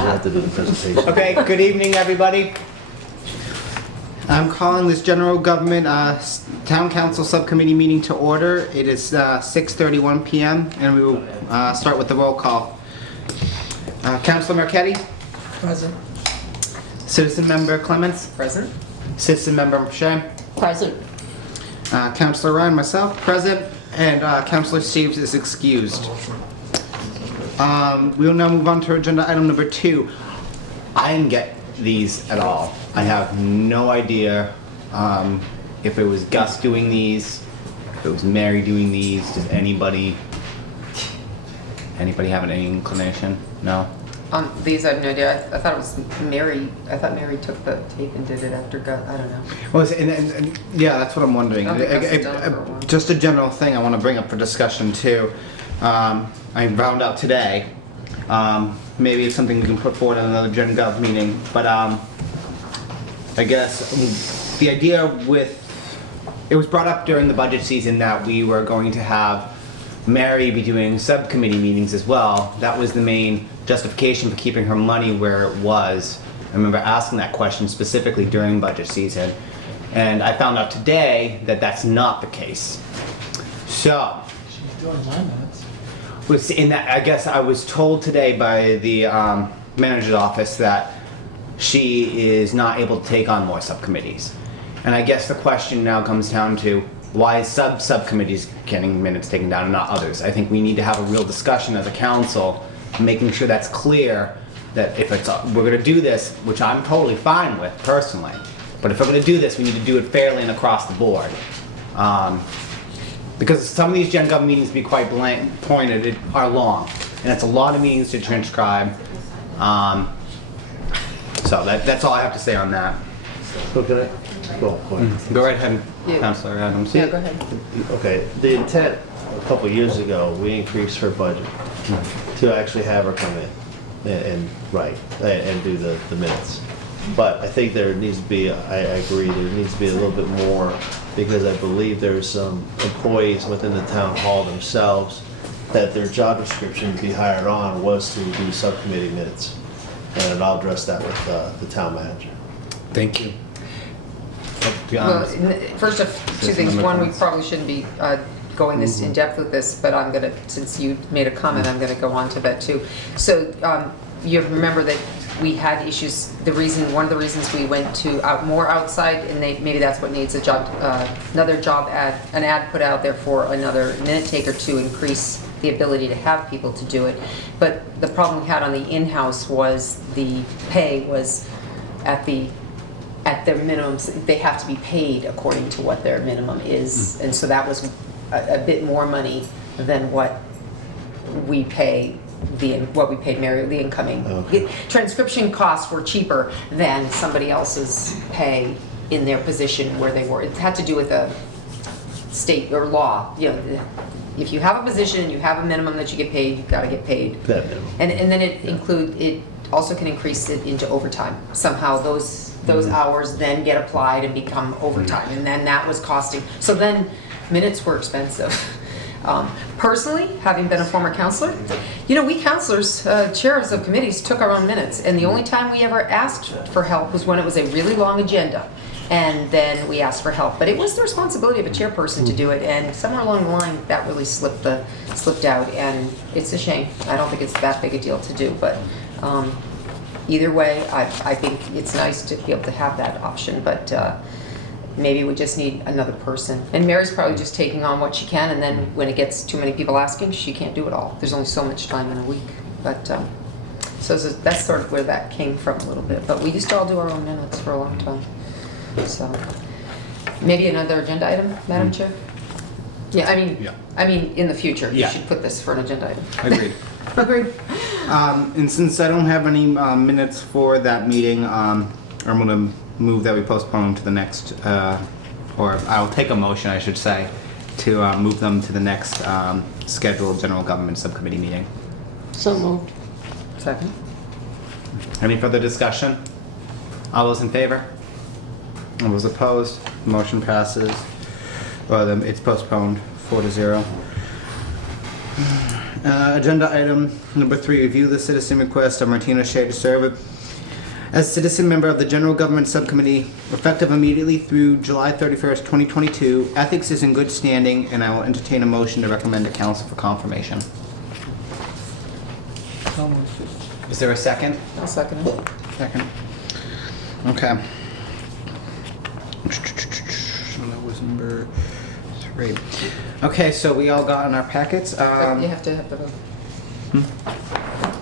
have to do the presentation. Okay, good evening, everybody. I'm calling this general government town council subcommittee meeting to order. It is 6:31 p.m. and we will start with the roll call. Councilor Marquetti? Present. Citizen Member Clements? Present. Citizen Member Shea? Present. Councilor Ryan, myself, present, and Councilor Steves is excused. We will now move on to agenda item number 2. I didn't get these at all. I have no idea if it was Gus doing these, if it was Mary doing these. Does anybody have any inclination? No? These I have no idea. I thought it was Mary. I thought Mary took the tape and did it after Gus. I don't know. Well, and yeah, that's what I'm wondering. I don't think Gus has done it for a while. Just a general thing I want to bring up for discussion too. I found out today. Maybe it's something we can put forward in another Gen Gov meeting, but I guess the idea it was brought up during the budget season that we were going to have Mary be doing subcommittee meetings as well. That was the main justification for keeping her money where it was. I remember asking that question specifically during budget season, and I found out today that that's not the case. So, She's doing my minutes. was in that, I guess I was told today by the manager's office that she is not able to take on more subcommittees. And I guess the question now comes down to why is subcommittees getting minutes taken down and not others? I think we need to have a real discussion as a council, making sure that's clear that if we're going to do this, which I'm totally fine with personally, but if we're going to do this, we need to do it fairly and across the board. Because some of these Gen Gov meetings, to be quite pointed, are long, and it's a lot of meetings to transcribe. So that's all I have to say on that. So can I? Go ahead. Go right ahead, Yeah. Councilor Adams. Yeah, go ahead. Okay, the intent, a couple years ago, we increased her budget to actually have her come in and write and do the minutes. But I think there needs to be, I agree, there needs to be a little bit more, because I believe there's some employees within the town hall themselves that their job description to be hired on was to do subcommittee minutes. And I'll address that with the town manager. Thank you. Well, first of two things. One, we probably shouldn't be going this in depth with this, but I'm gonna, since you made a comment, I'm gonna go on to that too. So you remember that we had issues. One of the reasons we went to more outside, and maybe that's what needs another job ad, an ad put out there for another minute taker to increase the ability to have people to do it. But the problem we had on the in-house was the pay was at their minimums. They have to be paid according to what their minimum is, and so that was a bit more money than what we pay what we paid Mary, the incoming. Okay. Transcription costs were cheaper than somebody else's pay in their position where they were. It had to do with a state or law. You know, if you have a position and you have a minimum that you get paid, you've got to get paid. That minimum. And then it also can increase it into overtime. Somehow those hours then get applied and become overtime, and then that was costing. So then minutes were expensive. Personally, having been a former counselor, we counselors, chairs of committees, took our own minutes, and the only time we ever asked for help was when it was a really long agenda, and then we asked for help. But it was the responsibility of a chairperson to do it, and somewhere along the line that really slipped out, and it's a shame. I don't think it's that big a deal to do, but either way, I think it's nice to be able to have that option, but maybe we just need another person. And Mary's probably just taking on what she can, and then when it gets too many people asking, she can't do it all. There's only so much time in a week. But so that's sort of where that came from a little bit. But we used to all do our own minutes for a long time. So maybe another agenda item, Madam Chair? Yeah, I mean, in the future, Yeah. you should put this for an agenda item. Agreed. Agreed. And since I don't have any minutes for that meeting, I'm going to move that we postpone to the next, or I'll take a motion, I should say, to move them to the next scheduled general government subcommittee meeting. So moved. Second. Any further discussion? All those in favor? All those opposed? Motion passes. Well, then it's postponed 4-0. Agenda item number 3, review the citizen request of Martina Shea to serve as citizen member of the General Government Subcommittee, effective immediately through July 31st, 2022. Ethics is in good standing, and I will entertain a motion to recommend to council for confirmation. So moved. Is there a second? I'll second it. Second. Okay. So that was number 3. Okay, so we all got in our packets. You have to have the vote.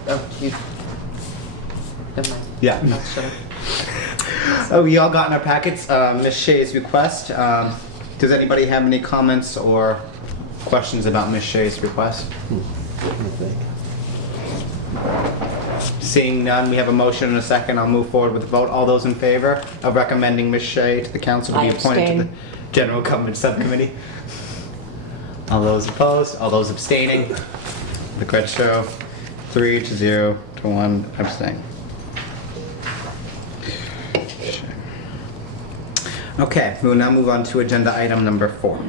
Oh, you. Never mind. Yeah. No, shut up. Oh, we all got in our packets Ms. Shea's request. Does anybody have any comments or questions about Ms. Shea's request? What do you think? Seeing none, we have a motion and a second. I'll move forward with the vote. All those in favor of recommending Ms. Shea to the council to be I appointed to the abstain. General Government Subcommittee? All those opposed? All those abstaining? The record show 3-0 to 1 abstain. Okay, we will now move on to agenda item number 4.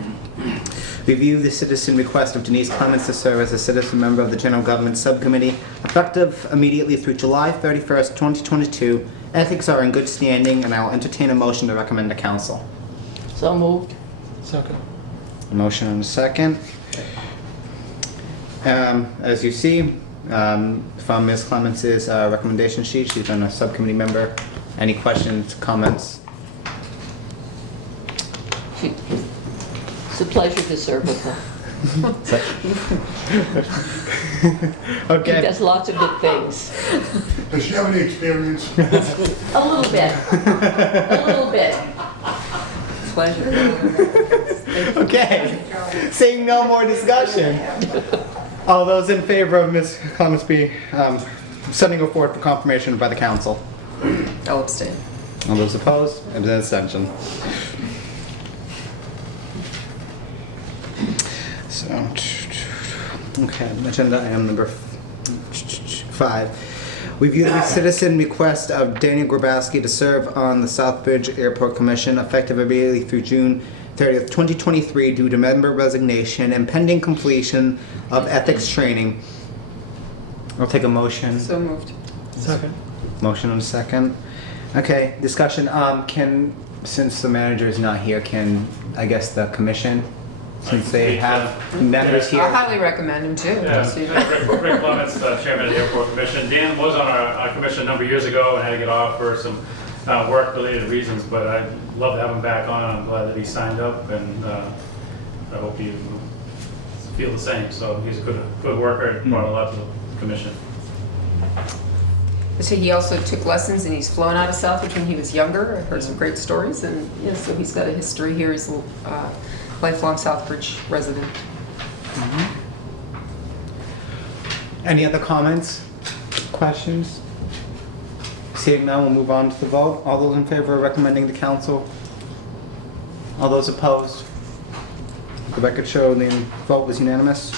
Review the citizen request of Denise Clements to serve as a citizen member of the General Government Subcommittee, effective immediately through July 31st, 2022. Ethics are in good standing, and I will entertain a motion to recommend to council. So moved. Second. A motion and a second. As you see from Ms. Clements' recommendation sheet, she's been a subcommittee member. Any questions, comments? It's a pleasure to serve with her. She Okay. does lots of good things. Does she have any experience? A little bit. A little bit. Pleasure. Okay. Seeing no more discussion. All those in favor of Ms. Clements be sending her forward for confirmation by the council? I'll abstain. All those opposed? And an abstention. So, okay, agenda item number 5. Review the citizen request of Daniel Grabowski to serve on the Southbridge Airport Commission, effective immediately through June 30th, 2023, due to member resignation and pending completion of ethics training. I'll take a motion. So moved. Second. Motion and a second. Okay, discussion. Since the manager is not here, can, I guess, the commission, since they have members I here. highly recommend him too. Yeah, So you know. Rick Clements, Chairman of the Airport Commission. Dan was on our commission a number of years ago and had to get off for some work-related reasons, but I'd love to have him back on. I'm glad that he signed up, and I hope you feel the same. So he's a good worker and brought a lot to the commission. So he also took lessons and he's flown out of Southbridge when he was younger. I've heard some great stories, and yeah, so he's got a history here. He's a lifelong Southbridge resident. Any other comments, questions? Seeing none, we'll move on to the vote. All those in favor of recommending the council? All those opposed? The record show the vote was unanimous.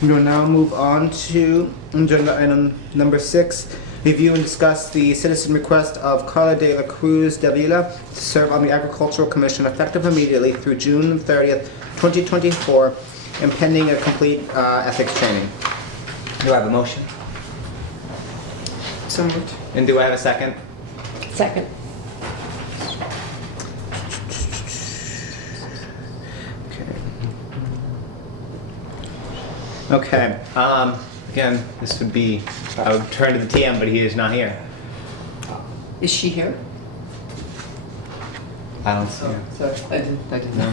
We will now move on to agenda item number 6. Review and discuss the citizen request of Carla de la Cruz Davila to serve on the Agricultural Commission, effective immediately through June 30th, 2024, and pending a complete ethics training. Do I have a motion? So moved. And do I have a second? Second. Okay. Again, this would be, I would turn to the TM, but he is not here. Is she here? I don't see him. Sorry, I didn't know.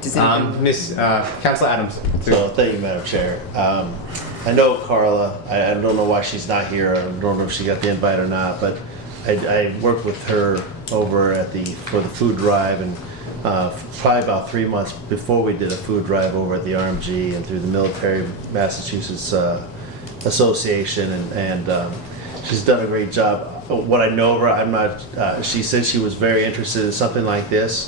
Does anybody? Miss, Councilor Adams. So, thank you, Madam Chair. I know Carla, I don't know why she's not here, I don't know if she got the invite or not, but I worked with her over at for the food drive, and probably about 3 months before we did a food drive over at the RMG and through the Military Massachusetts Association, and she's done a great job. What I know of her, I'm not, she said she was very interested in something like this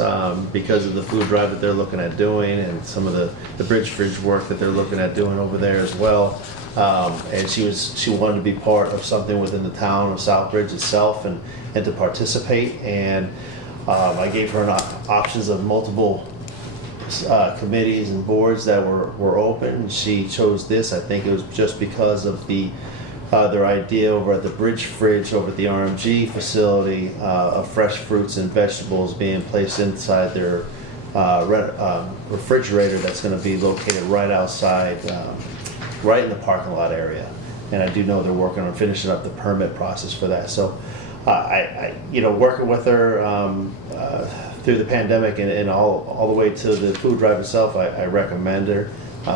because of the food drive that they're looking at doing, and some of the bridge work that they're looking at doing over there as well. And she wanted to be part of something within the town of Southbridge itself, and to participate. And I gave her options of multiple committees and boards that were open. She chose this. I think it was just because of their idea over at the Bridge Fridge over at the RMG facility of fresh fruits and vegetables being placed inside their refrigerator that's going to be located right outside, right in the parking lot area. And I do know they're working on finishing up the permit process for that. So I working with her through the pandemic and all the way to the food drive itself, I recommend her.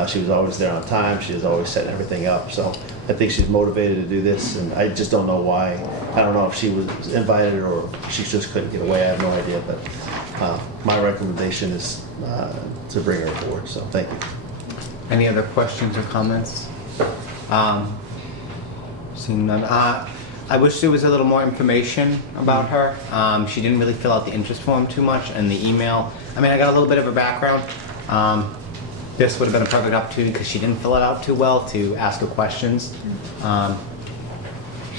She was always there on time. She was always setting everything up. So I think she's motivated to do this, and I just don't know why. I don't know if she was invited or she just couldn't get away. I have no idea, but my recommendation is to bring her aboard. So thank you. Any other questions or comments? Seeing none. I wish there was a little more information about her. She didn't really fill out the interest form too much, and the email. I mean, I got a little bit of her background. This would have been a perfect opportunity because she didn't fill it out too well to ask her questions. I'm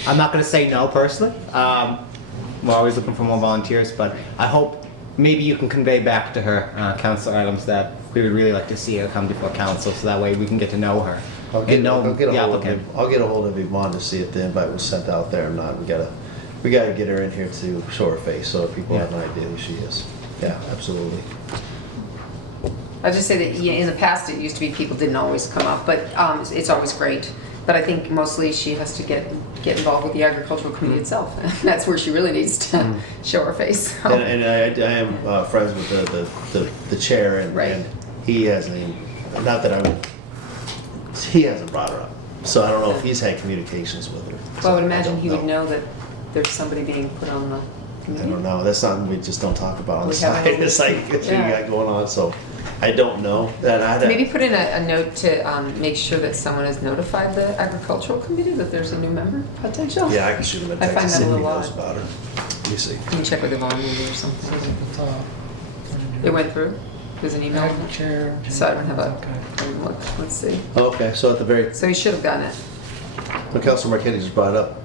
not going to say no personally. We're always looking for more volunteers, but I hope maybe you can convey back to her, Councilor Adams, that we would really like to see her come before council, so that way we can get to know her and know the applicant. I'll get a hold of Yvonne to see if the invite was sent out there or not. We gotta get her in here to show her face so that people have an idea who she is. Yeah, absolutely. I'll just say that in the past, it used to be people didn't always come up, but it's always great. But I think mostly she has to get involved with the agricultural committee itself. That's where she really needs to show her face. And I am friends with the chair, and he hasn't even, not that he hasn't brought her up. So I don't know if he's had communications with her. Well, I would So imagine don't he would know that there's somebody being put on the I committee. don't know. That's something we just don't talk about on the We have side. a- It's like what you Yeah. got going on. So I don't know. And Maybe put in a note to make sure that someone has notified the agricultural committee that there's a new member potential. yeah, I can shoot him a I text find and that see a if he little knows odd. about her. Let me see. Can you check with Yvonne maybe or something? Says at the top. It went through? There's an email? Ag chair. So I don't have a, Okay. look, let's see. Okay, so at the very, So he should have gotten it. what Councilor Marquetti just brought up,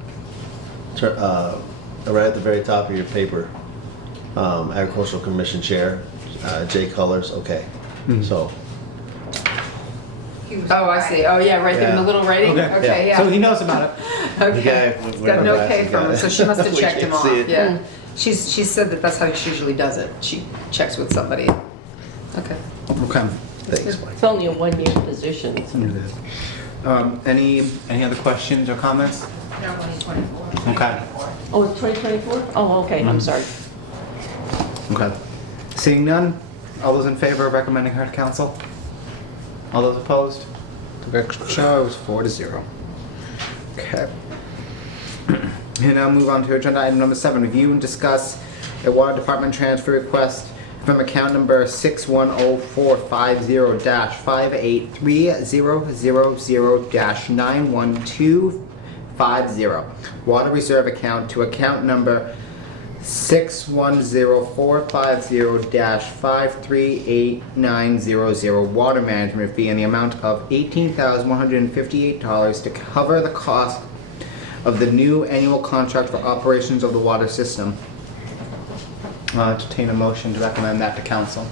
right at the very top of your paper, Agricultural Commission Chair, Jay Colors, okay. So, Oh, I see. Oh, yeah, right there in the Yeah. little writing? Okay. Okay, yeah. So he knows about it. Okay. guy- It's got an okay from her, so she must have We checked him can't off, see it. yeah. She said that that's how she usually does it. She checks with somebody. Okay. Okay. thanks, Mike. It's only a one-year position. Any other questions or comments? No, 2024. Okay. Oh, it's 2024? Oh, okay, I'm sorry. Okay. Seeing none, all those in favor of recommending her to council? All those opposed? The vote shows 4-0. Okay. And now move on to agenda item number 7, review and discuss a water department transfer request from account number 610450-58300-91250. Water reserve account to account number 610450-5389000 water management fee in the amount of $18,158 to cover the cost of the new annual contract for operations of the water system. Entertain a motion to recommend that to council.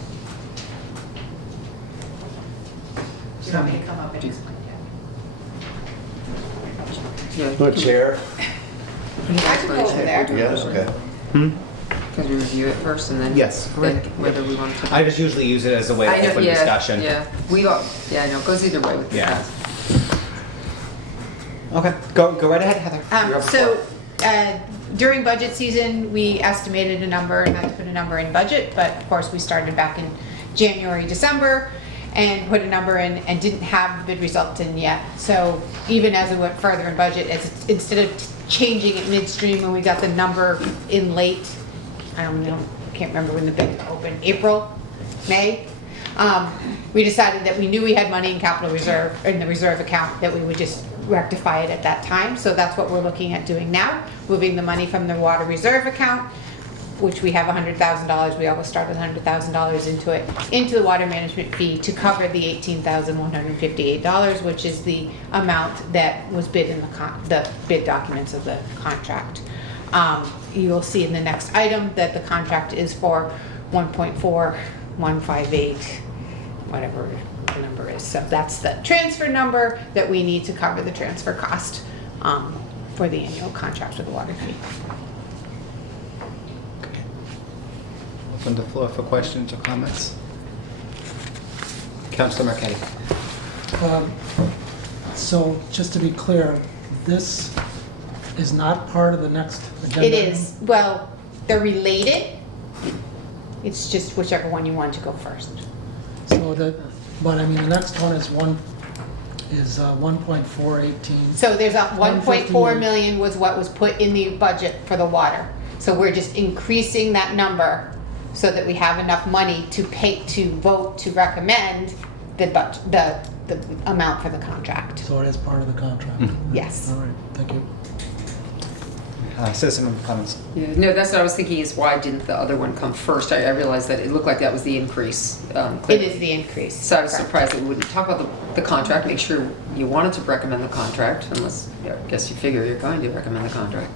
Do you want me to come up and explain Yeah. What, Chair? I can go over there. Yeah, okay. Because we review it first and then. Yes. Then whether we want to. I just usually use it as a way I of know, open yeah, discussion. Yeah, I know, it goes either way with the Yeah. past. Okay, go right ahead, Heather. You're up So, during budget season, we estimated a number and had to put a number in budget, but of course, we started back in January, December, and put a number in and didn't have the bid result in yet. So even as we went further in budget, instead of changing it midstream when we got the number in late, I don't know, I can't remember when the bid opened, April, May? We decided that we knew we had money in capital reserve, in the reserve account, that we would just rectify it at that time. So that's what we're looking at doing now, moving the money from the water reserve account, which we have $100,000, we always start with $100,000 into it, into the water management fee to cover the $18,158, which is the amount that was bid in the bid documents of the contract. You will see in the next item that the contract is for 1.4158 whatever the number is. So that's the transfer number that we need to cover the transfer cost for the annual contract with the water fee. Open the floor for questions or comments. Councilor Marquetti. So just to be clear, this is not part of the next agenda? It is, well, they're related. It's just whichever one you want to go first. So that, but I mean, the next one is 1.418. So there's a 1.4 158. million was what was put in the budget for the water. So we're just increasing that number so that we have enough money to pay, to vote to recommend the amount for the contract. So it is part of the contract? Yes. All right, thank you. Citizen comments. Yeah, no, that's what I was thinking, is why didn't the other one come first? I realized that it looked like that was the increase. It clearly. is the increase. So I was Correct. surprised that we wouldn't talk about the contract, make sure you wanted to recommend the contract, unless, yeah, I guess you figure you're going to recommend the contract,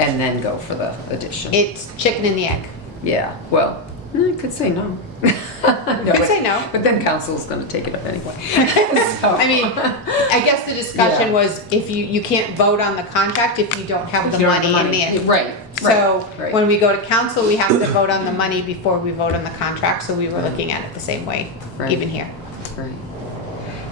and then go for the addition. It's chicken and the egg. Yeah, well, you could say no. Could say no. But then council's gonna take it up anyway. So- I mean, I guess the discussion Yeah. was if you can't vote on the contract if you don't have If the you don't have money in the end. Right, So right. when we go to council, we have to vote on the money before we vote on the contract, so we were looking at it the same way, Right. even here. Right.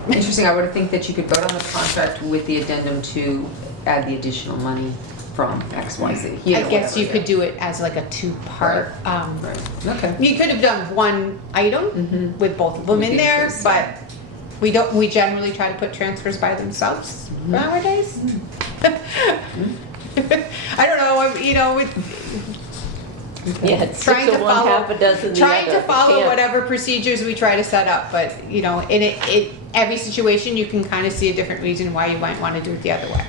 Interesting, I would think that you could vote on the contract with the addendum to add the additional money from X, Y, Z. I guess you could do it as like a two-part, Right, okay. you could have done one item Mhm. with both of them With in the there, increase, but we generally try to put transfers by themselves nowadays. I don't know, Yeah, it's trying 6 to of one, follow, half a dozen the other. trying to You follow can't- whatever procedures we try to set up, but, in every situation, you can kind of see a different reason why you might want to do it the other way.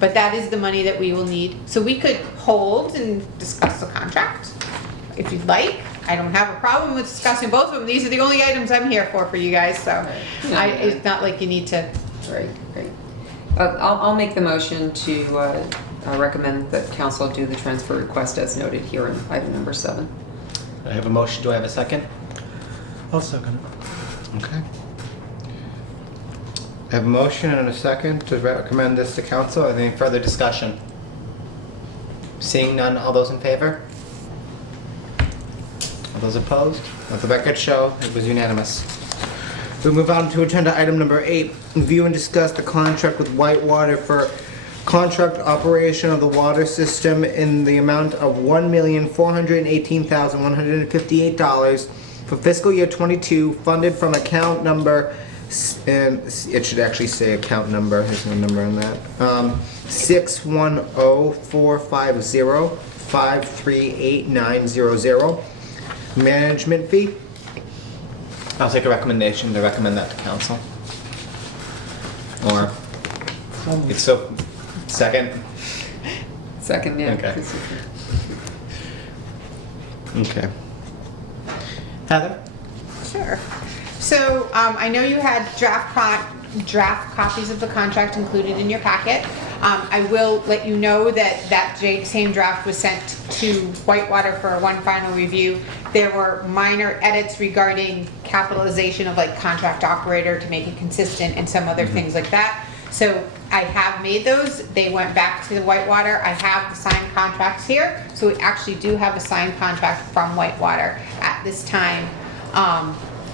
But that is the money that we will need. So we could hold and discuss the contract if you'd like. I don't have a problem with discussing both of them. These are the only items I'm here for you guys, so Right. it's not like you need to. Right, right. I'll make the motion to recommend that council do the transfer request as noted here in item number 7. I have a motion. Do I have a second? I'll second it. Okay. I have a motion and a second to recommend this to council. Are there any further discussion? Seeing none, all those in favor? All those opposed? Let the record show it was unanimous. We move on to agenda item number 8. Review and discuss the contract with Whitewater for contract operation of the water system in the amount of $1,418,158 for fiscal year 22, funded from account number, and it should actually say account number, there's no number on that, 610-450-538-900. Management fee. I'll take a recommendation to recommend that to council. Or, it's so, second? Second, yeah. Okay. Okay. Heather? Sure. So I know you had draft copies of the contract included in your packet. I will let you know that same draft was sent to Whitewater for one final review. There were minor edits regarding capitalization of like contract operator to make it consistent and some other things like that. So I have made those. They went back to the Whitewater. I have the signed contracts here. So we actually do have a signed contract from Whitewater at this time,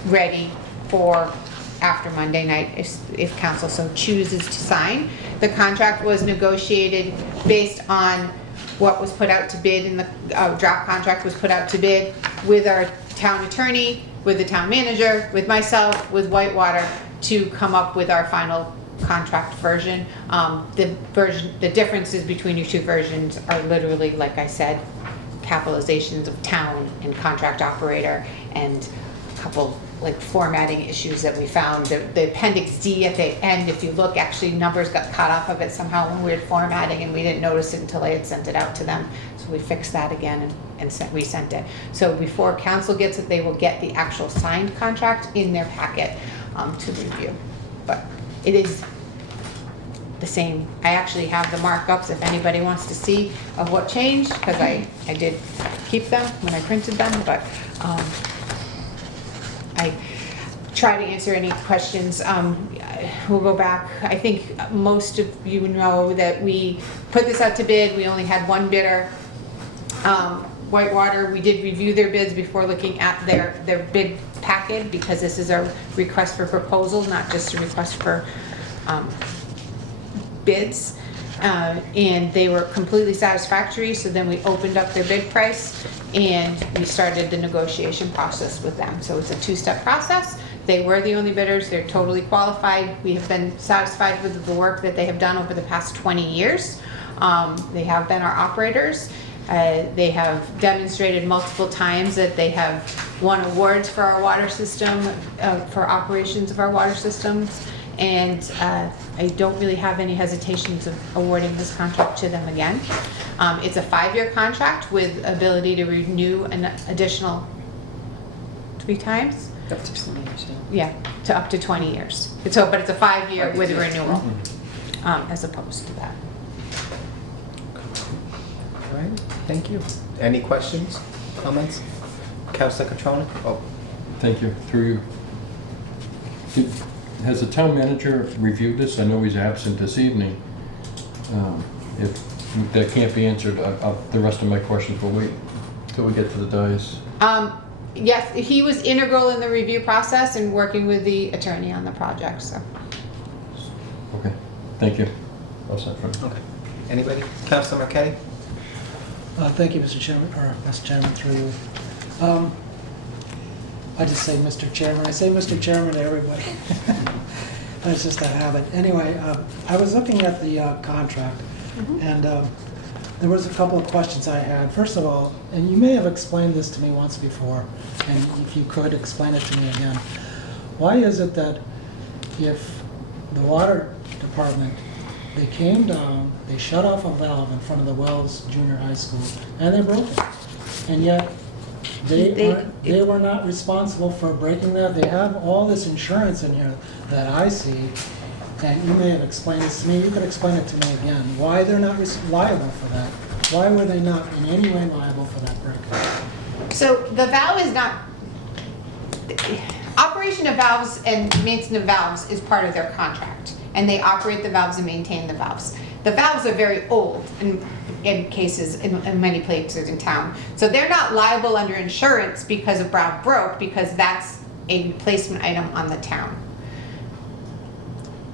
ready for after Monday night if council so chooses to sign. The contract was negotiated based on what was put out to bid, and the draft contract was put out to bid with our town attorney, with the town manager, with myself, with Whitewater to come up with our final contract version. The differences between your two versions are literally, like I said, capitalizations of town and contract operator, and a couple like formatting issues that we found. The appendix D at the end, if you look, actually numbers got cut off of it somehow when we were formatting, and we didn't notice it until I had sent it out to them. So we fixed that again and resent it. So before council gets it, they will get the actual signed contract in their packet to review. But it is the same. I actually have the markups if anybody wants to see of what changed, because I did keep them when I printed them, but try to answer any questions. We'll go back. I think most of you know that we put this out to bid. We only had one bidder. Whitewater, we did review their bids before looking at their bid packet, because this is a request for proposal, not just a request for bids. And they were completely satisfactory, so then we opened up their bid price and we started the negotiation process with them. So it's a two-step process. They were the only bidders. They're totally qualified. We have been satisfied with the work that they have done over the past 20 years. They have been our operators. They have demonstrated multiple times that they have won awards for our water system, for operations of our water systems. And I don't really have any hesitations of awarding this contract to them again. It's a 5-year contract with ability to renew an additional 3 times. Up to 20 years, Yeah, to up to 20 years. So, but it's a 5-year with a renewal, as opposed to that. All right, thank you. Any questions, comments? Councilor Catrona? Oh, Thank you, through you. Has the town manager reviewed this? I know he's absent this evening. If that can't be answered, the rest of my questions will wait till we get to the dais. Yes, he was integral in the review process and working with the attorney on the project, so. Okay, thank you. All set for now. okay. Anybody? Councilor Marquetti? Thank you, Mr. Chairman, or Mr. Chairman, through you. I just say Mr. Chairman. I say Mr. Chairman to everybody. That's just a habit. Anyway, I was looking at the contract, and there was a couple of questions I had. First of all, and you may have explained this to me once before, and if you could explain it to me again. Why is it that if the water department, they came down, they shut off a valve in front of the Wells Junior High School, and they broke it, and yet they were not responsible for breaking that? They have all this insurance in here that I see, and you may have explained this to me. You could explain it to me again. Why they're not liable for that? Why were they not in any way liable for that break? So the valve is not, operation of valves and maintenance of valves is part of their contract. And they operate the valves and maintain the valves. The valves are very old in cases, in many places in town. So they're not liable under insurance because a valve broke, because that's a replacement item on the town.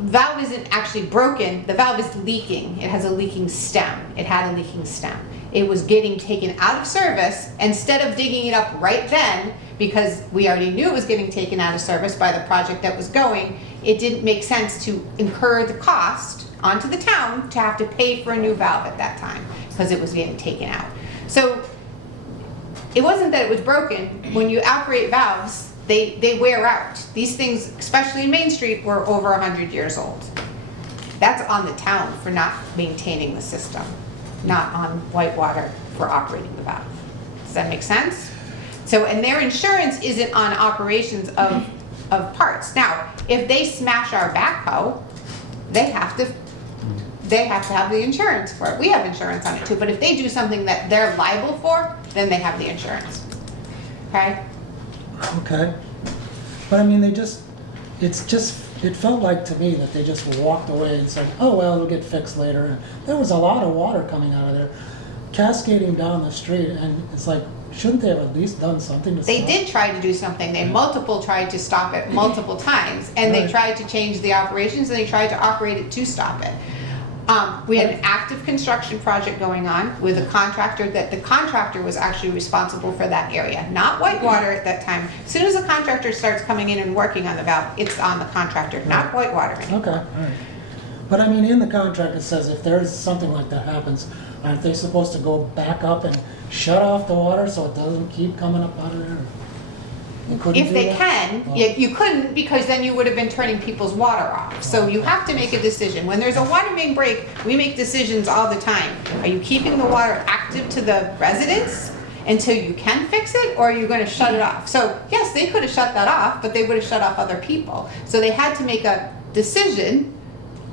Valve isn't actually broken, the valve is leaking. It has a leaking stem. It had a leaking stem. It was getting taken out of service. Instead of digging it up right then, because we already knew it was getting taken out of service by the project that was going, it didn't make sense to incur the cost onto the town to have to pay for a new valve at that time, because it was getting taken out. So it wasn't that it was broken. When you operate valves, they wear out. These things, especially in Main Street, were over 100 years old. That's on the town for not maintaining the system, not on Whitewater for operating the valve. Does that make sense? So, and their insurance isn't on operations of parts. Now, if they smash our backhoe, they have to have the insurance for it. We have insurance on it too, but if they do something that they're liable for, then they have the insurance. Okay? Okay. But I mean, it felt like to me that they just walked away and said, oh, well, it'll get fixed later. And there was a lot of water coming out of there, cascading down the street, and it's like, shouldn't they have at least done something to stop it? They did try to do something. They tried to stop it multiple times, and they tried to change the operations, and they tried to operate it to stop it. We had an active construction project going on with a contractor that the contractor was actually responsible for that area, not Whitewater at that time. As soon as a contractor starts coming in and working on the valve, it's on the contractor, not Whitewater anymore. Okay, all right. But I mean, in the contract, it says if there's something like that happens, aren't they supposed to go back up and shut off the water so it doesn't keep coming up out of there? You couldn't If do they that? can, Oh. you couldn't, because then you would have been turning people's water off. So you have to make a decision. When there's a water main break, we make decisions all the time. Are you keeping the water active to the residents until you can fix it, or are you going to shut it off? So yes, they could have shut that off, but they would have shut off other people. So they had to make a decision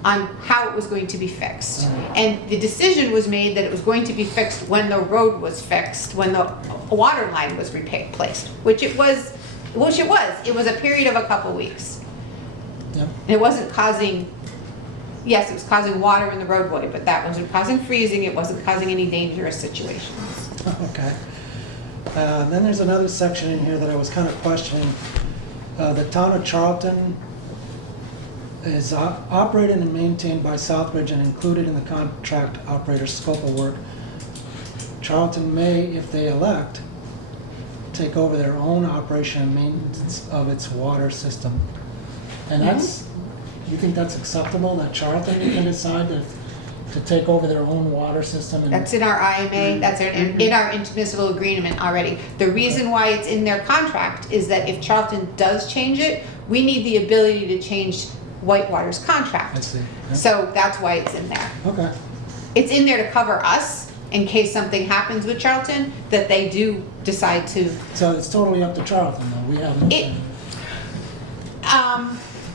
on how it was going to be fixed. And the decision was made that it was going to be fixed when the road was fixed, when the water line was replaced, which it was which it was a period of a couple weeks. Yep. And it wasn't causing, yes, it was causing water in the roadway, but that wasn't causing freezing, it wasn't causing any dangerous situations. Okay. Then there's another section in here that I was kind of questioning. The town of Charlton is operated and maintained by Southbridge and included in the contract operator's scope of work. Charlton may, if they elect, take over their own operation and maintenance of its water system. And that's, you think that's acceptable, that Charlton can decide to take over their own water system? And That's in our IMA, that's in our intermunicipal agreement already. The reason why it's in their contract is that if Charlton does change it, we need the ability to change Whitewater's contract. I see. Yeah. So that's why it's in there. Okay. It's in there to cover us in case something happens with Charlton, that they do decide to. So it's totally up to Charlton, though. We have no say.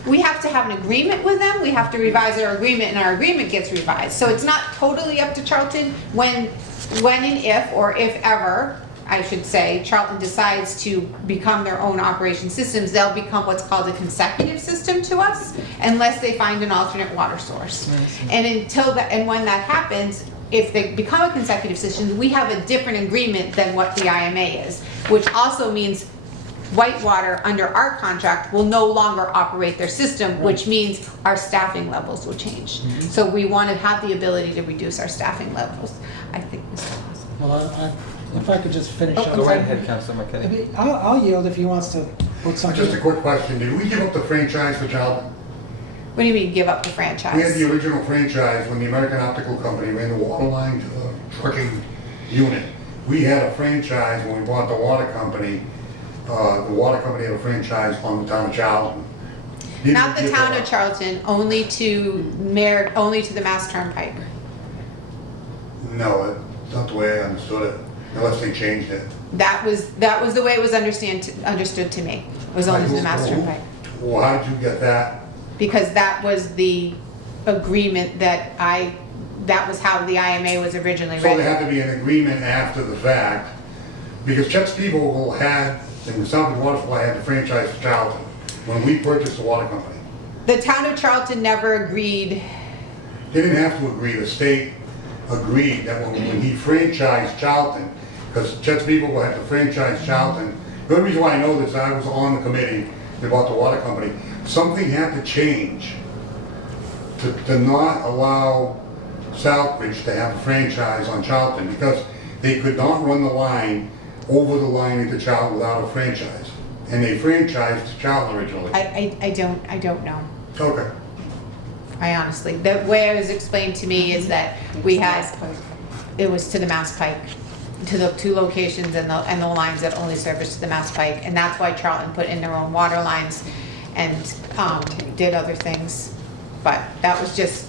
We have to have an agreement with them, we have to revise our agreement, and our agreement gets revised. So it's not totally up to Charlton. When and if, or if ever, I should say, Charlton decides to become their own operation systems, they'll become what's called a consecutive system to us, unless they find an alternate water source. And and when that happens, if they become a consecutive system, we have a different agreement than what the IMA is, which also means Whitewater, under our contract, will no longer operate their system, which means our staffing levels will change. So we want to have the ability to reduce our staffing levels. I think, Mr. Lawson. Well, if I could just finish up. Go right ahead, Councilor I McKinney. mean, I'll yield if he wants to put something. Just a quick question, did we give up the franchise for Charlton? What do you mean, give up the We had the franchise? original franchise when the American Optical Company ran the water line to the trucking unit. We had a franchise when we bought the water company. The water company had a franchise on the town of Charlton. Did Not we the give town that of up? Charlton, only to the Mass Turnpike. No, that's not the way I understood it, unless they changed it. That was the way it was understood to me, was only to the Mass Turnpike. Well, how did you get that? Because that was the agreement that was how the IMA was originally So there written. had to be an agreement after the fact, because Chet Spiegel had, and the Southbridge Water Supply had the franchise for Charlton when we purchased the water company. The town of Charlton never agreed. They didn't have to agree, the state agreed that when he franchised Charlton, because Chet Spiegel had to franchise Charlton. The only reason why I know this, I was on the committee about the water company. Something had to change to not allow Southbridge to have a franchise on Charlton, because they could not run the line over the line into Charlton without a franchise. And they franchised to Charlton originally. I don't know. Okay. I honestly, the way it was explained to me is that it was to the Mass Pike, to the two locations and the lines that only service to the Mass Pike. And that's why Charlton put in their own water lines and did other things. But that was just,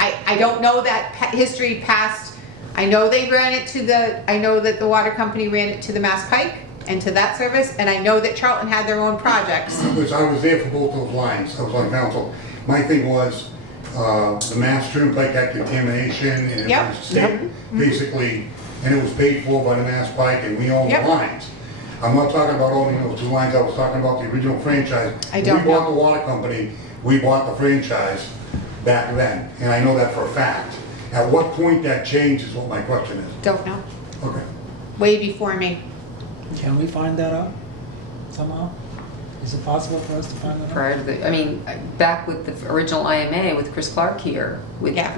I don't know that history past. I know they ran it I know that the water company ran it to the Mass Pike and to that service, and I know that Charlton had their own projects. I was there for both those lines, I was on council. My thing was, the Mass Turnpike had contamination and it Yep, was state, basically, and it was paid for by the Mass Pike and we own the Yep. lines. I'm not talking about owning those two lines, I was talking about the original franchise. I don't We bought know. the water company, we bought the franchise back then, and I know that for a fact. At what point that changed is what my question is. Don't know. Okay. Way before me. Can we find that out somehow? Is it possible for us to find that out? Prior to back with the original IMA with Chris Clark here, Yeah.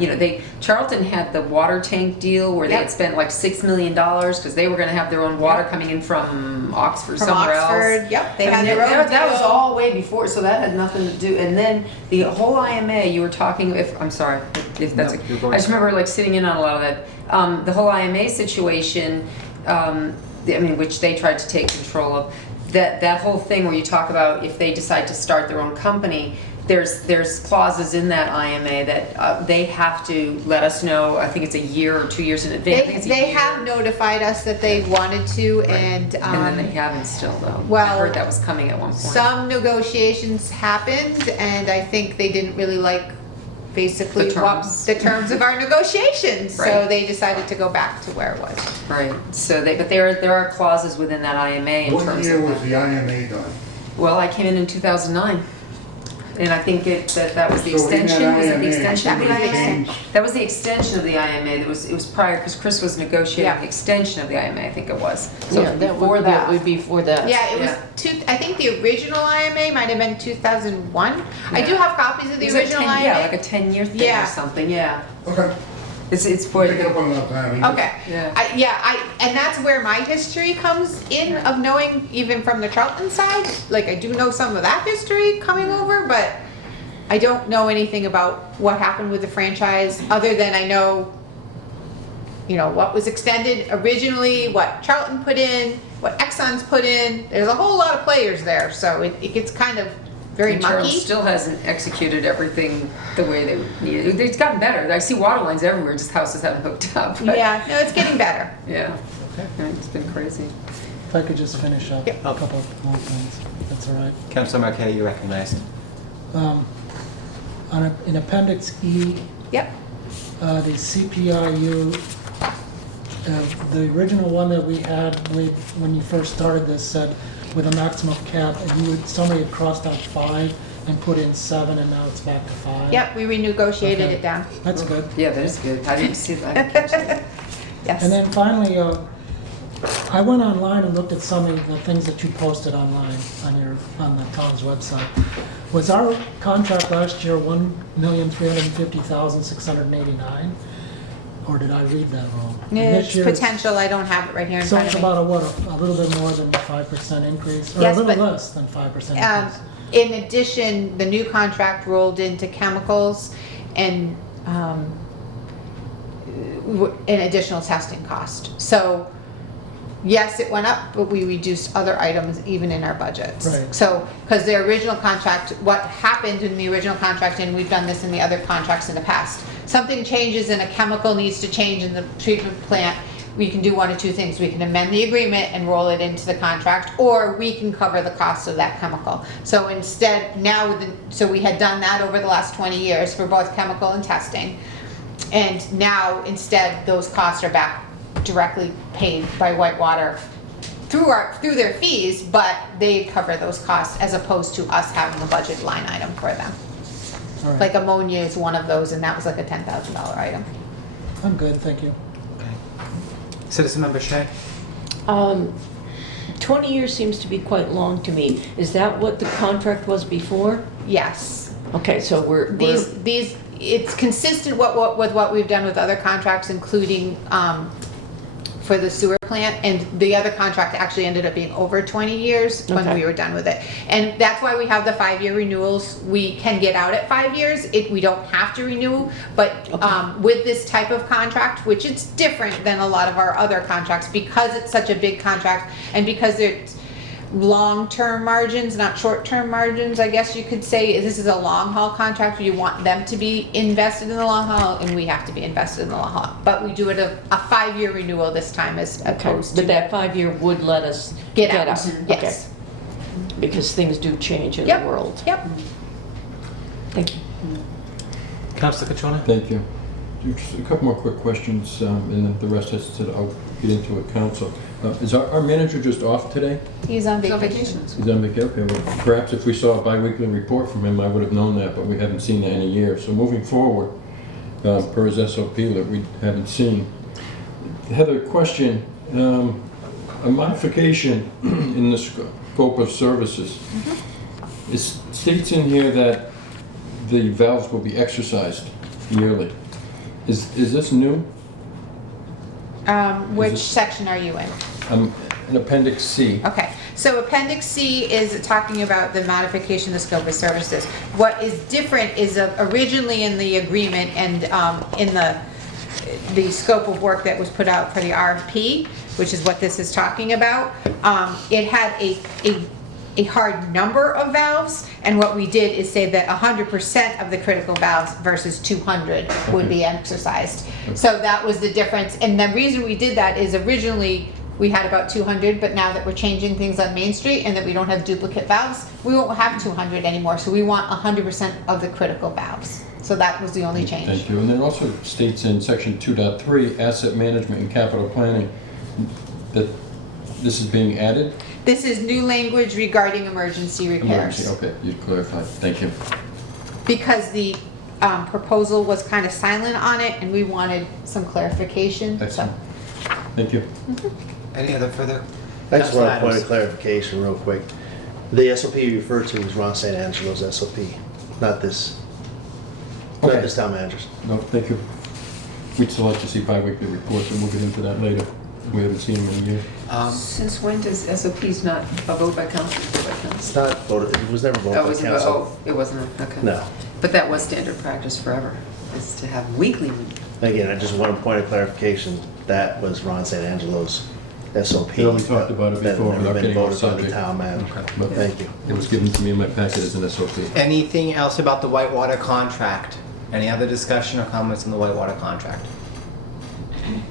Charlton had the water tank deal where they Yep. had spent like $6 million because they were gonna have their own water coming in from Oxford, From somewhere Oxford, else. yep, they I had mean, their own that was deal. all way before, so that had nothing to do, and then the whole IMA, you were talking, I'm sorry, if that's, No, you're going I just remember like sitting in on a lot of that. The whole IMA situation, which they tried to take control of, that whole thing where you talk about if they decide to start their own company, there's clauses in that IMA that they have to let us know. I think it's a year or 2 years in advance. I think it's a They year. have notified us that they wanted to, and And then they haven't still though. I well, heard that was coming at one point. some negotiations happened, and I think they didn't really like basically The what terms. the terms of our negotiations. So Right. they decided to go back to where it was. Right, so but there are clauses within that IMA in What terms year of was that. the IMA done? Well, I came in 2009, and I think that was the So in that extension, was it the IMA, extension of the somebody IMA? changed- That was the extension of the IMA, it was prior, because Chris was negotiating Yeah. the extension of the IMA, I think it was. So Yeah, that before would, that. that would be for that. Yeah, it was Yeah. I think the original IMA might have been 2001. I do Yeah. have copies of the It was like original 10 IMA. Yeah, like a 10-year thing Yeah. or something, yeah. Okay, It's for, pick it up on another time. Okay. Yeah. And that's where my history comes in of knowing even from the Charlton side. Like I do know some of that history coming over, but I don't know anything about what happened with the franchise other than I know, what was extended originally, what Charlton put in, what Exxon's put in. There's a whole lot of players there, so it gets kind of very And Charles mucky. still hasn't executed everything the way they need it. It's gotten better. I see water lines everywhere, just houses haven't hooked up. but- Yeah, no, it's getting better. Yeah. Yeah, it's been crazy. If I could just finish up Yep. a couple more things, that's all right. Councilor Marquette, you recognized. In Appendix E, Yep. the CPIU, the original one that we had when you first started this said with a maximum cap, and somebody had crossed out 5 and put in 7, and now it's back to 5. Yep, we renegotiated Okay. it down. That's good. Yeah, that is good. I didn't see that. I didn't catch that. Yes. And then finally, I went online and looked at some of the things that you posted online on the town's website. Was our contract last year 1,350,689? Or did I read that wrong? And this It's year potential, I don't have it right here in So front it's of me. about a little bit more than 5% increase, or a Yes, little but- less than 5% Um, increase. In addition, the new contract rolled into chemicals and an additional testing cost. So, yes, it went up, but we reduced other items even in our budgets. Right. So, because the original contract, what happened in the original contract, and we've done this in the other contracts in the past, something changes and a chemical needs to change in the treatment plant, we can do one of two things. We can amend the agreement and roll it into the contract, or we can cover the cost of that chemical. So instead, so we had done that over the last 20 years for both chemical and testing. And now, instead, those costs are back directly paid by Whitewater through their fees, but they cover those costs as opposed to us having a budget line item for them. All right. Like ammonia is one of those, and that was like a $10,000 item. I'm good, thank you. Okay. Citizen Member Shea? 20 years seems to be quite long to me. Is that what the contract was before? Yes. Okay, so It's consistent with what we've done with other contracts, including for the sewer plant, and the other contract actually ended up being over 20 years when Okay. we were done with it. And that's why we have the 5-year renewals. We can get out at 5 years. We don't have to renew, but with this type of contract, which it's different than a lot of our other contracts, because it's such a big contract and because it's long-term margins, not short-term margins, I guess you could say. This is a long-haul contract. You want them to be invested in the long haul, and we have to be invested in the long haul. But we do it a 5-year renewal this time as okay. opposed to But that 5-year would let us get out. Okay. Yes. Because things do change in Yep. the world. Yep. Thank you. Councilor Catriona? Thank you. Just a couple more quick questions, and then the rest I'll get into it, council. Is our manager just off today? He's on No vacation. vacations. He's on vacation? Okay, well, perhaps if we saw a bi-weekly report from him, I would have known that, but we haven't seen that in a year. So moving forward, per his SOP that we haven't seen. Heather, question, a modification in the scope of services. It states in here that the valves will be exercised yearly. Is this new? Which it- section are you in? In Appendix C. Okay, so Appendix C is talking about the modification of the scope of services. What is different is originally in the agreement and in the scope of work that was put out for the RFP, which is what this is talking about, it had a hard number of valves, and what we did is say that 100% of the critical valves versus 200 would be exercised. So that was the difference, and the reason we did that is originally we had about 200, but now that we're changing things on Main Street and that we don't have duplicate valves, we won't have 200 anymore, so we want 100% of the critical valves. So that was the only change. Thank you. And then it also states in section 2.3, asset management and capital planning, that this is being added? This is new language regarding emergency repairs. Emergency, okay, you clarified. Thank you. Because the proposal was kind of silent on it and we wanted some clarification. So Excellent. Thank you. Any other further? I just want a Councilor point Adams. of clarification real quick. The SOP you referred to was Ron St. Angelo's SOP, not this. Not Okay. this town manager's. No, thank you. We'd still like to see bi-weekly reports, and we'll get into that later. We haven't seen them in a year. Since when does SOPs not a vote by council? It's not voted, it was never voted Oh, by was it, council. oh, it wasn't, okay. No. But that was standard practice forever, is to have weekly meetings. Again, I just want a point of clarification, that was Ron St. Angelo's SOP. Yeah, we talked about it that before, had without never been getting off voted by the subject. town manager. Okay. But Thank you. it was given to me in my packet as an SOP. Anything else about the Whitewater contract? Any other discussion or comments on the Whitewater contract?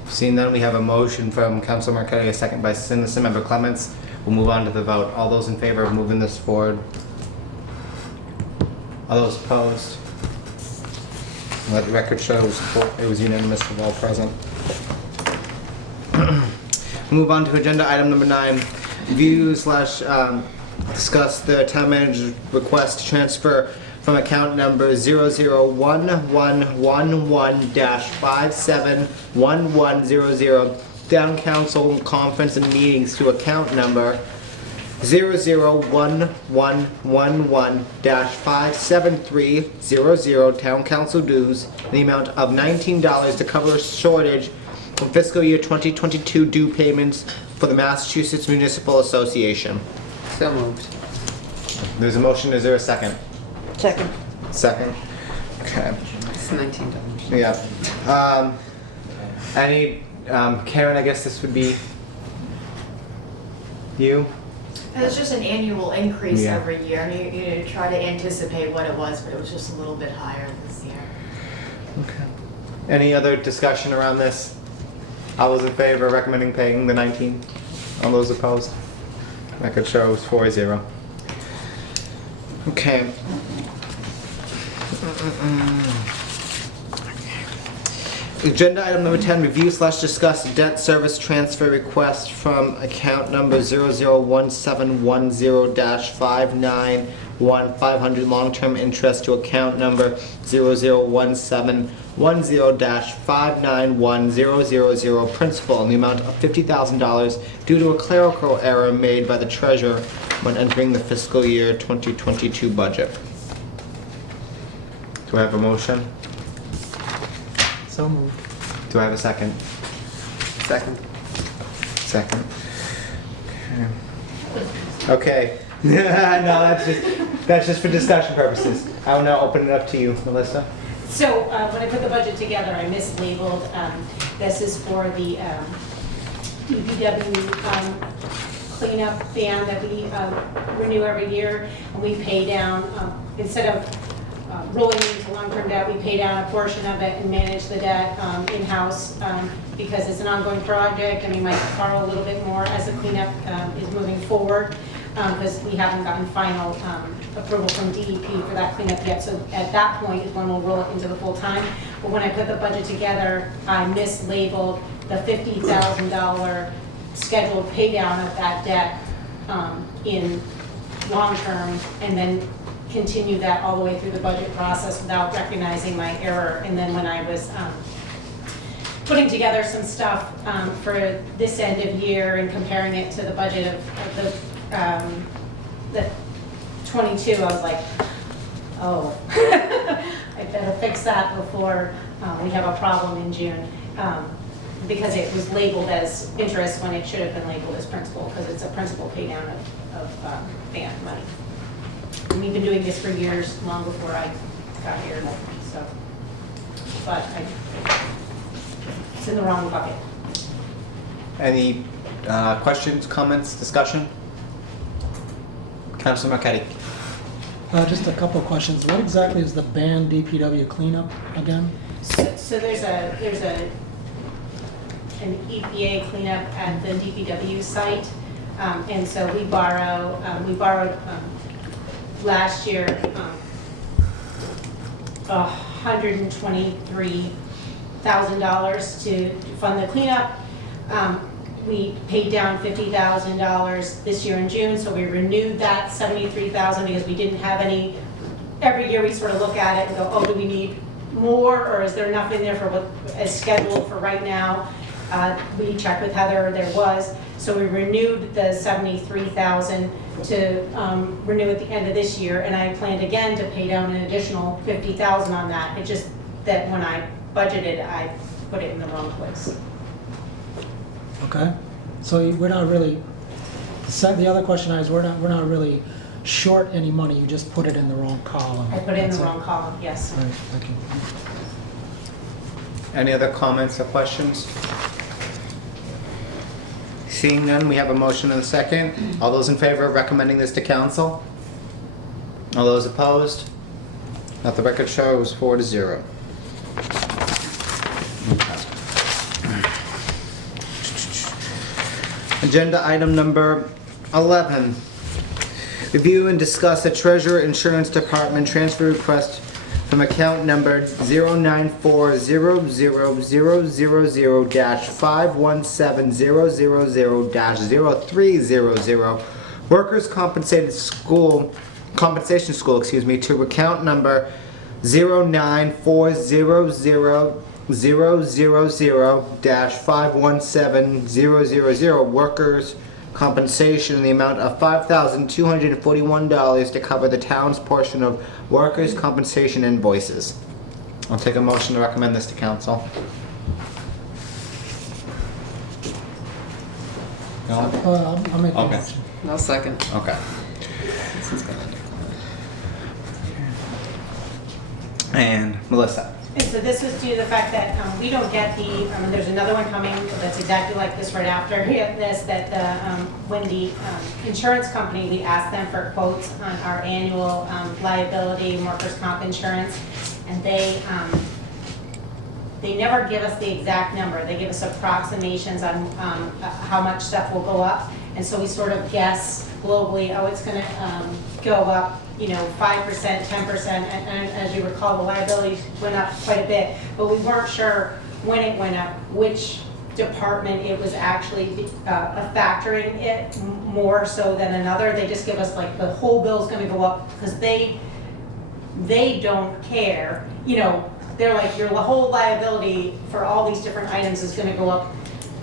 Seeing none, we have a motion from Councilor Marquetti, a second by Citizen Member Clements. We'll move on to the vote. All those in favor of moving this forward? All those opposed? Let the record show it was unanimous of all present. Move on to agenda item number 9. Discuss the town manager's request to transfer from account number 001111-571100 Town Council Conference and Meetings to account number 001111-57300 Town Council dues in the amount of $19 to cover a shortage from fiscal year 2022 due payments for the Massachusetts Municipal Association. So moved. There's a motion, is there a second? Second. Second. Okay. It's $19. Yeah. Karen, I guess this would be you? It's just an annual increase Yeah. every year, and you try to anticipate what it was, but it was just a little bit higher this year. Okay. Any other discussion around this? All those in favor of recommending paying the 19? All those opposed? Record shows 4-0. Okay. Agenda item number 10, review/discuss debt service transfer request from account number 001710-591-500 long-term interest to account number 001710-591-000 principal in the amount of $50,000 due to a clerical error made by the treasurer when entering the fiscal year 2022 budget. Do I have a motion? So moved. Do I have a second? Second. Second. Okay. No, that's just for discussion purposes. I will now open it up to you, Melissa. So when I put the budget together, I mislabeled, this is for the DPW cleanup ban that we renew every year. And we pay down, instead of rolling into long-term debt, we pay down a portion of it and manage the debt in-house because it's an ongoing project and we might borrow a little bit more as the cleanup is moving forward because we haven't gotten final approval from DEP for that cleanup yet. So at that point is when we'll roll it into the full time. But when I put the budget together, I mislabeled the $50,000 scheduled pay down of that debt in long-term and then continue that all the way through the budget process without recognizing my error. And then when I was putting together some stuff for this end of year and comparing it to the budget of the 22, I was like, oh, I better fix that before we have a problem in June. Because it was labeled as interest when it should have been labeled as principal, because it's a principal pay down of band money. And we've been doing this for years, long before I got here, so, but it's in the wrong bucket. Any questions, comments, discussion? Councilor Marquetti. Just a couple of questions. What exactly is the banned DPW cleanup again? So there's an EPA cleanup at the DPW site, and so we borrowed last year, $123,000 to fund the cleanup. We paid down $50,000 this year in June, so we renewed that $73,000 because we didn't have any. Every year we sort of look at it and go, oh, do we need more, or is there enough in there for what is scheduled for right now? We checked with Heather, there was. So we renewed the $73,000 to renew at the end of this year, and I planned again to pay down an additional $50,000 on that. It just that when I budgeted, I put it in the wrong place. Okay, so we're not really, the other question is, we're not really short any money, you just put it in the wrong column. I put it in the That's wrong column, yes. All right, thank you. Any other comments or questions? Seeing none, we have a motion and a second. All those in favor of recommending this to council? All those opposed? Let the record show it was 4-0. Agenda item number 11. Review and discuss the Treasurer Insurance Department transfer request from account number 0940000-517000-0300 Workers' Compensation School, to account number 0940000-517000 Workers' Compensation in the amount of $5,241 to cover the town's portion of workers' compensation invoices. I'll take a motion to recommend this to council. No? I'll make a Okay. motion. No second. Okay. And Melissa. And so this was due to the fact that we don't get there's another one coming that's exactly like this right after this, that when the insurance company, we asked them for quotes on our annual liability and workers' comp insurance, and they never give us the exact number. They give us approximations on how much stuff will go up, and so we sort of guess globally, oh, it's gonna go up, 5%, 10%, and as you recall, the liability went up quite a bit, but we weren't sure when it went up, which department it was actually factoring it more so than another. They just give us like the whole bill's gonna go up, because they don't care, they're like, your whole liability for all these different items is gonna go up.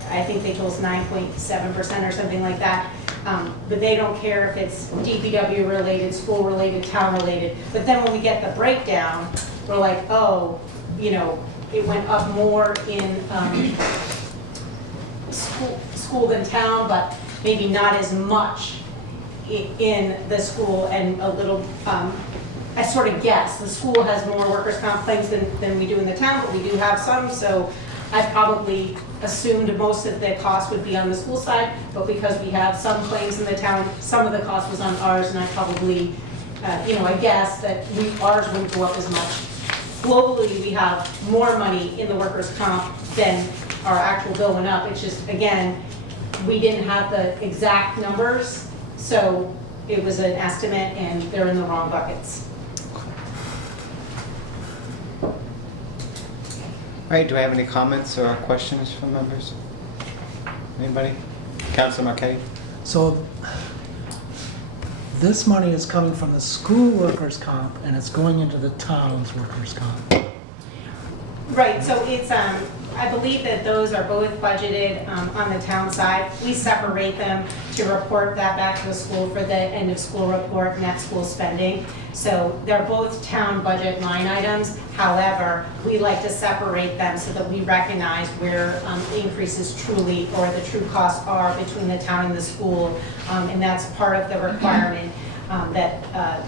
I think they told us 9.7% or something like that. But they don't care if it's DPW related, school related, town related. But then when we get the breakdown, we're like, oh, it went up more in school than town, but maybe not as much in the school, and a little, I sort of guess, the school has more workers' comp claims than we do in the town, but we do have some, so I probably assumed most of the cost would be on the school side, but because we have some claims in the town, some of the cost was on ours, and I probably, I guess that ours wouldn't go up as much. Globally, we have more money in the workers' comp than our actual bill went up. It's just, again, we didn't have the exact numbers, so it was an estimate, and they're in the wrong buckets. All right, do I have any comments or questions from members? Anybody? Councilor Marquetti? So this money is coming from the school workers' comp, and it's going into the town's workers' comp. Right, so it's, I believe that those are both budgeted on the town side. We separate them to report that back to the school for the end of school report, net school spending. So they're both town budget line items. However, we like to separate them so that we recognize where increases truly, or the true costs are between the town and the school. And that's part of the requirement that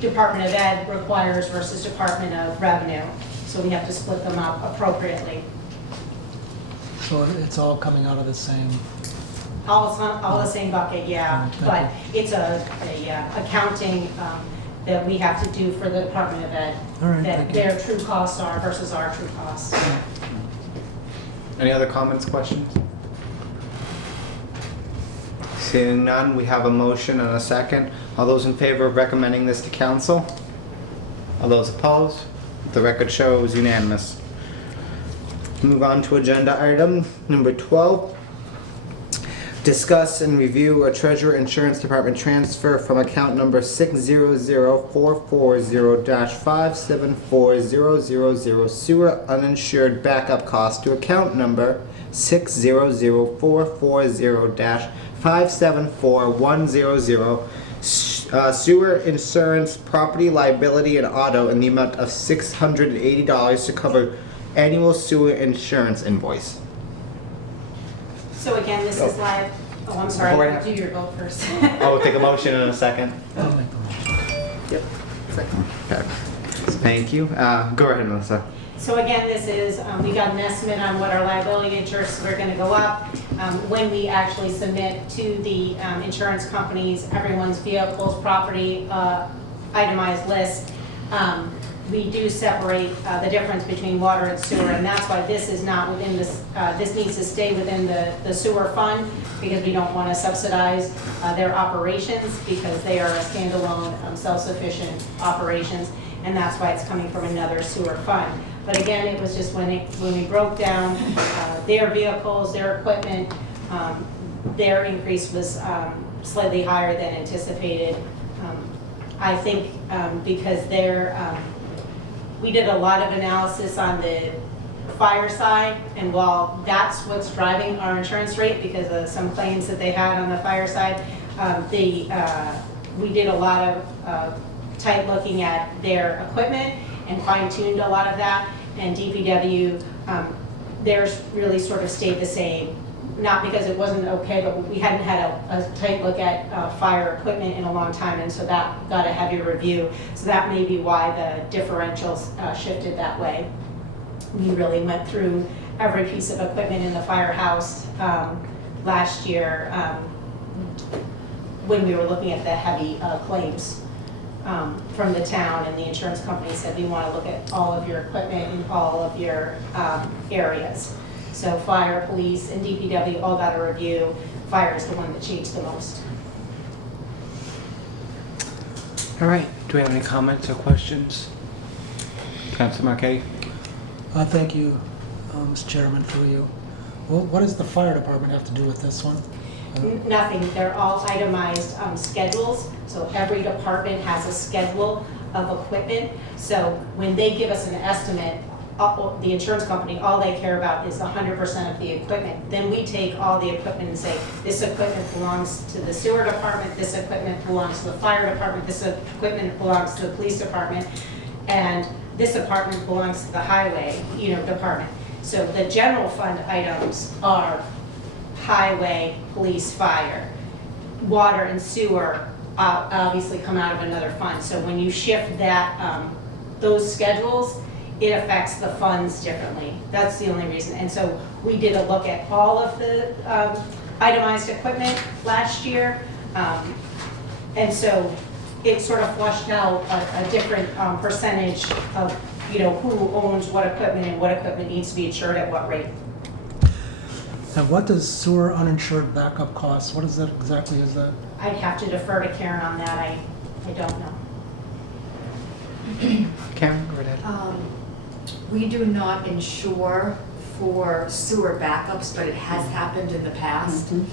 Department of Ed requires versus Department of Revenue. So we have to split them up appropriately. So it's all coming out of the same, All the same bucket, yeah, Okay. but it's a accounting that we have to do for the Department of Ed. All right, That thank you. their true costs are versus our true costs. Any other comments, questions? Seeing none, we have a motion and a second. All those in favor of recommending this to council? All those opposed? The record shows unanimous. Move on to agenda item number 12. Discuss and review a treasurer insurance department transfer from account number 600440-574000 sewer uninsured backup cost to account number 600440-574100 sewer insurance, property liability, and auto in the amount of $680 to cover annual sewer insurance invoice. So again, this is live, oh, I'm sorry, Before I- do your vote first. I'll take a motion in a second. I'll make the motion. Yep. Second. Okay. Thank you. Go ahead, Melissa. So again, this is, we got an estimate on what our liability insurance are gonna go up. When we actually submit to the insurance companies, everyone's vehicles, property, itemized list, we do separate the difference between water and sewer, and that's why this is not within this, this needs to stay within the sewer fund, because we don't wanna subsidize their operations, because they are a standalone, self-sufficient operations, and that's why it's coming from another sewer fund. But again, it was just when we broke down their vehicles, their equipment, their increase was slightly higher than anticipated. I think because we did a lot of analysis on the fire side, and while that's what's driving our insurance rate because of some claims that they had on the fire side, we did a lot of tight looking at their equipment and fine-tuned a lot of that, and DPW, theirs really sort of stayed the same. Not because it wasn't okay, but we hadn't had a tight look at fire equipment in a long time, and so that got a heavier review. So that may be why the differentials shifted that way. We really went through every piece of equipment in the firehouse last year when we were looking at the heavy claims from the town, and the insurance company said, we want to look at all of your equipment in all of your areas. So fire, police, and DPW all got a review. Fire is the one that changed the most. All right. Do we have any comments or questions? Councilor Marquet? Thank you, Mr. Chairman, through you. Well, what does the fire department have to do with this one? Nothing. They're all itemized schedules. So every department has a schedule of equipment. So when they give us an estimate, the insurance company, all they care about is 100% of the equipment. Then we take all the equipment and say, this equipment belongs to the sewer department, this equipment belongs to the fire department, this equipment belongs to the police department, and this department belongs to the highway, department. So the general fund items are highway, police, fire. Water and sewer obviously come out of another fund. So when you shift that, those schedules, it affects the funds differently. That's the only reason. And so we did a look at all of the itemized equipment last year. And so it sort of flushed out a different percentage of, who owns what equipment and what equipment needs to be insured at what rate. And what does sewer uninsured backup cost? What is that exactly? Is that? I'd have to defer to Karen on that. I don't know. Karen, go ahead. We do not insure for sewer backups, but it has happened in the past. And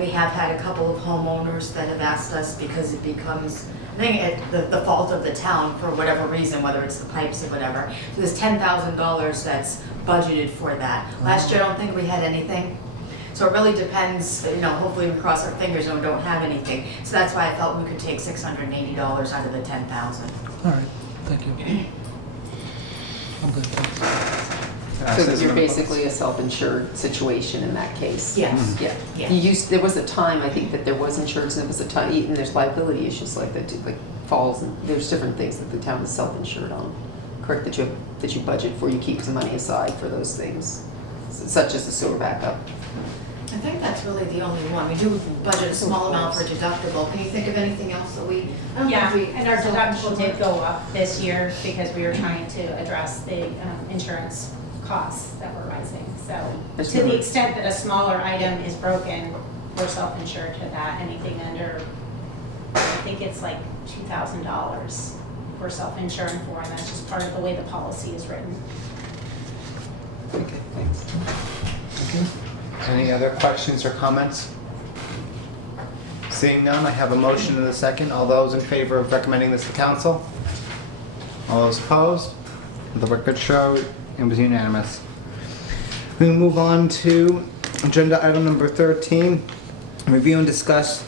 we have had a couple of homeowners that have asked us because it becomes, I think, the fault of the town for whatever reason, whether it's the pipes or whatever. So there's $10,000 that's budgeted for that. Last year, I don't think we had anything. So it really depends, hopefully we cross our fingers and we don't have anything. So that's why I felt we could take $680 out of the $10,000. All right, thank you. I'm good, thanks. So you're basically a self-insured situation in that case? Yes. Yeah. Yes. There was a time, I think, that there was insurance, and there was a time, and there's liability issues like that, too, like falls, and there's different things that the town is self-insured on. Correct, that you budget for, you keep some money aside for those things, such as the sewer backup. I think that's really the only one. We do budget a small amount for deductible. Can you think of anything else that we? Yeah, and our deductible did go up this year because we were trying to address the insurance costs that were rising. So to the extent that a smaller item is broken, we're self-insured to that. Anything under, I think it's like $2,000 we're self-insuring for, and that's just part of the way the policy is written. Okay, thanks. Any other questions or comments? Seeing none, I have a motion and a second. All those in favor of recommending this to council? All those opposed? The record show it was unanimous. We move on to agenda item number 13. Review and discuss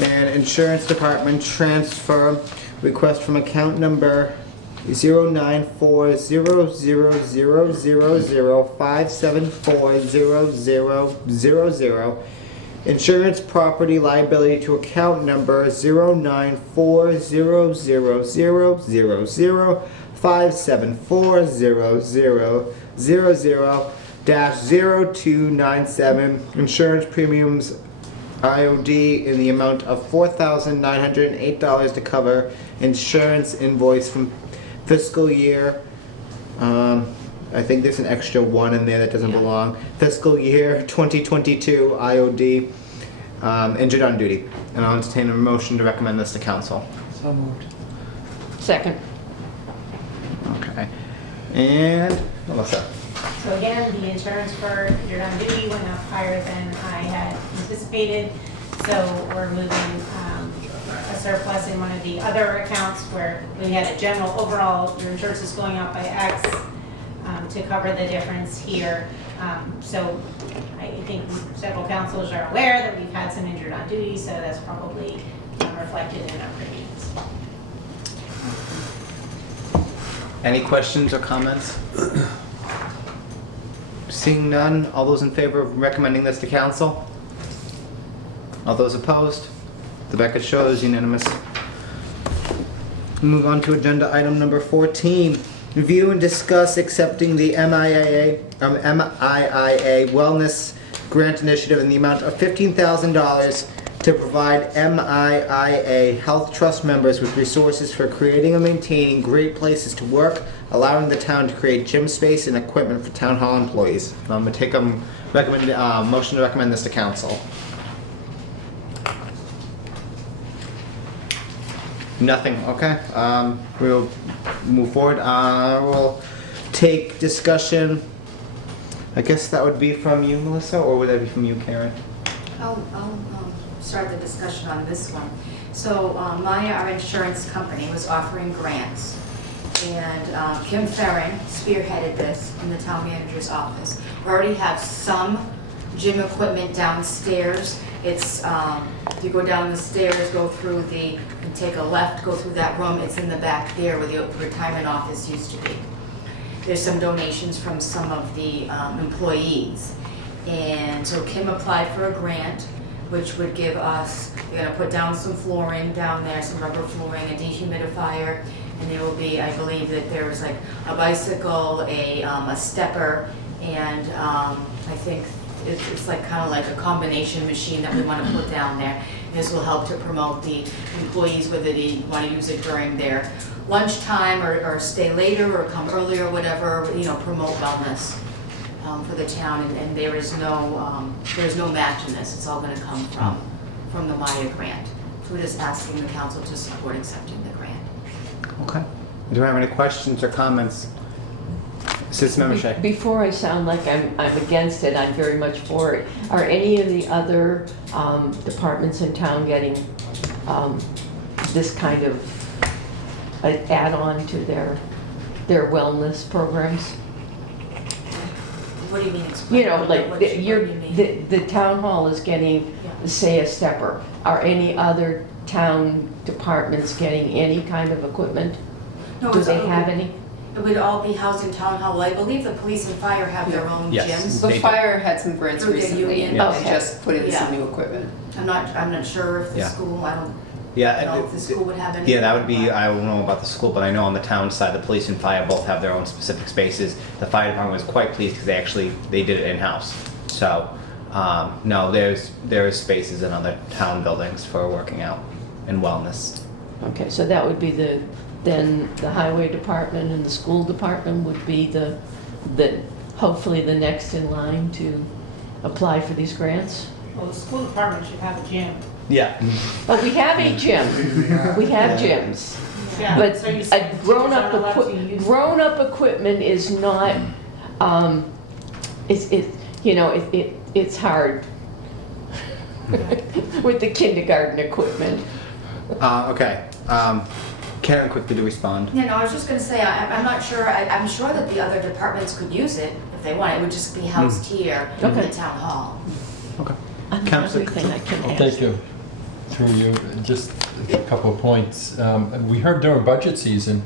an insurance department transfer request from account number 094000005740000 insurance property liability to account number 094000005740000-0297 insurance premiums IOD in the amount of $4,908 to cover insurance invoice from fiscal year, I think there's an extra one in there that doesn't belong, fiscal year 2022 IOD, injured on duty. And I'll entertain a motion to recommend this to council. So moved. Second. Okay. And Melissa. So again, the insurance for injured on duty went up higher than I had anticipated. So we're moving a surplus in one of the other accounts where we had a general overall, your insurance is going up by X to cover the difference here. So I think several councilors are aware that we've had some injured on duty, so that's probably reflected in our premiums. Any questions or comments? Seeing none, all those in favor of recommending this to council? All those opposed? The record shows unanimous. Move on to agenda item number 14. Review and discuss accepting the MIA Wellness Grant Initiative in the amount of $15,000 to provide MIA Health Trust members with resources for creating and maintaining great places to work, allowing the town to create gym space and equipment for town hall employees. I'm gonna take a motion to recommend this to council. Nothing, okay. We'll move forward. We'll take discussion. I guess that would be from you, Melissa, or would that be from you, Karen? I'll start the discussion on this one. So Maya, our insurance company, was offering grants. And Kim Ferrin spearheaded this in the town manager's office. We already have some gym equipment downstairs. It's, you go down the stairs, go through and take a left, go through that room. It's in the back there where the retirement office used to be. There's some donations from some of the employees. And so Kim applied for a grant, which would give us, we're gonna put down some flooring down there, some rubber flooring, a dehumidifier, and there will be, I believe that there was like a bicycle, a stepper, and I think it's like kind of like a combination machine that we want to put down there. This will help to promote the employees, whether they want to use it during their lunchtime or stay later or come earlier or whatever, promote wellness for the town. And there is no match in this. It's all going to come from the Maya grant. So we're just asking the council to support accepting the grant. Okay. Do I have any questions or comments? Assistant Member Shea. Before I sound like I'm against it, I'm very much for it. Are any of the other departments in town getting this kind of an add-on to their wellness programs? What do you mean? Explain. Like what do you mean? the town hall is getting, say, a stepper. Are any other town departments getting any kind of equipment? No, Do they have any? It would all be housed in town hall. I believe the police and fire have their own Yes. gyms. The fire had some grants Through their recently union. and Okay. just put in some new equipment. I'm not sure if the school, I don't know if the school would have any. Yeah, that would be, I don't know about the school, but I know on the town side, the police and fire both have their own specific spaces. The fire department was quite pleased because they did it in-house. So, no, there is spaces in other town buildings for working out and wellness. Okay, so that would be then the highway department and the school department would be the hopefully the next in line to apply for these grants? Well, the school department should have a gym. Yeah. But we have a gym. We have gyms. Yeah, But so you're saying teachers aren't allowed to use it? grown-up equipment is not, it's hard with the kindergarten equipment. Okay. Karen quickly to respond. Yeah, no, I was just gonna say, I'm not sure, I'm sure that the other departments could use it if they want. It would just be housed here in the Okay. town hall. Okay. On Counselor- everything I can ask. Thank you. Through you, just a couple of points. We heard during budget season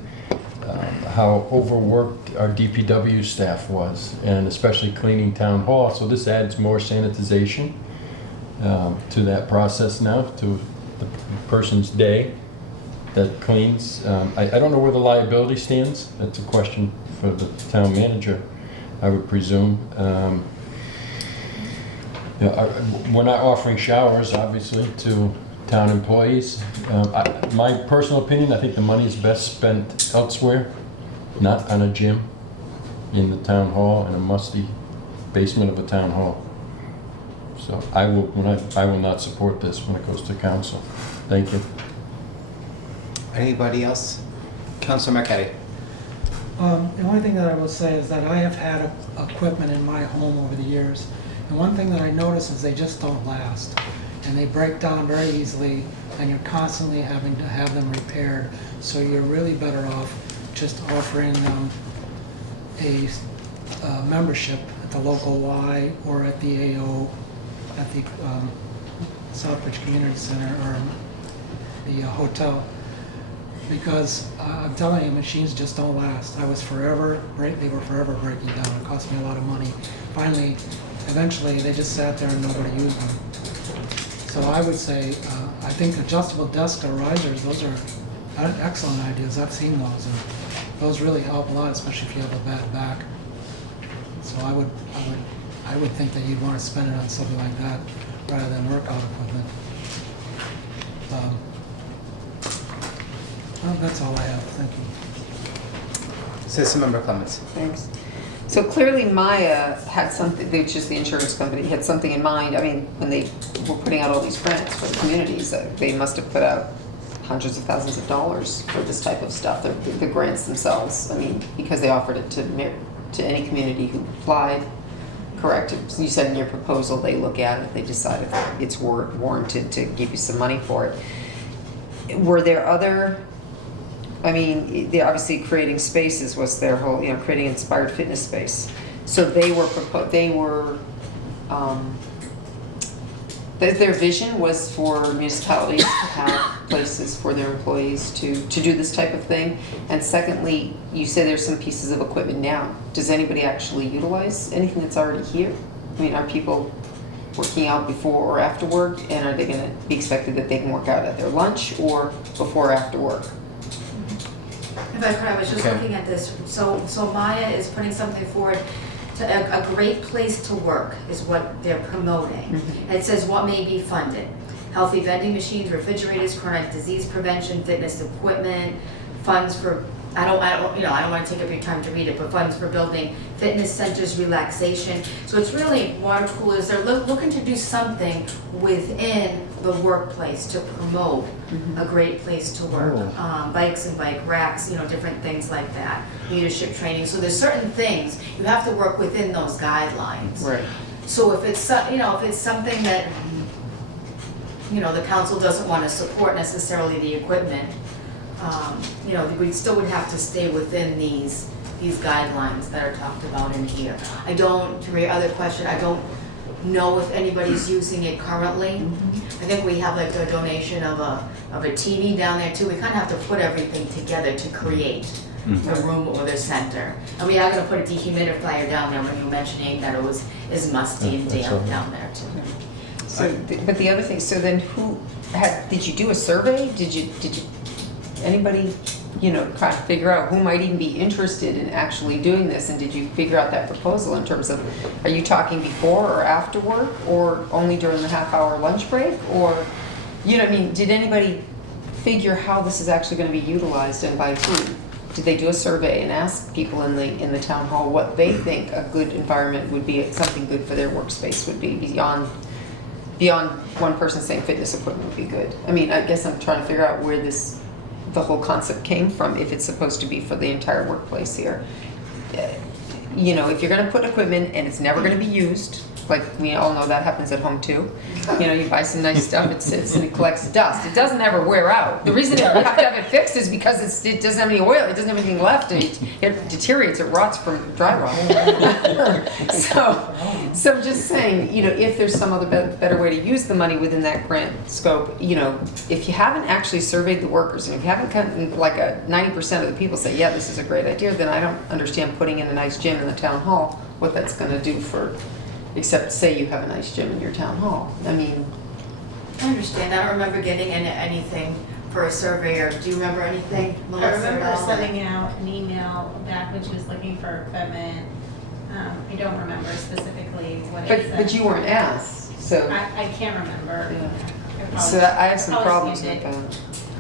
how overworked our DPW staff was, and especially cleaning town hall. So this adds more sanitization to that process now, to the person's day that cleans. I don't know where the liability stands. That's a question for the town manager, I would presume. We're not offering showers, obviously, to town employees. My personal opinion, I think the money is best spent elsewhere, not on a gym in the town hall, in a musty basement of a town hall. So I will not support this when it goes to council. Thank you. Anybody else? Councilor Marquetti. The only thing that I will say is that I have had equipment in my home over the years, and one thing that I notice is they just don't last, and they break down very easily, and you're constantly having to have them repaired. So you're really better off just offering them a membership at the local Y or at the AO, at the Southbridge Community Center or the hotel. Because I'm telling you, machines just don't last. They were forever breaking down. It cost me a lot of money. Finally, eventually, they just sat there and nobody used them. So I would say, I think adjustable desk or risers, those are excellent ideas. I've seen those, and those really help a lot, especially if you have a bad back. So I would think that you'd want to spend it on something like that rather than workout equipment. Well, that's all I have. Thank you. Citizen Member Clements. Thanks. So clearly Maya had something, which is the insurance company, had something in mind. I mean, when they were putting out all these grants for the communities, they must have put out hundreds of thousands of dollars for this type of stuff, the grants themselves. I mean, because they offered it to any community who applied, correct? You said in your proposal, they look at it, they decide if it's warranted to give you some money for it. Were there other, I mean, they obviously creating spaces was their whole, creating inspired fitness space. So their vision was for municipalities to have places for their employees to do this type of thing. And secondly, you say there's some pieces of equipment now. Does anybody actually utilize anything that's already here? I mean, are people working out before or after work? And are they gonna be expected that they can work out at their lunch or before or after work? If I could, I was just Okay. looking at this. So Maya is putting something forward to a great place to work is what they're promoting. And it says what may be funded: healthy vending machines, refrigerators, chronic disease prevention, fitness equipment, funds for, I don't want to take up your time to read it, but funds for building fitness centers, relaxation. So it's really water coolers. They're looking to do something within the workplace to promote a great place to work. Bikes and bike racks, different things like that. Leadership training. So there's certain things you have to work within those guidelines. Right. So if it's something that the council doesn't want to support necessarily the equipment, we still would have to stay within these guidelines that are talked about in here. To your other question, I don't know if anybody's using it currently. I think we have like a donation of a TV down there too. We kind of have to put everything together to create a room or the center. And we are going to put a dehumidifier down there when you were mentioning that is musty and damp down there too. So, but the other thing, so then did you do a survey? Did anybody, kind of figure out who might even be interested in actually doing this? And did you figure out that proposal in terms of, are you talking before or after work or only during the half-hour lunch break? Or, did anybody figure how this is actually going to be utilized and by who? Did they do a survey and ask people in the town hall what they think a good environment would be, something good for their workspace would be beyond one person saying fitness equipment would be good? I mean, I guess I'm trying to figure out where this the whole concept came from, if it's supposed to be for the entire workplace here. You know, if you're gonna put equipment and it's never gonna be used, like we all know that happens at home too. You know, you buy some nice stuff, it sits and it collects dust. It doesn't ever wear out. The reason you have to have it fixed is because it doesn't have any oil, it doesn't have anything left, it deteriorates, it rots from dry rot. So just saying, you know, if there's some other better way to use the money within that grant scope, you know, if you haven't actually surveyed the workers, and if you haven't gotten like 90% of the people say, yeah, this is a great idea, then I don't understand putting in a nice gym in the town hall, what that's gonna do for, except say you have a nice gym in your town hall. I mean, I understand. I don't remember getting anything for a surveyor. Do you remember anything, I Melissa? remember at all? sending out an email back when she was looking for equipment. I don't remember specifically what it said. but you weren't asked, so. I can't remember. Yeah. I probably- So I have some probably problems skimmed with it.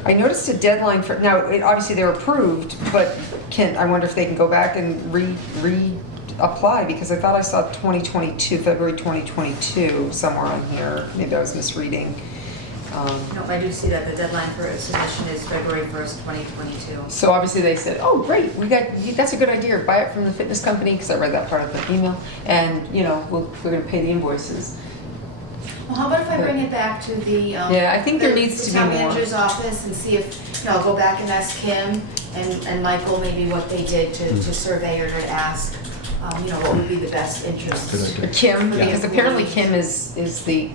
that. I noticed a deadline for, now, obviously they're approved, but I wonder if they can go back and reapply, because I thought I saw 2022, February 2022 somewhere on here. Maybe I was misreading. No, I do see that the deadline for submission is February 1st, 2022. So obviously they said, oh, great, that's a good idea, buy it from the fitness company, because I read that part of the email, and, you know, we're gonna pay the invoices. Well, how about if I bring it back to the, Yeah, I think there needs to the be town more. manager's office and see if, you know, I'll go back and ask Kim and Michael maybe what they did to survey or to ask, you know, what would be the best interest. Or Kim, Yeah. because apparently Kim is the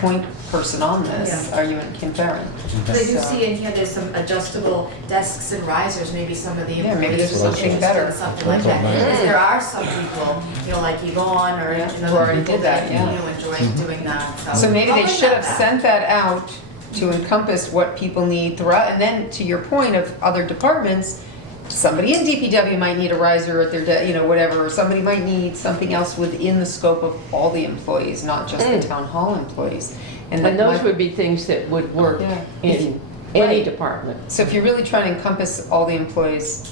point person on this, Yeah. are you and Kim Farren? But I do So- see in here there's some adjustable desks and risers, maybe some of the Yeah, maybe employees there's are something interested in better. something like that. Because there are some people, you know, like Yvonne or, Yeah, you know, who already people did that, that, yeah. you know, enjoy doing that, So maybe I'll they bring should that have back. sent that out to encompass what people need throughout, and then to your point of other departments, somebody in DPW might need a riser at their, you know, whatever, or somebody might need something else within the scope of all the employees, not just the town hall employees. And that those might- would be things that would work Yeah. in any Right. department. So if you're really trying to encompass all the employees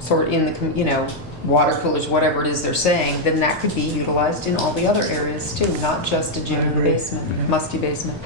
sort of in the, you know, water coolers, whatever it is they're saying, then that could be utilized in all the other areas too, not just a gym in the basement, musty basement.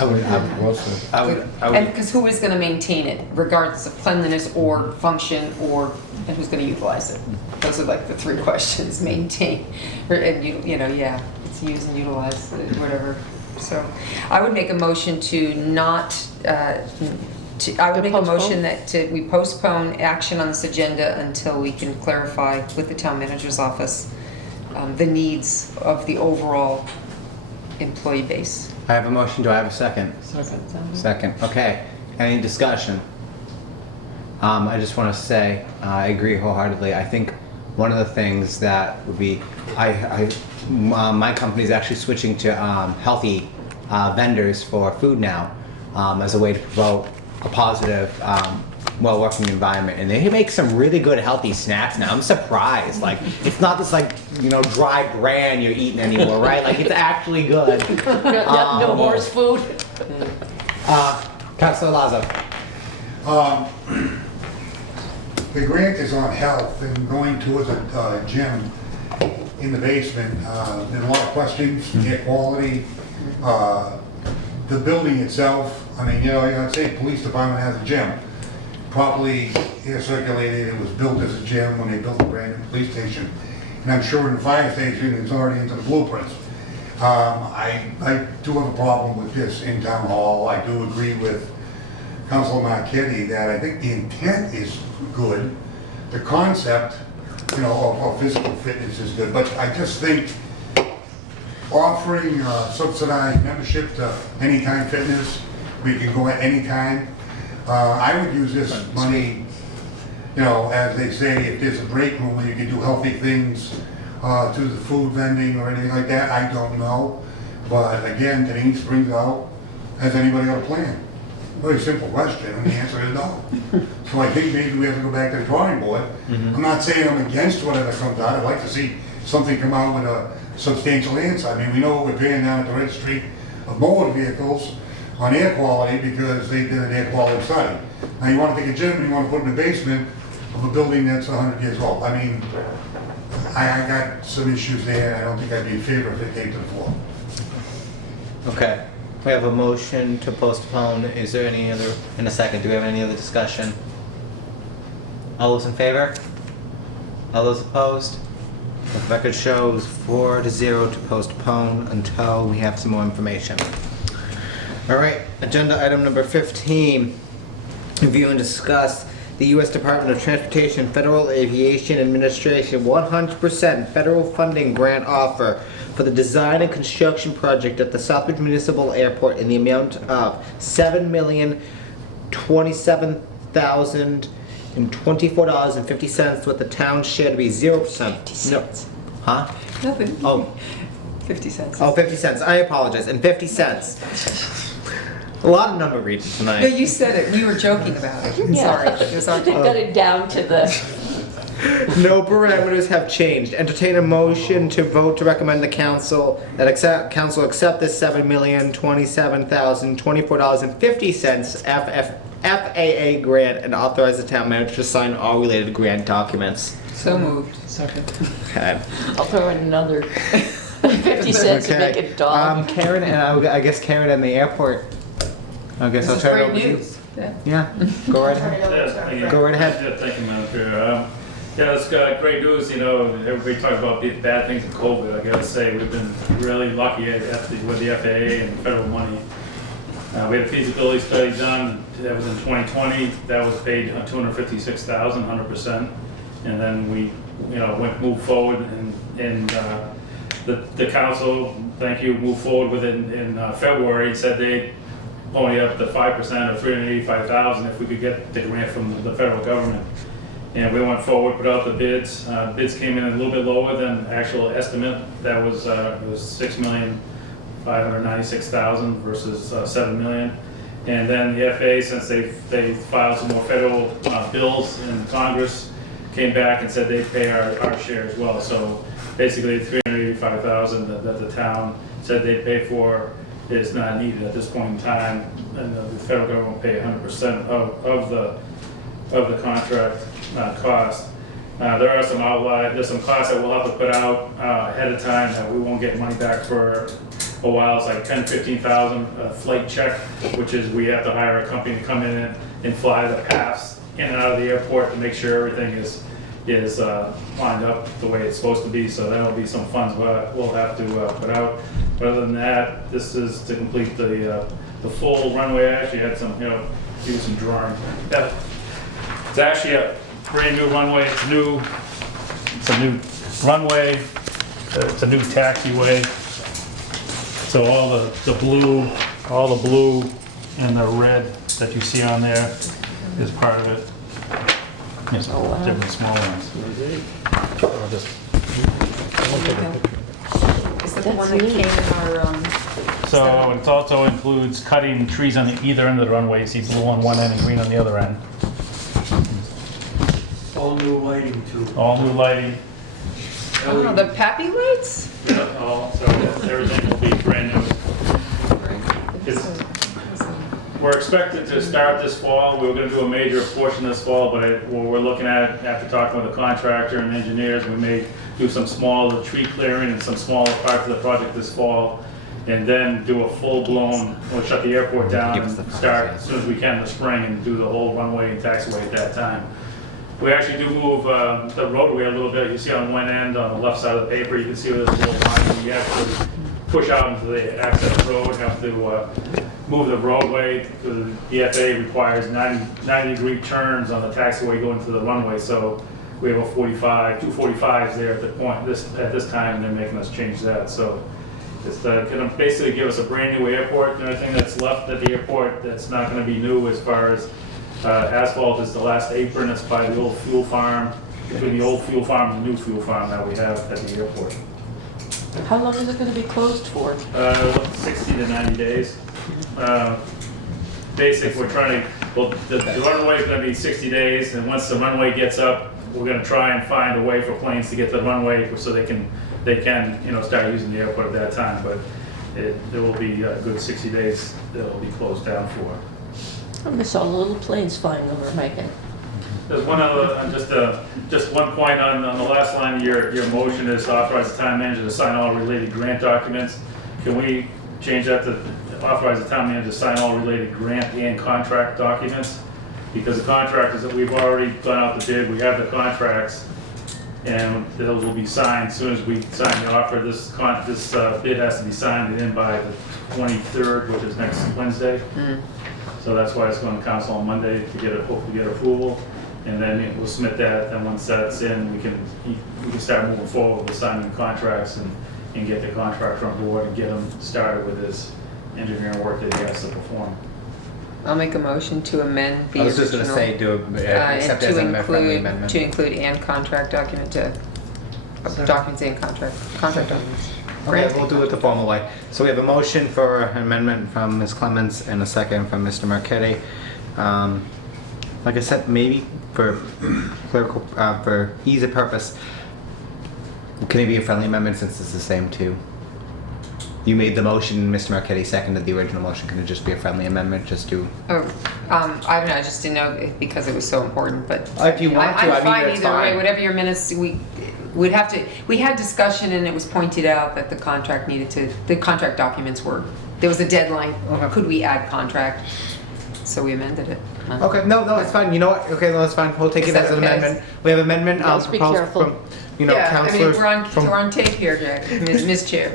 Well said. And because who is gonna maintain it, regardless of cleanliness or function, and who's gonna utilize it? Those are like the three questions: maintain, and you know, yeah, it's use and utilize, whatever. So, I would make a motion to not, I would To make a motion postpone? that we postpone action on this agenda until we can clarify with the town manager's office the needs of the overall employee base. I have a motion, do I have a second? Second, okay. Any discussion? I just want to say, I agree wholeheartedly. I think one of the things that would be, my company's actually switching to healthy vendors for food now as a way to promote a positive, well-working environment. And they make some really good healthy snacks now. I'm surprised. Like, it's not this like, you know, dry bran you're eating anymore, right? Like, it's actually good. No horse food? Councilor Lazo. The grant is on health and going towards a gym in the basement. There's a lot of questions, air quality, the building itself. I mean, you know, I'd say police department has a gym. Properly air circulated, it was built as a gym when they built the brand new police station. And I'm sure in the fire station, it's already into the blueprints. I do have a problem with this in town hall. I do agree with Councilor Marquetti that I think the intent is good. The concept, you know, of physical fitness is good, but I just think offering subsidized membership to Anytime Fitness, we can go at any time. I would use this money, you know, as they say, if there's a break room where you can do healthy things, to the food vending or anything like that, I don't know. But again, Denise brings out, has anybody got a plan? Very simple question, and the answer is no. So I think maybe we have to go back to the drawing board. I'm not saying I'm against whatever comes out. I'd like to see something come out with a substantial answer. I mean, we know what we're paying down at the registry of motor vehicles on air quality because they did an air quality study. Now you want to take a gym and you want to put it in the basement of a building that's 100 years old. I mean, I got some issues there. I don't think I'd be in favor if it came to the floor. Okay. We have a motion to postpone. Is there any other, in a second, do we have any other discussion? All those in favor? All those opposed? The record shows 4-0 to postpone until we have some more information. All right, agenda item number 15. Review and discuss the U.S. Department of Transportation Federal Aviation Administration 100% federal funding grant offer for the design and construction project at the Southbridge Municipal Airport in the amount of $7,027,024.50 with the town's share to be 0%. 50 cents. No. Huh? Nothing. Oh, 50 cents. oh, 50 cents. I apologize. And 50 cents. A lot of number reading No, tonight. you said it, we were joking about it. Yeah. Sorry, it was our They fault. got it down to the, No parameters have changed. Entertain a motion to vote to recommend the council that council accept this $7,027,024.50 FAA grant and authorize the town manager to sign all related grant documents. So moved. Second. Okay. I'll throw in another 50 cents to make it dog. Karen and I guess Karen and the airport. I guess This I'll is turn it great over to you. news. Yeah. Yeah, go right ahead. Go right ahead. Yeah, thank you, Madam Chair. Yeah, it's great news, you know, everybody talks about the bad things of COVID. I gotta say, we've been really lucky with the FAA and federal money. We had a feasibility study done, that was in 2020, that was paid $256,000, 100%. And then we, you know, moved forward and the council, thank you, moved forward with it in February and said they only up to 5% or $385,000 if we could get the grant from the federal government. And we went forward, put out the bids. Bids came in a little bit lower than actual estimate. That was it was $6,596,000 versus $7 million. And then the FAA, since they filed some more federal bills in Congress, came back and said they'd pay our share as well. So basically, $385,000 that the town said they'd pay for is not needed at this point in time, and the federal government will pay 100% of the contract cost. There are some there's some costs that we'll have to put out ahead of time that we won't get money back for a while. It's like $10,000-$15,000 flight check, which is we have to hire a company to come in and fly the paths in and out of the airport to make sure everything is lined up the way it's supposed to be. So that'll be some funds we'll have to put out. But other than that, this is to complete the full runway. I actually had some, you know, do some drawings. Yeah. It's actually a brand new runway. It's a new runway. It's a new taxiway. So all the blue and the red that you see on there is part of it. Yes, different small ones. I'll just- Is that the one that came in our, So it also includes cutting trees on either end of the runway. You see blue on one end and green on the other end. All new lighting too. All new lighting. oh, the Pappy lights? Yeah, so everything will be brand new. We're expected to start this fall. We were going to do a major portion this fall, but what we're looking at, after talking with the contractor and engineers, we may do some small tree clearing and some smaller parts of the project this fall, and then do a full-blown, we'll shut the airport down and start as soon as we can in the spring and do the whole runway and taxiway at that time. We actually do move the roadway a little bit. You see on one end, on the left side of the paper, you can see where there's a little line. You have to push out into the access road, have to move the roadway. The FAA requires 90-degree turns on the taxiway going to the runway. So we have two 45s there at the point. At this time, they're making us change that. So it's going to basically give us a brand new airport. The only thing that's left at the airport that's not going to be new as far as asphalt is the last apron. It's by the old fuel farm, between the old fuel farm and the new fuel farm that we have at the airport. How long is it going to be closed for? 60 to 90 days. We're trying to, well, the runway is going to be 60 days, and once the runway gets up, we're going to try and find a way for planes to get to the runway so they can start using the airport at that time. But there will be a good 60 days that will be closed down for. I miss all the little planes flying over Macon. There's one other, just one point on the last line of your motion is to authorize the town manager to sign all related grant documents. Can we change that to authorize the town manager to sign all related grant and contract documents. Because the contractors that we've already gone out to bid, we have the contracts, and those will be signed as soon as we sign the offer. This bid has to be signed in by the 23rd, which is next Wednesday. So that's why it's going to council on Monday to get hopefully get approval. And then we'll submit that, and once that's in, we can start moving forward with signing contracts and get the contractor on board and get him started with his engineering work that he has to perform. I'll make a motion to amend the I was just original. gonna say, accept as a friendly amendment. To include and contract document to, documents and contract documents. Okay, we'll do it the formal way. So we have a motion for an amendment from Ms. Clements and a second from Mr. Marquetti. Like I said, maybe for clerical, for ease of purpose, can it be a friendly amendment since it's the same two? You made the motion, Mr. Marquetti seconded the original motion. Can it just be a friendly amendment? Just do. Oh, I don't know, I just didn't know if, because it was so important, but. If you want to, I mean, I'm fine that's either way, fine. whatever your minutes, we had discussion and it was pointed out that the contract documents were, there was a deadline. Okay. Could we add contract? So we amended it. Okay, no, it's fine. You know what? Okay, no, that's fine. We'll take Is it that as an okay? amendment. We have amendment Let's be proposed careful. from, Yeah, I mean, councilors. we're on tape here, Jack, Ms. Chair.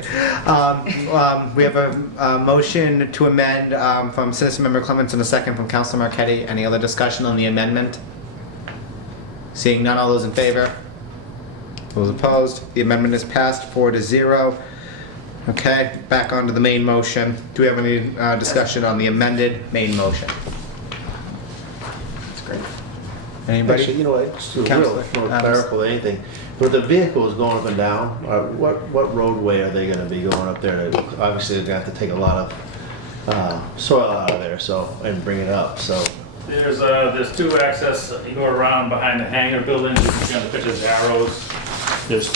We have a motion to amend from Citizen Member Clements and a second from Councilor Marquetti. Any other discussion on the amendment? Seeing none, all those in favor? Those opposed? The amendment is passed 4-0. Okay, back onto the main motion. Do we have any discussion on the amended main motion? That's great. Anybody? Actually, you know what, just a real Counselor more Adams. clerical than anything. With the vehicles going up and down, what roadway are they gonna be going up there? Obviously, they're gonna have to take a lot of soil out of there, so, and bring it up, so. There's two access, you go around behind the hangar buildings, you can see on the pictures, arrows. There's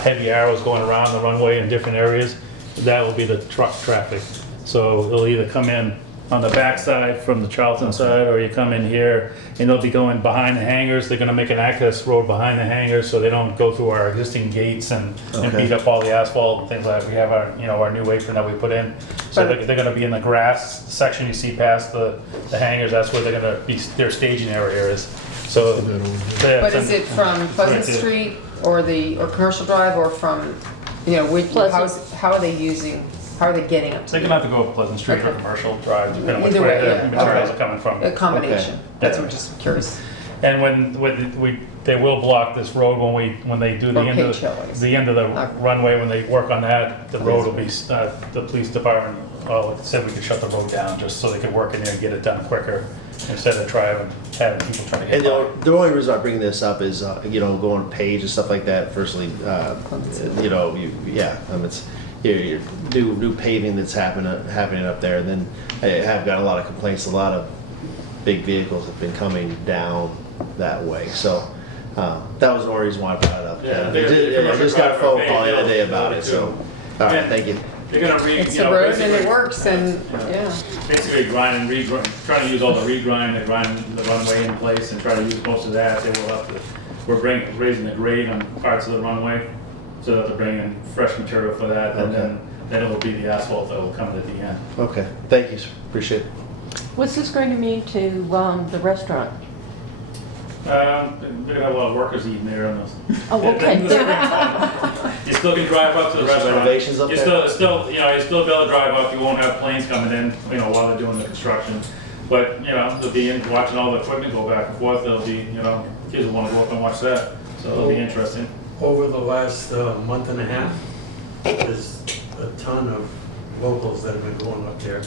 heavy arrows going around the runway in different areas. That will be the truck traffic. So it'll either come in on the backside from the Charlton side, or you come in here, and they'll be going behind the hangars. They're gonna make an access road behind the hangars, so they don't go through our existing gates and Okay. beat up all the asphalt and things like that. We have our new apron that we put in. So they're gonna be in the grass section you see past the hangars. That's where they're gonna be, their staging area is. So. But is it from Pleasant Right there. Street or Commercial Drive, or from, Pleasant. how are they getting up to? They're gonna have to go up Pleasant Street or Commercial Drive, depending on which Either way way, the yeah. materials Okay. are coming from. A combination, Okay. that's Yeah. what I'm just curious. And they will block this road when they do the Or end Page Hill, I guess. the end of the Okay. runway, when they work on that, the road will be, the police department, said we could shut the road down just so they could work in there and get it done quicker, instead of having people trying to get And by. the only reason I bring this up is, going Page and stuff like that, firstly, it's, your new paving that's happening up there, and then I have got a lot of complaints, a lot of big vehicles have been coming down that way, so, that was the only reason why I brought it up. Yeah, I just got a phone call the other day about it, too. so, all right, Yeah. thank you. They're gonna It's the road and it basically- works, and, yeah. Basically grind and regrind, trying to use all the regrind and grind the runway in place and try to use most of that. They will have to, we're raising the grade on parts of the runway, so that they're bringing fresh material for that, and Okay. then it'll be the asphalt that will come at the end. Okay, thank you, appreciate it. What's this going to mean to the restaurant? They're gonna have a lot of workers eating there on those. Oh, okay. You still can drive up to the There's restaurant. renovations up You there? still be able to drive up. You won't have planes coming in, while they're doing the construction. But, they'll be in watching all the equipment go back and forth. There'll be, kids will wanna go up and watch that. So it'll be interesting. Over the last month and a half, there's a ton of locals that have been going up there.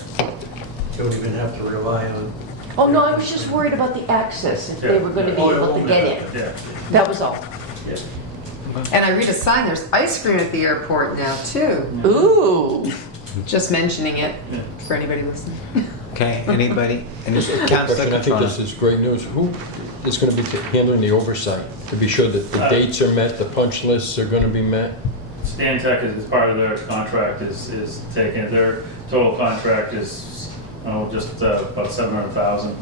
Don't even have to rely on. Oh, no, I was just worried about the access, if they were going to be Oh, it able to won't get in. matter. Yeah. That was all. And I read a sign, there's ice cream at the airport now, too. Ooh. Just mentioning it, Yeah. for anybody listening. Okay, anybody? Any Question, Councilor I think Catrona? this is great news. Who is going to be handling the oversight to be sure that the dates are met, the punch lists are going to be met? Stan Tech is part of their contract is taking it. Their total contract is, just about 700,000.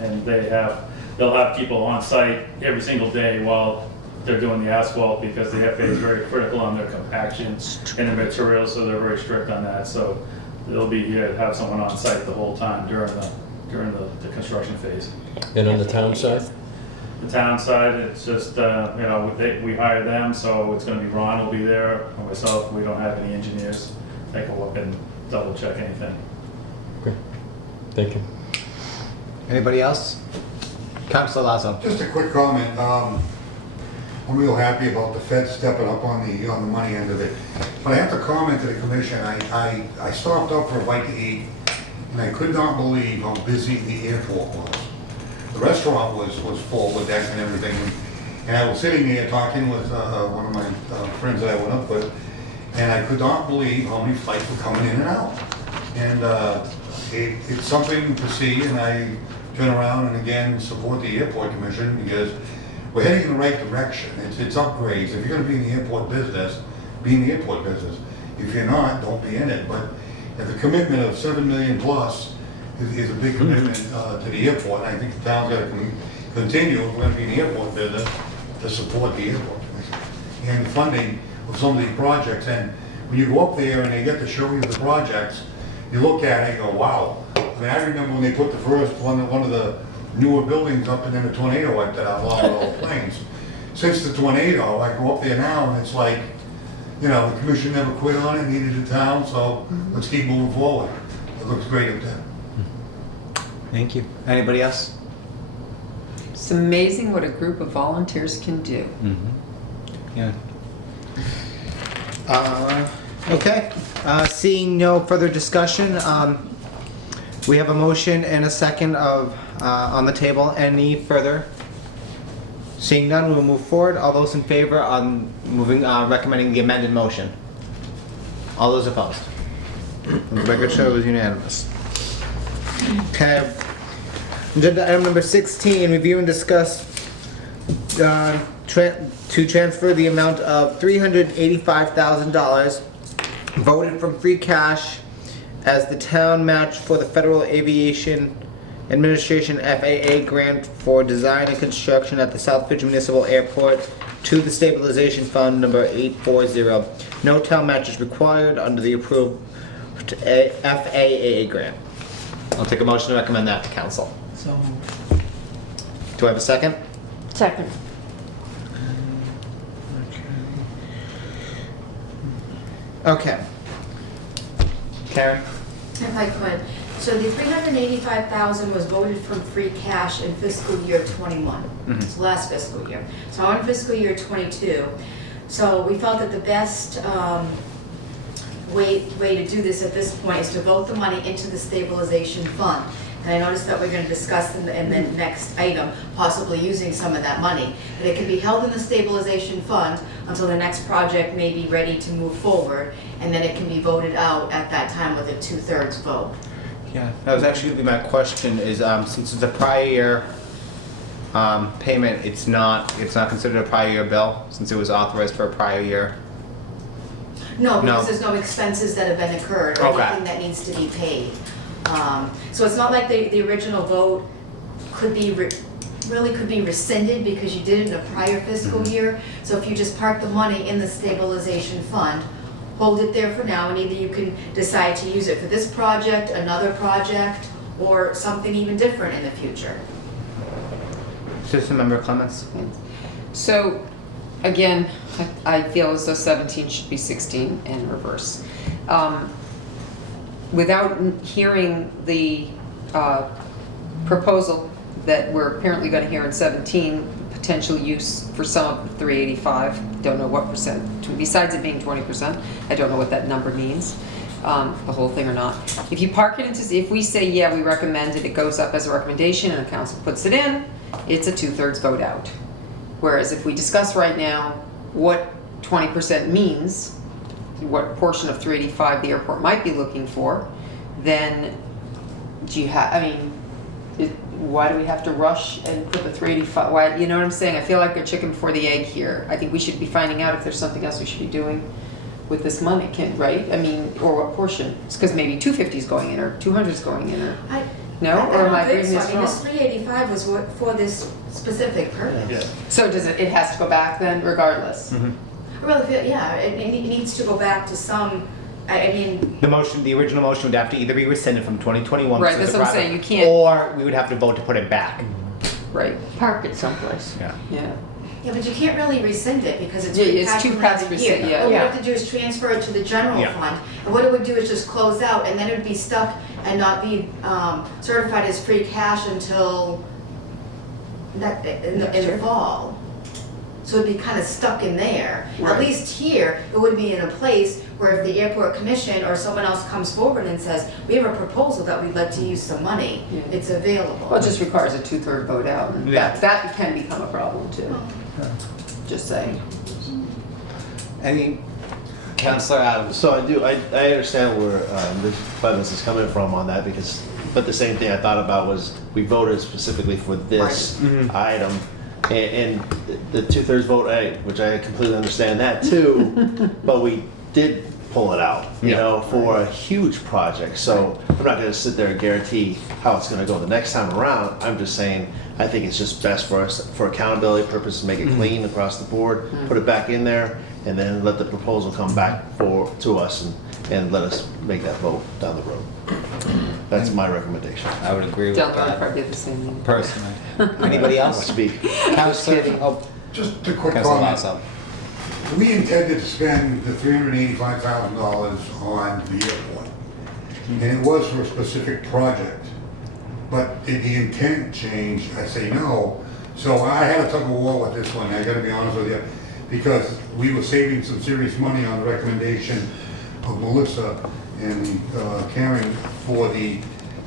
And they'll have people on site every single day while they're doing the asphalt because the FAA is very critical on their compaction and the materials, so they're very strict on that. So they'll be here to have someone on site the whole time during the construction phase. And on the town side? The town side, it's just, we hire them, so it's gonna be Ron will be there, or myself. We don't have any engineers that go up and double check anything. Okay, thank you. Anybody else? Councilor Lazo. Just a quick comment. I'm real happy about the Fed stepping up on the money end of it. But I have to comment to the commission, I stopped up for a bite to eat, and I could not believe how busy the airport was. The restaurant was full with decks and everything, and I was sitting there talking with one of my friends that I went up with, and I could not believe how many flights were coming in and out. And it's something to see, and I turn around and again support the airport commission because we're heading in the right direction. It's upgrades. If you're gonna be in the airport business, be in the airport business. If you're not, don't be in it. But if the commitment of $7 million plus is a big commitment to the airport, and I think the town's gotta continue, if we're gonna be in the airport business, to support the airport commission. And the funding of some of these projects. And when you go up there and they get to show you the projects, you look at it and go, wow. I mean, I remember when they put the first one of the newer buildings up and then a tornado wiped it out along with all the planes. Since the tornado, I go up there now and it's like, the commission never quit on it, needed the town, so let's keep moving forward. It looks great up there. Thank you. Anybody else? It's amazing what a group of volunteers can do. Yeah. Okay. Seeing no further discussion, we have a motion and a second on the table. Any further? Seeing none, we'll move forward. All those in favor on recommending the amended motion? All those opposed? The record shows unanimous. Okay. Agenda item number 16, review and discuss to transfer the amount of $385,000 voted from free cash as the town match for the Federal Aviation Administration FAA grant for design and construction at the Southbridge Municipal Airport to the Stabilization Fund number 840. No town match is required under the approved FAA grant. I'll take a motion to recommend that to council. So, Do I have a second? Second. Okay. Karen? If I could, so the $385,000 was voted from free cash in fiscal year '21, it's last fiscal year. So on fiscal year '22, so we felt that the best way to do this at this point is to vote the money into the stabilization fund. And I noticed that we're going to discuss in the next item, possibly using some of that money. But it can be held in the stabilization fund until the next project may be ready to move forward, and then it can be voted out at that time with a 2/3 vote. Yeah, that was actually gonna be my question is, since it's a prior year payment, it's not considered a prior year bill, since it was authorized for a prior year? No, because No. there's no expenses that have been incurred or Okay. anything that needs to be paid. So it's not like the original vote could be, really could be rescinded because you did it in a prior fiscal year. So if you just park the money in the stabilization fund, hold it there for now, and either you can decide to use it for this project, another project, or something even different in the future. Citizen member comments? So, again, I feel as though 17 should be 16 and reverse. Without hearing the proposal that we're apparently going to hear in 17, potential use for some of the 385, don't know what percent, besides it being 20%, I don't know what that number means, the whole thing or not. If you park it into, if we say, yeah, we recommend it, it goes up as a recommendation and the council puts it in, it's a 2/3 vote out. Whereas if we discuss right now what 20% means, what portion of 385 the airport might be looking for, then do you have, I mean, why do we have to rush and put the 385, why, you know what I'm saying? I feel like a chicken before the egg here. I think we should be finding out if there's something else we should be doing with this money, right? I mean, or what portion? It's because maybe 250 is going in or 200 is going in or. No, or am I reading so. this I mean, this wrong? 385 was for this specific purpose. Yeah. So does it has to go back then regardless? I really feel, yeah, it needs to go back to some, I mean, The original motion would have to either be rescinded from 2021. Right, because that's of what I'm private, saying, you can't- Or we would have to vote to put it back. Right, Park it someplace. Yeah. yeah. yeah, but you can't really rescind it because it's Yeah, free it's cash too from past another year. rescind, yeah. What we Yeah. have to do is transfer it to the general Yeah. fund, and what it would do is just close out, and then it would be stuck and not be certified as free cash until in the fall. So it'd be kind of stuck in there. Right. At least here, it would be in a place where if the airport commission or someone else comes forward and says, we have a proposal that we'd like to use some money, Yeah. it's available. Well, it just requires a 2/3 vote out, and Yeah. that can become a problem too. Just saying. Any, Councilor Adams? So I understand where Ms. Clemens is coming from on that because, but the same thing I thought about was we voted specifically for this item. And the 2/3 vote, which I completely understand that too, but we did pull it out, you Yeah. know, for a huge project. So I'm not gonna sit there and guarantee how it's gonna go the next time around. I'm just saying, I think it's just best for us, for accountability purposes, make it clean across the board, put it back in there, and then let the proposal come back to us and let us make that vote down the road. That's my recommendation. I would agree with Down the road, that, probably the same thing. personally. Anybody else? Speak. Councilor, oh, Just a quick Councilor comment. Lasso. We intended to spend the $385,000 on the airport. And it was for a specific project. But did the intent change? I say no. So I had a tug of war with this one, I gotta be honest with you. Because we were saving some serious money on the recommendation of Melissa and Karen for the,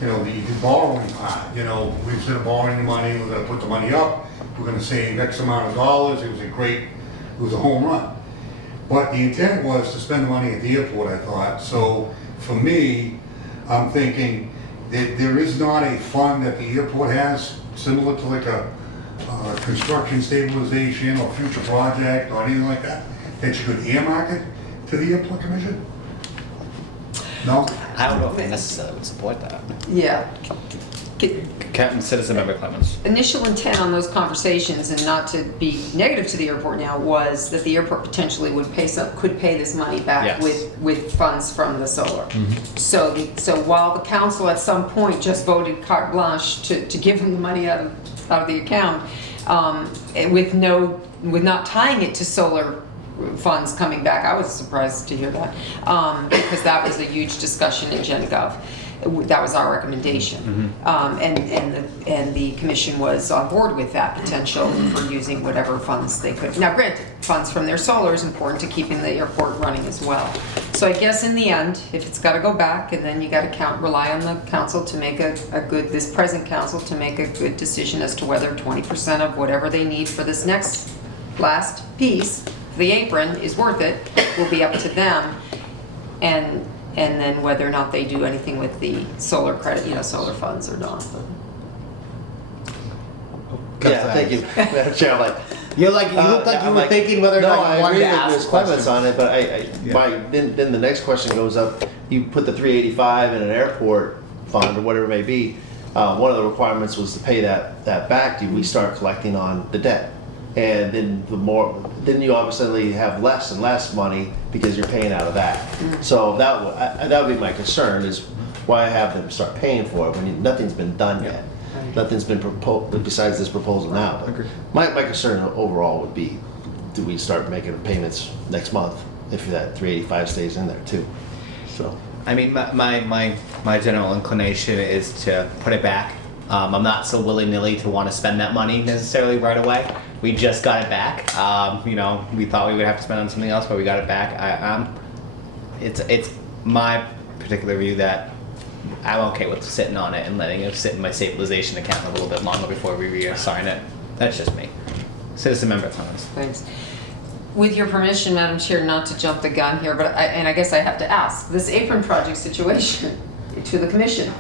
you know, the borrowing part. You know, instead of borrowing the money, we're gonna put the money up, we're gonna save X amount of dollars. It was a home run. But the intent was to spend the money at the airport, I thought. So for me, I'm thinking that there is not a fund that the airport has, similar to like a construction stabilization or future project or anything like that, that you could earmark it to the airport commission? No? I don't know if I necessarily would support that. Yeah. Captain Citizen Member Clemens. Initial intent on those conversations, and not to be negative to the airport now, was that the airport potentially could pay this money back Yes. with funds from the solar. So while the council at some point just voted carte blanche to give them the money out of the account, with not tying it to solar funds coming back, I was surprised to hear that, because that was a huge discussion in Gen Gov. That was our recommendation. And the commission was on board with that potential for using whatever funds they could. Now granted, funds from their solar is important to keeping the airport running as well. So I guess in the end, if it's gotta go back, and then you gotta rely on the council to make this present council to make a good decision as to whether 20% of whatever they need for this last piece, the apron, is worth it, will be up to them. And then whether or not they do anything with the solar credit, solar funds or not. Yeah, thank you, Madam Chair. I'm like, You look like you were thinking whether or no, not you I wanted agree to with ask Ms. a Clemens question. on it, but then the next question goes up. You put the 385 in an airport fund or whatever it may be. One of the requirements was to pay that back. We start collecting on the debt, and then you obviously have less and less money because you're paying out of that. So that would be my concern, is why have them start paying for it when nothing's been done yet. Nothing's been proposed besides this proposal now. But my concern overall would be, do we start making payments next month if that 385 stays in there too? So I mean, my general inclination is to put it back. I'm not so willy-nilly to want to spend that money necessarily right away. We just got it back. We thought we would have to spend on something else, but we got it back. It's my particular view that I'm okay with sitting on it and letting it sit in my stabilization account a little bit longer before we reassign it. That's just me. Citizen Member Clemens. Thanks. With your permission, Madam Chair, not to jump the gun here, but I guess I have to ask, this apron project situation to the commission,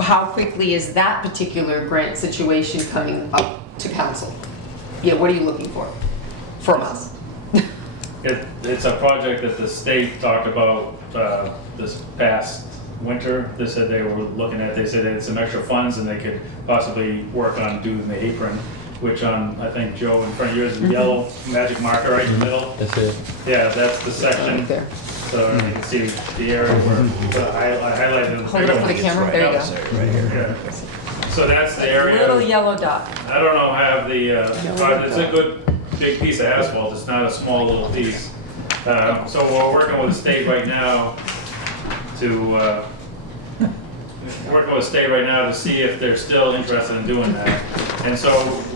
how quickly is that particular grant situation coming up to council? Yeah, what are you looking for from us? It's a project that the state talked about this past winter. They said they were looking at, they said they had some extra funds and they could possibly work on doing the apron, which on, I think, Joe, in front of you is the yellow magic marker right in the middle. That's it. Yeah, that's the section. Right there. So you can see the area where I highlighted. Hold it up for the camera, there you go. Right here. Yeah. So that's the area. Little yellow dot. I don't know, have the, it's a good big piece of asphalt, it's not a small little piece. So we're working with the state right now to, see if they're still interested in doing that. And so,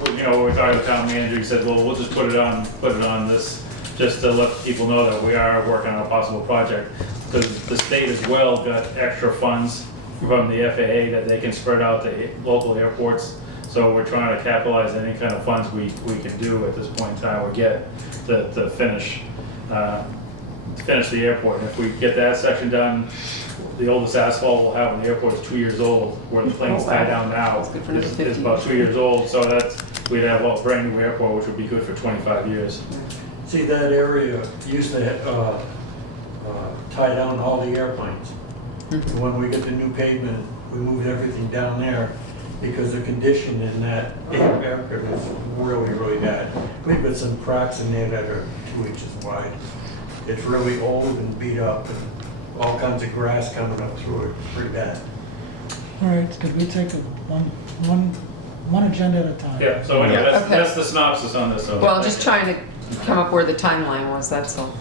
we talked to the town manager, he said, well, we'll just put it on this, just to let people know that we are working on a possible project. Because the state as well got extra funds from the FAA that they can spread out to local airports. So we're trying to capitalize any kind of funds we can do at this point in time or get to finish the airport. And if we get that section done, the oldest asphalt we'll have in the airport is 2 years old, where the planes tie down now That's good for another is 50 about years. 2 years old. So we'd have a brand new airport, which would be good for 25 years. See, that area used to tie down all the airplanes. And when we get the new pavement, we moved everything down there because the condition in that airport is really, really bad. We've got some cracks in there that are 2 inches wide. It's really old and beat up and all kinds of grass coming up through it, pretty bad. All right, could we take one agenda at a time? Yeah, so anyway, Okay. that's the synopsis on this. Well, I'm just trying to come up where the timeline was, that's all.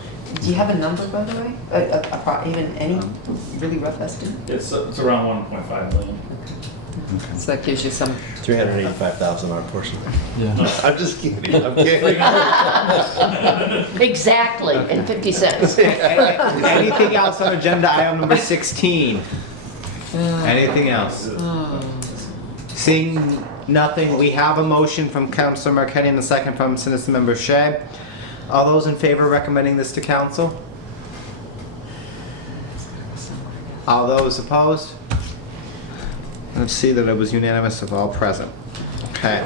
Do you have a number, by the way? Even any really rough estimate? It's around 1.5 million. So that gives you some, 385,000 our portion. Yeah. I'm just kidding, I'm kidding. Exactly, and 50 cents. Anything else on agenda item number 16? Anything else? Seeing nothing, we have a motion from Councilor Marquetti and a second from Citizen Member Shea. All those in favor of recommending this to council? All those opposed? Let's see that it was unanimous of all present. Okay.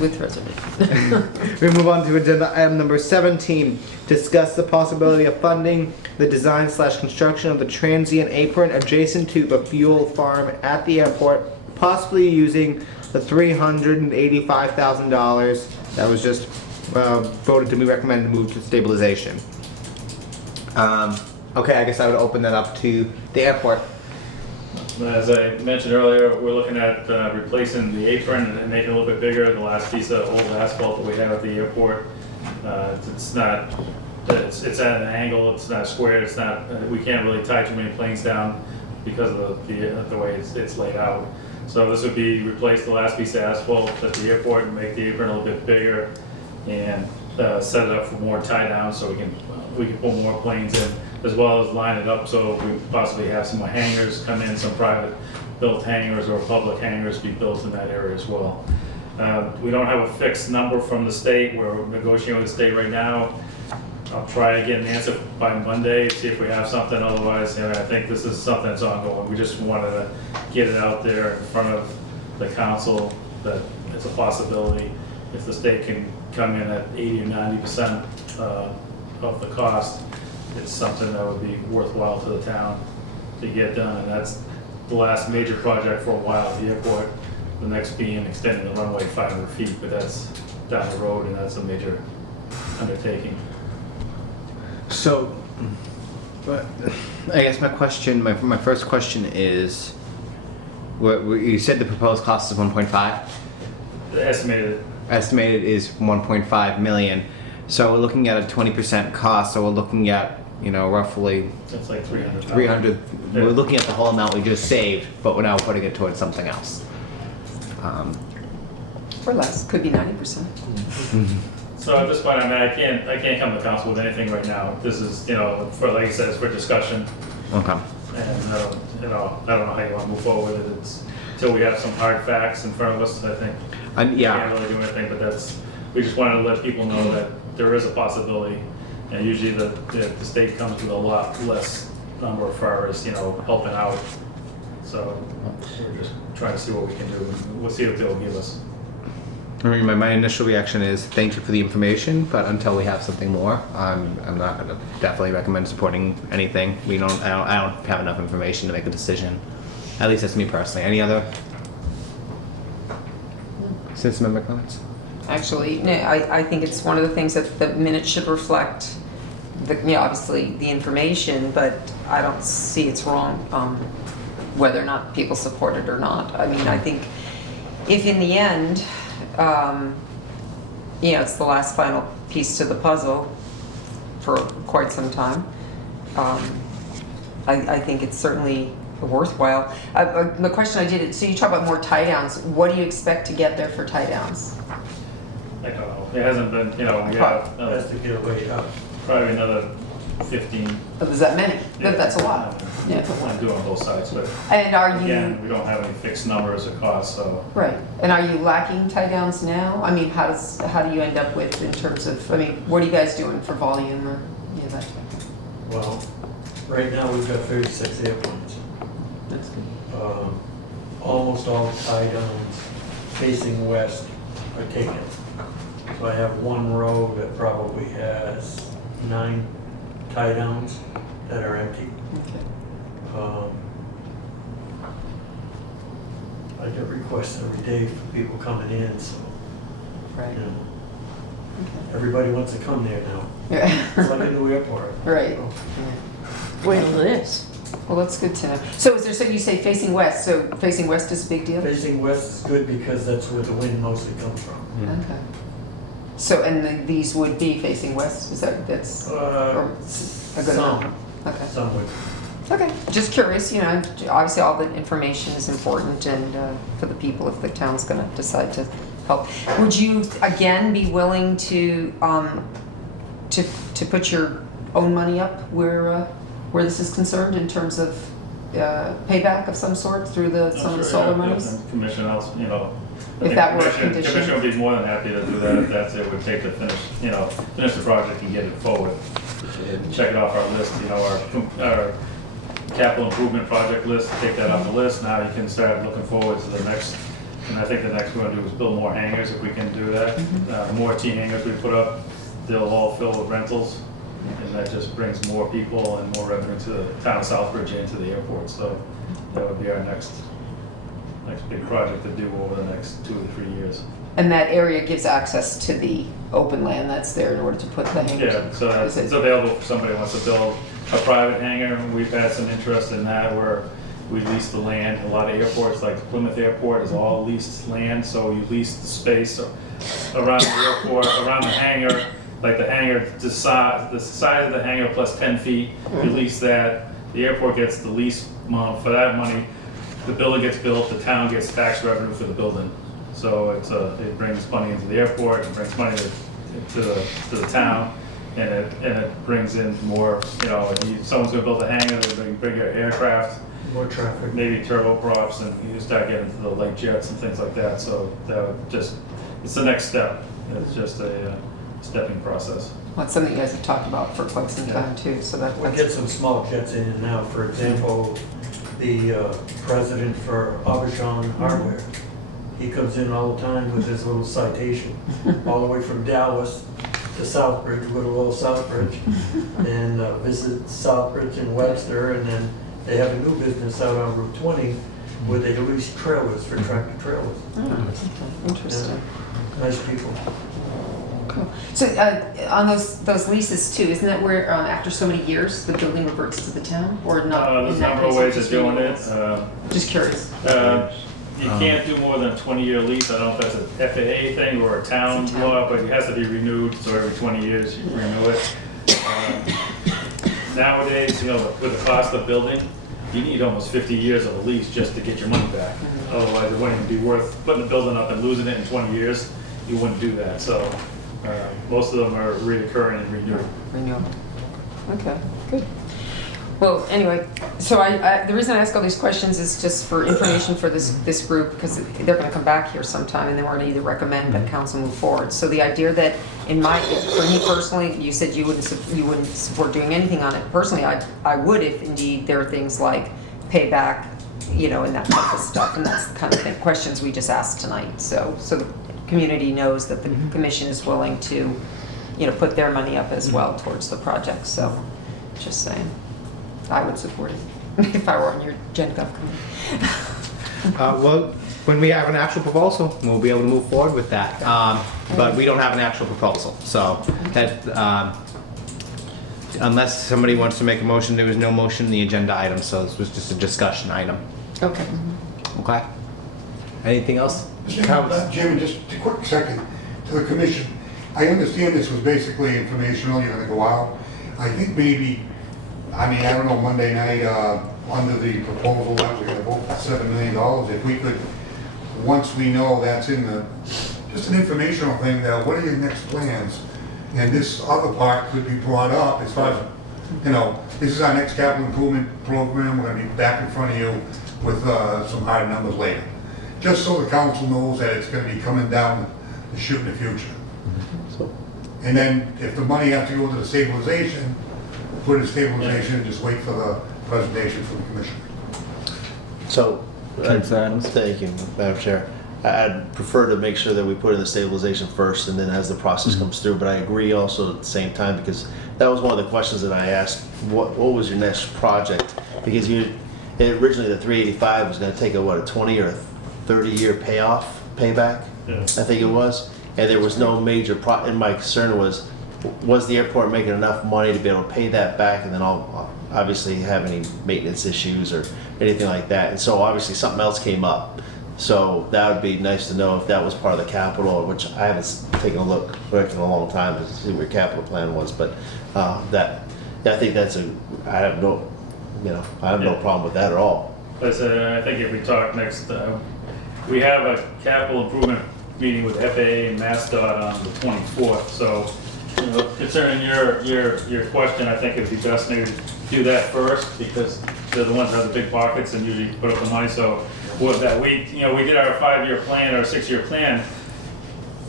with reservation. We move on to agenda item number 17. Discuss the possibility of funding the design/construction of the transient apron adjacent to the fuel farm at the airport, possibly using the $385,000 that was just voted to be recommended to move to stabilization. Okay, I guess I would open that up to the airport. As I mentioned earlier, we're looking at replacing the apron and making it a little bit bigger. The last piece of old asphalt that we have at the airport, it's at an angle, it's not square, it's not, we can't really tie too many planes down because of the way it's laid out. So this would be replace the last piece of asphalt at the airport and make the apron a little bit bigger and set it up for more tie down so we can pull more planes in, as well as line it up so we possibly have some more hangars come in, some private built hangars or public hangars be built in that area as well. We don't have a fixed number from the state. We're negotiating with the state right now. I'll try to get an answer by Monday, see if we have something. Otherwise, I think this is something that's ongoing. We just wanted to get it out there in front of the council that it's a possibility. If the state can come in at 80 or 90% of the cost, it's something that would be worthwhile to the town to get done. And that's the last major project for a while at the airport. The next being extending the runway 500 feet, but that's down the road and that's a major undertaking. So, but I guess my first question is, you said the proposed cost is 1.5? The Estimated is 1.5 million. So we're looking at a 20% cost, so we're looking at, roughly It's like 300. 300. We're looking at the whole amount we just saved, but we're now putting it towards something else. Or less, could be 90%. So at this point, I can't come to council with anything right now. This is, for, like I said, it's for discussion. Okay. And, I don't know how you want to move forward with it. It's until we have some hard facts in front of us, I think. We Yeah. can't really do anything, but we just wanted to let people know that there is a possibility. And usually the state comes with a lot less number as far as, helping out. So we're just trying to see what we can do. We'll see what they'll give us. I mean, my initial reaction is thank you for the information, but until we have something more, I'm not gonna definitely recommend supporting anything. I don't have enough information to make a decision. At least that's me personally. Any other citizen member comments? Actually, no, I think it's one of the things that the minutes should reflect, obviously the information, but I don't see it's wrong whether or not people support it or not. I mean, I think if in the end, it's the last final piece to the puzzle for quite some time, I think it's certainly worthwhile. The question I did, so you talk about more tie downs. What do you expect to get there for tie downs? I don't know. It hasn't been, we have Has to get away up. probably another 15. Oh, is that many? That's a lot. Yeah, Yeah. I want to do on both sides, but And are you, again, we don't have any fixed numbers or costs, so. right, and are you lacking tie downs now? I mean, how do you end up with in terms of, what are you guys doing for volume or, that type of thing? Well, right now we've got 36 airplanes. That's good. Almost all the tie downs facing west are taken. So I have one row that probably has 9 tie downs that are empty. Okay. I get requests every day from people coming in, so, Right. you know, everybody wants to come there now. Yeah. It's like a new airport. Right. Well, it is. Well, that's good to know. So is there, so you say facing west, so facing west is a big deal? Facing west is good because that's where the wind mostly comes from. Okay. So, and these would be facing west, is that's a good Some, amount? Okay. some would. Okay, just curious, obviously all the information is important and for the people if the town's gonna decide to help. Would you, again, be willing to put your own money up where this is concerned in terms of payback of some sort through some of the solar monies? And commission else, If that were a condition. Commission would be more than happy to do that if that's it would take to finish the project and get it forward. And check it off our list, our capital improvement project list, take that off the list. Now you can start looking forward to the next, and I think the next we're gonna do is build more hangars if we can do that. The more T hangars we put up, they'll all fill with rentals. And that just brings more people and more revenue to the town of Southbridge and to the airport. So that would be our next big project to do over the next 2 or 3 years. And that area gives access to the open land that's there in order to put the hangars in? Yeah, so Is it- it's available for somebody who wants to build a private hangar. We've had some interest in that where we lease the land. A lot of airports, like Plymouth Airport, is all leased land, so you lease the space around the airport, around the hangar. Like the hangar, the size of the hangar plus 10 feet, you lease that. The airport gets the lease amount. For that money, the building gets built, the town gets tax revenue for the building. So it brings money into the airport, it brings money to the town, and it brings in more, if someone's gonna build a hangar, they're gonna bring bigger aircraft, More traffic. maybe turboprops, and you start getting into the light jets and things like that. So that would it's the next step. It's just a stepping process. Well, it's something you guys have talked about for quite some time too, so We that's. get some small jets in and out. For example, the president for Aubergine Hardware, he comes in all the time with his little citation, all the way from Dallas to Southbridge, little old Southbridge, and visits Southbridge and Webster, and then they have a new business out on Route 20 where they lease trailers for tractor trailers. Oh, okay. Interesting. Nice people. Cool. So on those leases too, isn't that where after so many years the building reverts to the town, or not? There's in a that number of case, ways it's of just doing it. renewals? Just curious. You can't do more than a 20-year lease. I don't know if that's a FAA thing or a town It's a town. law, but it has to be renewed, so every 20 years you renew it. Nowadays, with the cost of building, you need almost 50 years of a lease just to get your money back. Otherwise, it wouldn't even be worth putting the building up and losing it in 20 years. You wouldn't do that, so most of them are reoccurring and renewed. Renewable. Okay, good. Well, anyway, so the reason I ask all these questions is just for information for this group, because they're gonna come back here sometime, and then we're gonna either recommend that council move forward. So the idea that, for me personally, you said you wouldn't support doing anything on it. Personally, I would if indeed there are things like payback, and that type of stuff, and that's the kind of questions we just asked tonight. So the community knows that the commission is willing to, put their money up as well towards the project, so, just saying. I would support it if I were on your Gen Gov committee. Well, when we have an actual proposal, we'll be able to move forward with that. But we don't have an actual proposal, so that, unless somebody wants to make a motion, there was no motion in the agenda item, so this was just a discussion item. Okay. Okay? Anything else? Jim, just a quick second to the commission. I understand this was basically informational, you're gonna go out. I think maybe, I don't know, Monday night, under the proposal that we're gonna vote for $7 million, if we could, once we know that's in the, just an informational thing, that what are your next plans? And this other part could be brought up as far as, this is our next capital improvement program, we're gonna be back in front of you with some hard numbers later. Just so the council knows that it's gonna be coming down the chute in the future. And then if the money has to go to the stabilization, put it in stabilization and just wait for the presentation from the commission. So, Councilor Adams? thank you, Madam Chair. I'd prefer to make sure that we put in the stabilization first and then as the process comes through, but I agree also at the same time, because that was one of the questions that I asked, what was your next project? Because originally the 385 was gonna take a 20 or 30-year payback, Yeah. I think it was. And there was no major and my concern was the airport making enough money to be able to pay that back and then obviously have any maintenance issues or anything like that. And so obviously something else came up. So that would be nice to know if that was part of the capital, which I haven't taken a look back in a long time to see what your capital plan was. But I think I have no problem with that at all. Like I said, I think if we talk next, we have a capital improvement meeting with FAA and MassDOT on the 24th. So, concerning your question, I think it'd be best maybe to do that first because they're the ones that have the big pockets and usually put up the money. So, with that, we did our 5-year plan, our 6-year plan.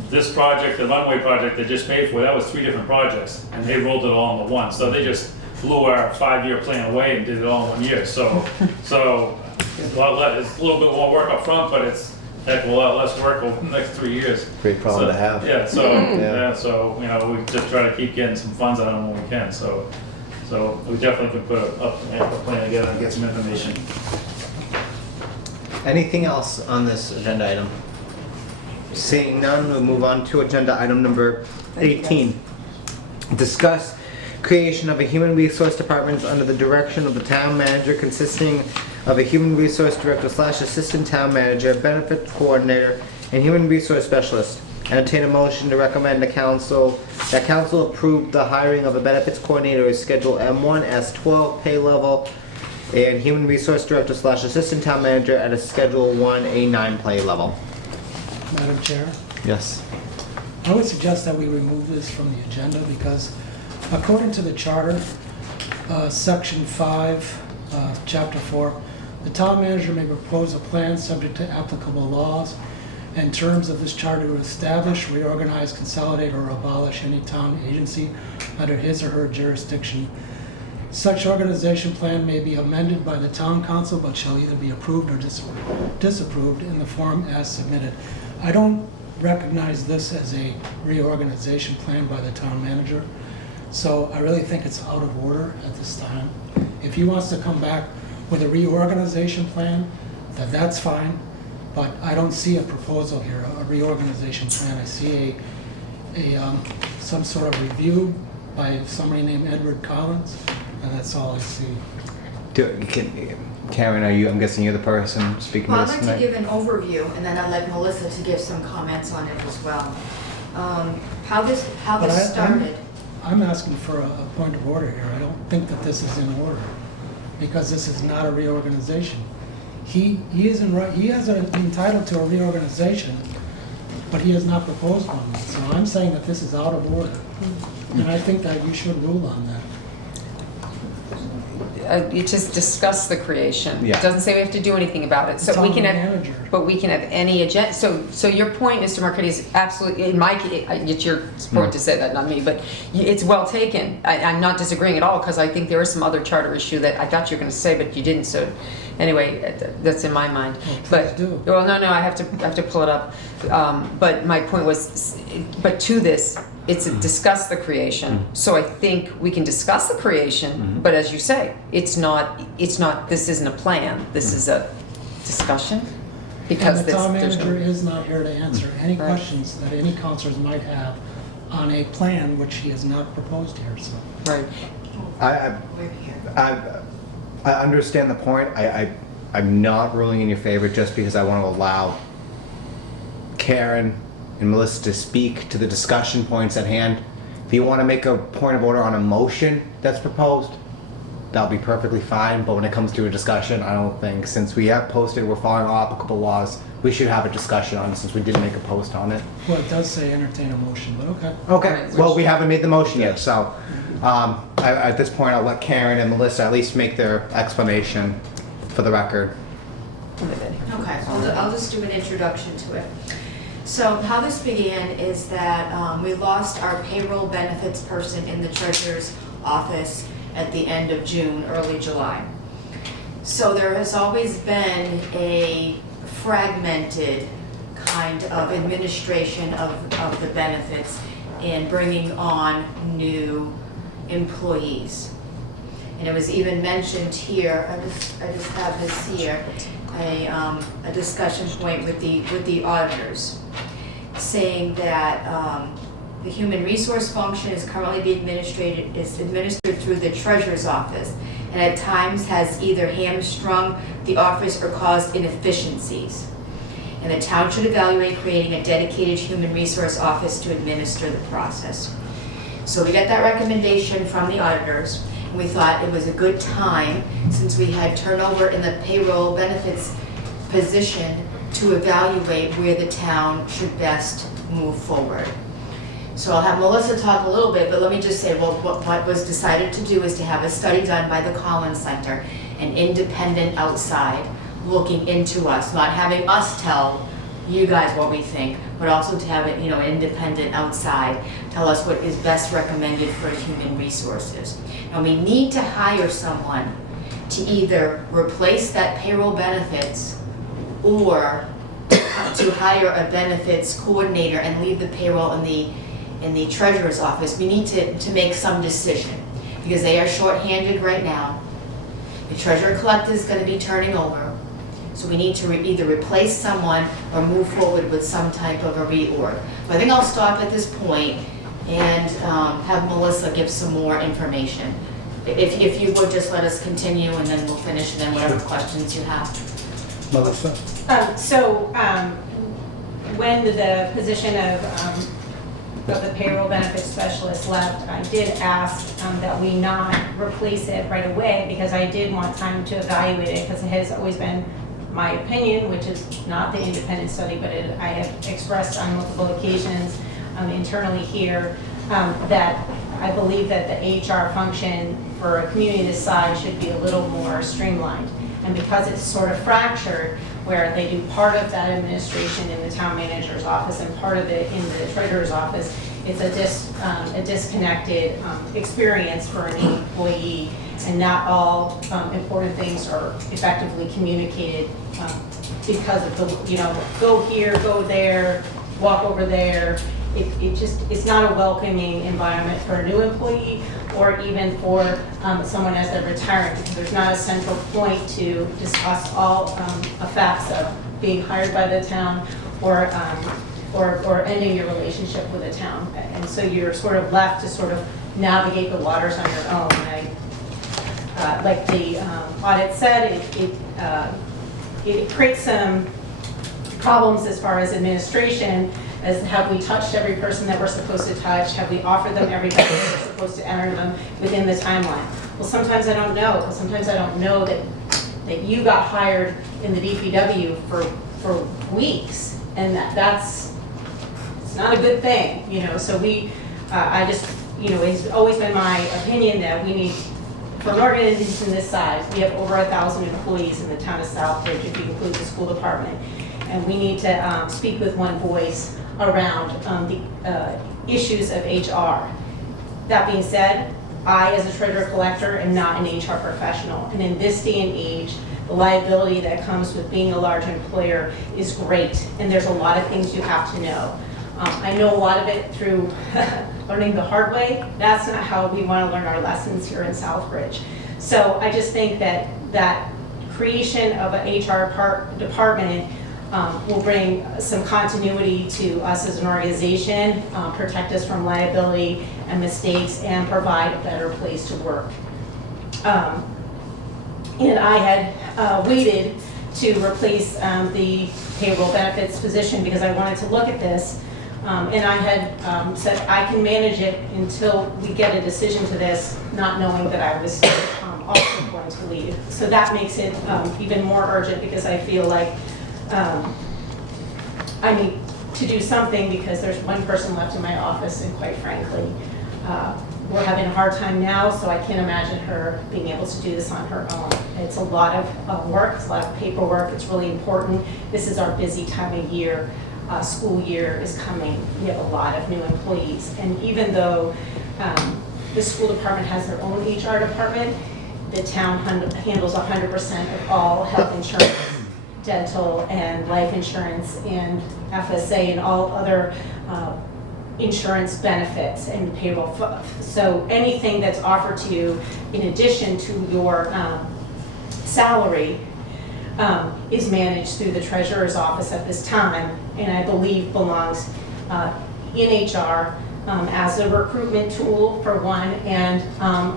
This project, the runway project they just paid for, that was 3 different projects, and they rolled it all into one. So they just blew our 5-year plan away and did it all in 1 year. So it's a little bit more work up front, but it's heck of a lot less work over the next 3 years. Great problem to have. Yeah, so we just try to keep getting some funds out of them when we can. So we definitely can put a plan together and get some information. Anything else on this agenda item? Seeing none, we'll move on to agenda item number 18. Discuss creation of a human resource department under the direction of the town manager consisting of a human resource director / assistant town manager, benefit coordinator, and human resource specialist. Entertain a motion to recommend that council approve the hiring of a benefits coordinator as Schedule M1 S12 pay level and human resource director / assistant town manager at a Schedule 1 A9 pay level. Madam Chair, Yes. I would suggest that we remove this from the agenda because according to the charter, Section 5, Chapter 4, the town manager may propose a plan subject to applicable laws and terms of this charter to establish, reorganize, consolidate, or abolish any town agency under his or her jurisdiction. Such organization plan may be amended by the town council but shall either be approved or disapproved in the form as submitted. I don't recognize this as a reorganization plan by the town manager, so I really think it's out of order at this time. If he wants to come back with a reorganization plan, then that's fine, but I don't see a proposal here, a reorganization plan. I see some sort of review by somebody named Edward Collins, and that's all I see. Karen, I'm guessing you're the person speaking Well, to I'd this like to tonight? give an overview, and then I'd like Melissa to give some comments on it as well. How this started. I'm asking for a point of order here. I don't think that this is in order, because this is not a reorganization. He isn't right. He has entitled to a reorganization, but he has not proposed one. So I'm saying that this is out of order, and I think that you should rule on that. You just discuss the creation. Yeah. It doesn't say we have to do anything about it. So we Town can have, manager. but we can have any agenda. So your point, Mr. Marquardt, is absolutely, in my case, it's your point to say that, not me, but it's well taken. I'm not disagreeing at all, because I think there is some other charter issue that I thought you were going to say, but you didn't. So anyway, that's in my mind. Well, please But do. well, no, I have to pull it up. But my point was, but to this, it's a discuss the creation. So I think we can discuss the creation, but as you say, it's not, this isn't a plan, this is a discussion. Because And the town there's no- manager is not here to answer any Right. questions that any counselors might have on a plan which he has not proposed here, so. Right. I understand the point. I'm not ruling in your favor just because I want to allow Karen and Melissa to speak to the discussion points at hand. If you want to make a point of order on a motion that's proposed, that'll be perfectly fine. But when it comes to a discussion, I don't think, since we have posted, we're following all applicable laws, we should have a discussion on it since we didn't make a post on it. Well, it does say entertain a motion, but okay. Okay, Right, well, which- we haven't made the motion yet, so at this point, I'll let Karen and Melissa at least make their explanation for the record. Okay, so I'll just do an introduction to it. So how this began is that we lost our payroll benefits person in the treasurer's office at the end of June, early July. So there has always been a fragmented kind of administration of the benefits and bringing on new employees. And it was even mentioned here, I just have this here, a discussion point with the auditors, saying that the human resource function is currently being administered through the treasurer's office, and at times has either hamstrung the office or caused inefficiencies. And the town should evaluate creating a dedicated human resource office to administer the process. So we got that recommendation from the auditors, and we thought it was a good time, since we had turnover in the payroll benefits position, to evaluate where the town should best move forward. So I'll have Melissa talk a little bit, but let me just say, well, what was decided to do is to have a study done by the Collins Center, an independent outside, looking into us, not having us tell you guys what we think, but also to have it, independent outside, tell us what is best recommended for human resources. And we need to hire someone to either replace that payroll benefits or to hire a benefits coordinator and leave the payroll in the treasurer's office. We need to make some decision, because they are shorthanded right now. The treasurer collector is going to be turning over. So we need to either replace someone or move forward with some type of a reorg. But I think I'll stop at this point and have Melissa give some more information. If you would just let us continue, and then we'll finish, and then whatever questions you have. Melissa? When the position of the payroll benefits specialist left, I did ask that we not replace it right away, because I did want time to evaluate it, because it has always been my opinion, which is not the independent study, but I have expressed on multiple occasions internally here that I believe that the HR function for a community this size should be a little more streamlined. And because it's sort of fractured, where they do part of that administration in the town manager's office and part of it in the treasurer's office, it's a disconnected experience for an employee, and not all important things are effectively communicated because of the, go here, go there, walk over there. It's not a welcoming environment for a new employee, or even for someone as they're retiring, because there's not a central point to discuss all effects of being hired by the town or ending your relationship with the town. And so you're sort of left to sort of navigate the waters on your own. And like the audit said, it creates some problems as far as administration, as have we touched every person that we're supposed to touch? Have we offered them everybody that we're supposed to enter them within the timeline? Well, sometimes I don't know, because sometimes I don't know that you got hired in the DPW for weeks, and it's not a good thing, so I just, it's always been my opinion that we need, for an organization this size, we have over 1,000 employees in the town of Southbridge, if you include the school department, and we need to speak with one voice around the issues of HR. That being said, I, as a treasurer collector, am not an HR professional, and in this day and age, The liability that comes with being a large employer is great, and there's a lot of things you have to know. I know a lot of it through learning the hard way. That's not how we want to learn our lessons here in Southbridge. So I just think that creation of an HR department will bring some continuity to us as an organization, protect us from liability and mistakes, and provide a better place to work. And I had waited to replace the payroll benefits position because I wanted to look at this. And I had said I can manage it until we get a decision to this, not knowing that I was also going to leave. So that makes it even more urgent because I feel like I need to do something because there's one person left in my office, and quite frankly, we're having a hard time now, so I can't imagine her being able to do this on her own. It's a lot of work, it's a lot of paperwork, it's really important. This is our busy time of year. School year is coming. We have a lot of new employees. And even though the school department has their own HR department, the town handles 100% of all health insurance, dental and life insurance and FSA and all other insurance benefits and payroll. So anything that's offered to you in addition to your salary is managed through the treasurer's office at this time, and I believe belongs in HR as a recruitment tool for one, and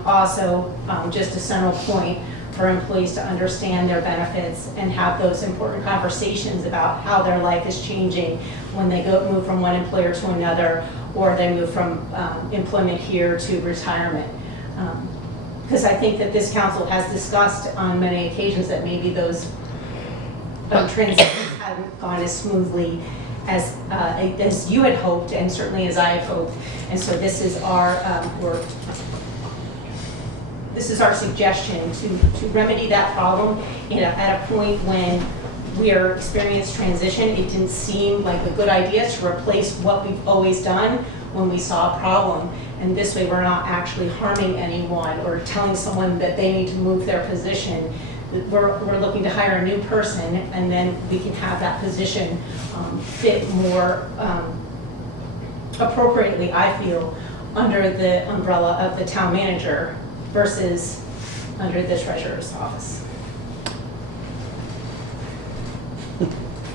also just a central point for employees to understand their benefits and have those important conversations about how their life is changing when they move from one employer to another, or they move from employment here to retirement. Because I think that this council has discussed on many occasions that maybe those transitions haven't gone as smoothly as you had hoped, and certainly as I had hoped. And so this is our suggestion to remedy that problem at a point when we are experiencing transition. It didn't seem like a good idea to replace what we've always done when we saw a problem. And this way we're not actually harming anyone or telling someone that they need to move their position. We're looking to hire a new person, and then we can have that position fit more appropriately, I feel, under the umbrella of the town manager versus under the treasurer's office.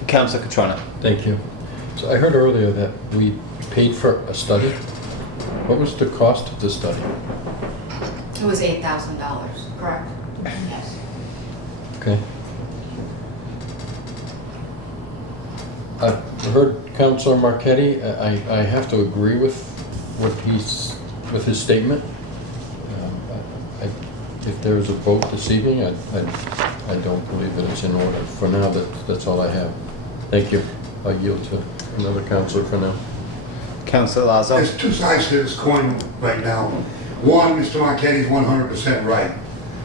Councilor Catrona. Thank you. So I heard earlier that we paid for a study. What was the cost of the study? It was $8,000. Correct. Yes. Okay. I heard Councilor Marquetti. I have to agree with with his statement. If there is a vote this evening, I don't believe that it's in order. For now, that's all I have. Thank you. I yield to another councilor for now. Councilor Lazo. There's two sides to this coin right now. One, Mr. Marquetti's 100% right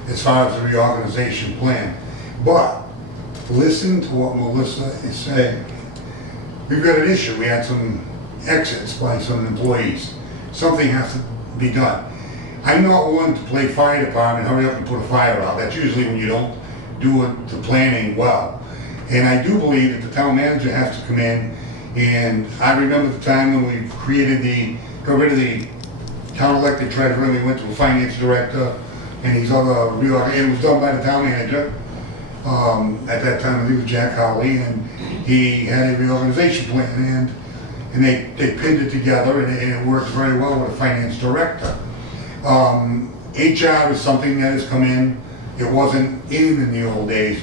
as far as the reorganization plan. But listen to what Melissa is saying. We've got an issue. We had some exits by some employees. Something has to be done. I'm not one to play fire department, hurry up and put a fire out. That's usually when you don't do the planning well. And I do believe that the town manager has to come in, and I remember the time when we got rid of the town elected treasurer, and we went to a finance director, and these other it was done by the town manager. At that time, I think it was Jack Howley, and he had a reorganization plan, and they pinned it together, and it worked very well with a finance director. HR is something that has come in. It wasn't in the old days.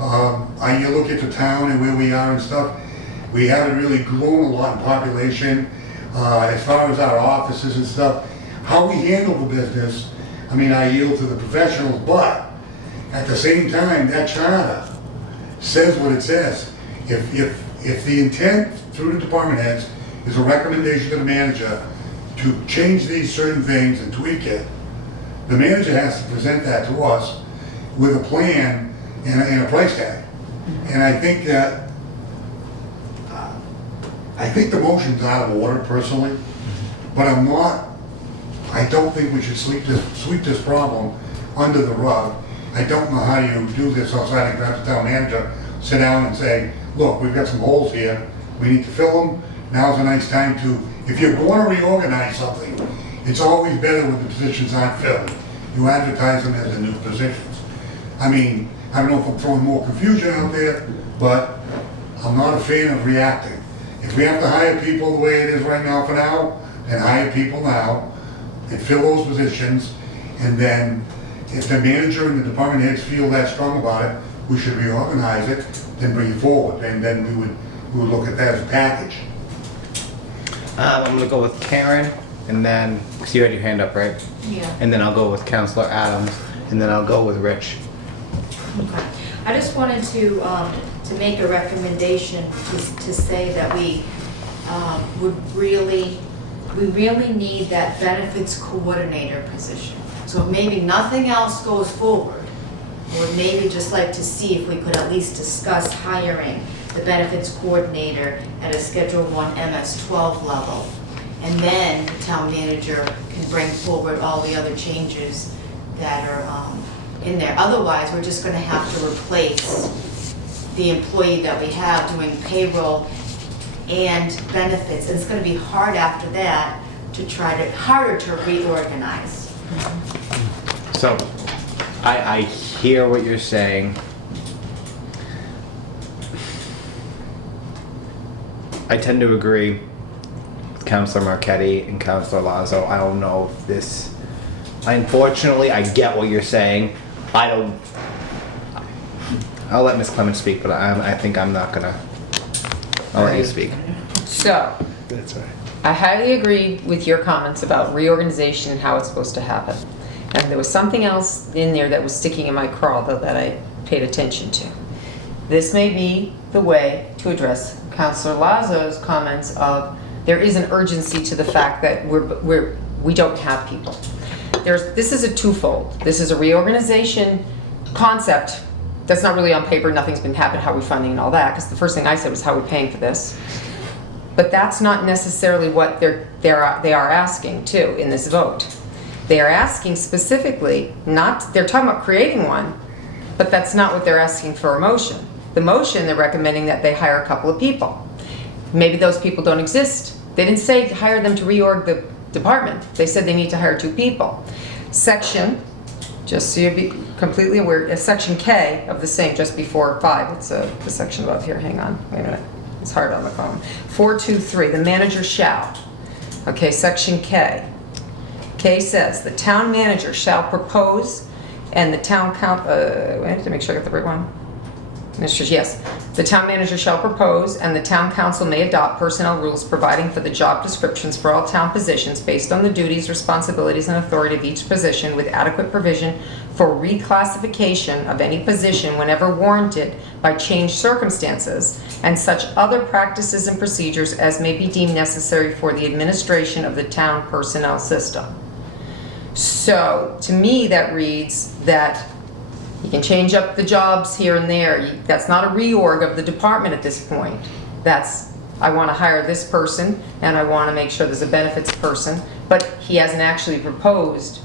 You look at the town and where we are and stuff, we haven't really grown a lot in population. As far as our offices and stuff, how we handle the business, I mean, I yield to the professionals, but at the same time, that charter says what it says. If the intent through the department heads is a recommendation to the manager to change these certain things and tweak it, the manager has to present that to us with a plan and a price tag. And I think that, I think the motion's out of order personally, but I don't think we should sweep this problem under the rug. I don't know how you do this outside and grab the town manager, sit down and say, look, we've got some holes here, we need to fill them. Now's a nice time to, if you're going to reorganize something, it's always better when the positions aren't filled. You advertise them as the new positions. I mean, I don't know if I'm throwing more confusion out there, but I'm not a fan of reacting. If we have to hire people the way it is right now for now, then hire people now and fill those positions. And then if the manager and the department heads feel that strong about it, we should reorganize it, then bring it forward. And then we would look at that as a package. I'm gonna go with Karen, and then, because you had your hand up, right? Yeah. And then I'll go with Counselor Adams, and then I'll go with Rich. Okay. I just wanted to make a recommendation to say that we really need that benefits coordinator position. So if maybe nothing else goes forward, would maybe just like to see if we could at least discuss hiring the benefits coordinator at a Schedule 1 MS-12 level. And then the town manager can bring forward all the other changes that are in there. Otherwise, we're just gonna have to replace the employee that we have doing payroll and benefits. And it's gonna be hard after that harder to reorganize. So, I hear what you're saying. I tend to agree with Counselor Marchetti and Counselor Lazo. I don't know if this, unfortunately, I get what you're saying. I'll let Ms. Clements speak, but I think I'm not gonna, I'll let you speak. So, That's right. I highly agree with your comments about reorganization and how it's supposed to happen. And there was something else in there that was sticking in my craw, though, that I paid attention to. This may be the way to address Councilor Lazo's comments of there is an urgency to the fact that we don't have people. This is a twofold. This is a reorganization concept that's not really on paper, nothing's been happened, how are we funding and all that, because the first thing I said was how are we paying for this? But that's not necessarily what they are asking too in this vote. They are asking specifically, they're talking about creating one, but that's not what they're asking for a motion. The motion, they're recommending that they hire a couple of people. Maybe those people don't exist. They didn't say hire them to reorg the department. They said they need to hire 2 people. Section, just so you be completely aware, Section K of the same, just before 5. It's the section above here. Hang on, wait a minute. It's hard on the phone. 423, the manager shall. Okay, Section K. K says the town manager shall propose and the town wait, to make sure I got the right one. Yes, the town manager shall propose and the town council may adopt personnel rules providing for the job descriptions for all town positions based on the duties, responsibilities, and authority of each position with adequate provision for reclassification of any position whenever warranted by changed circumstances and such other practices and procedures as may be deemed necessary for the administration of the town personnel system. So to me that reads that you can change up the jobs here and there. That's not a reorg of the department at this point. That's, I want to hire this person and I want to make sure there's a benefits person, but he hasn't actually proposed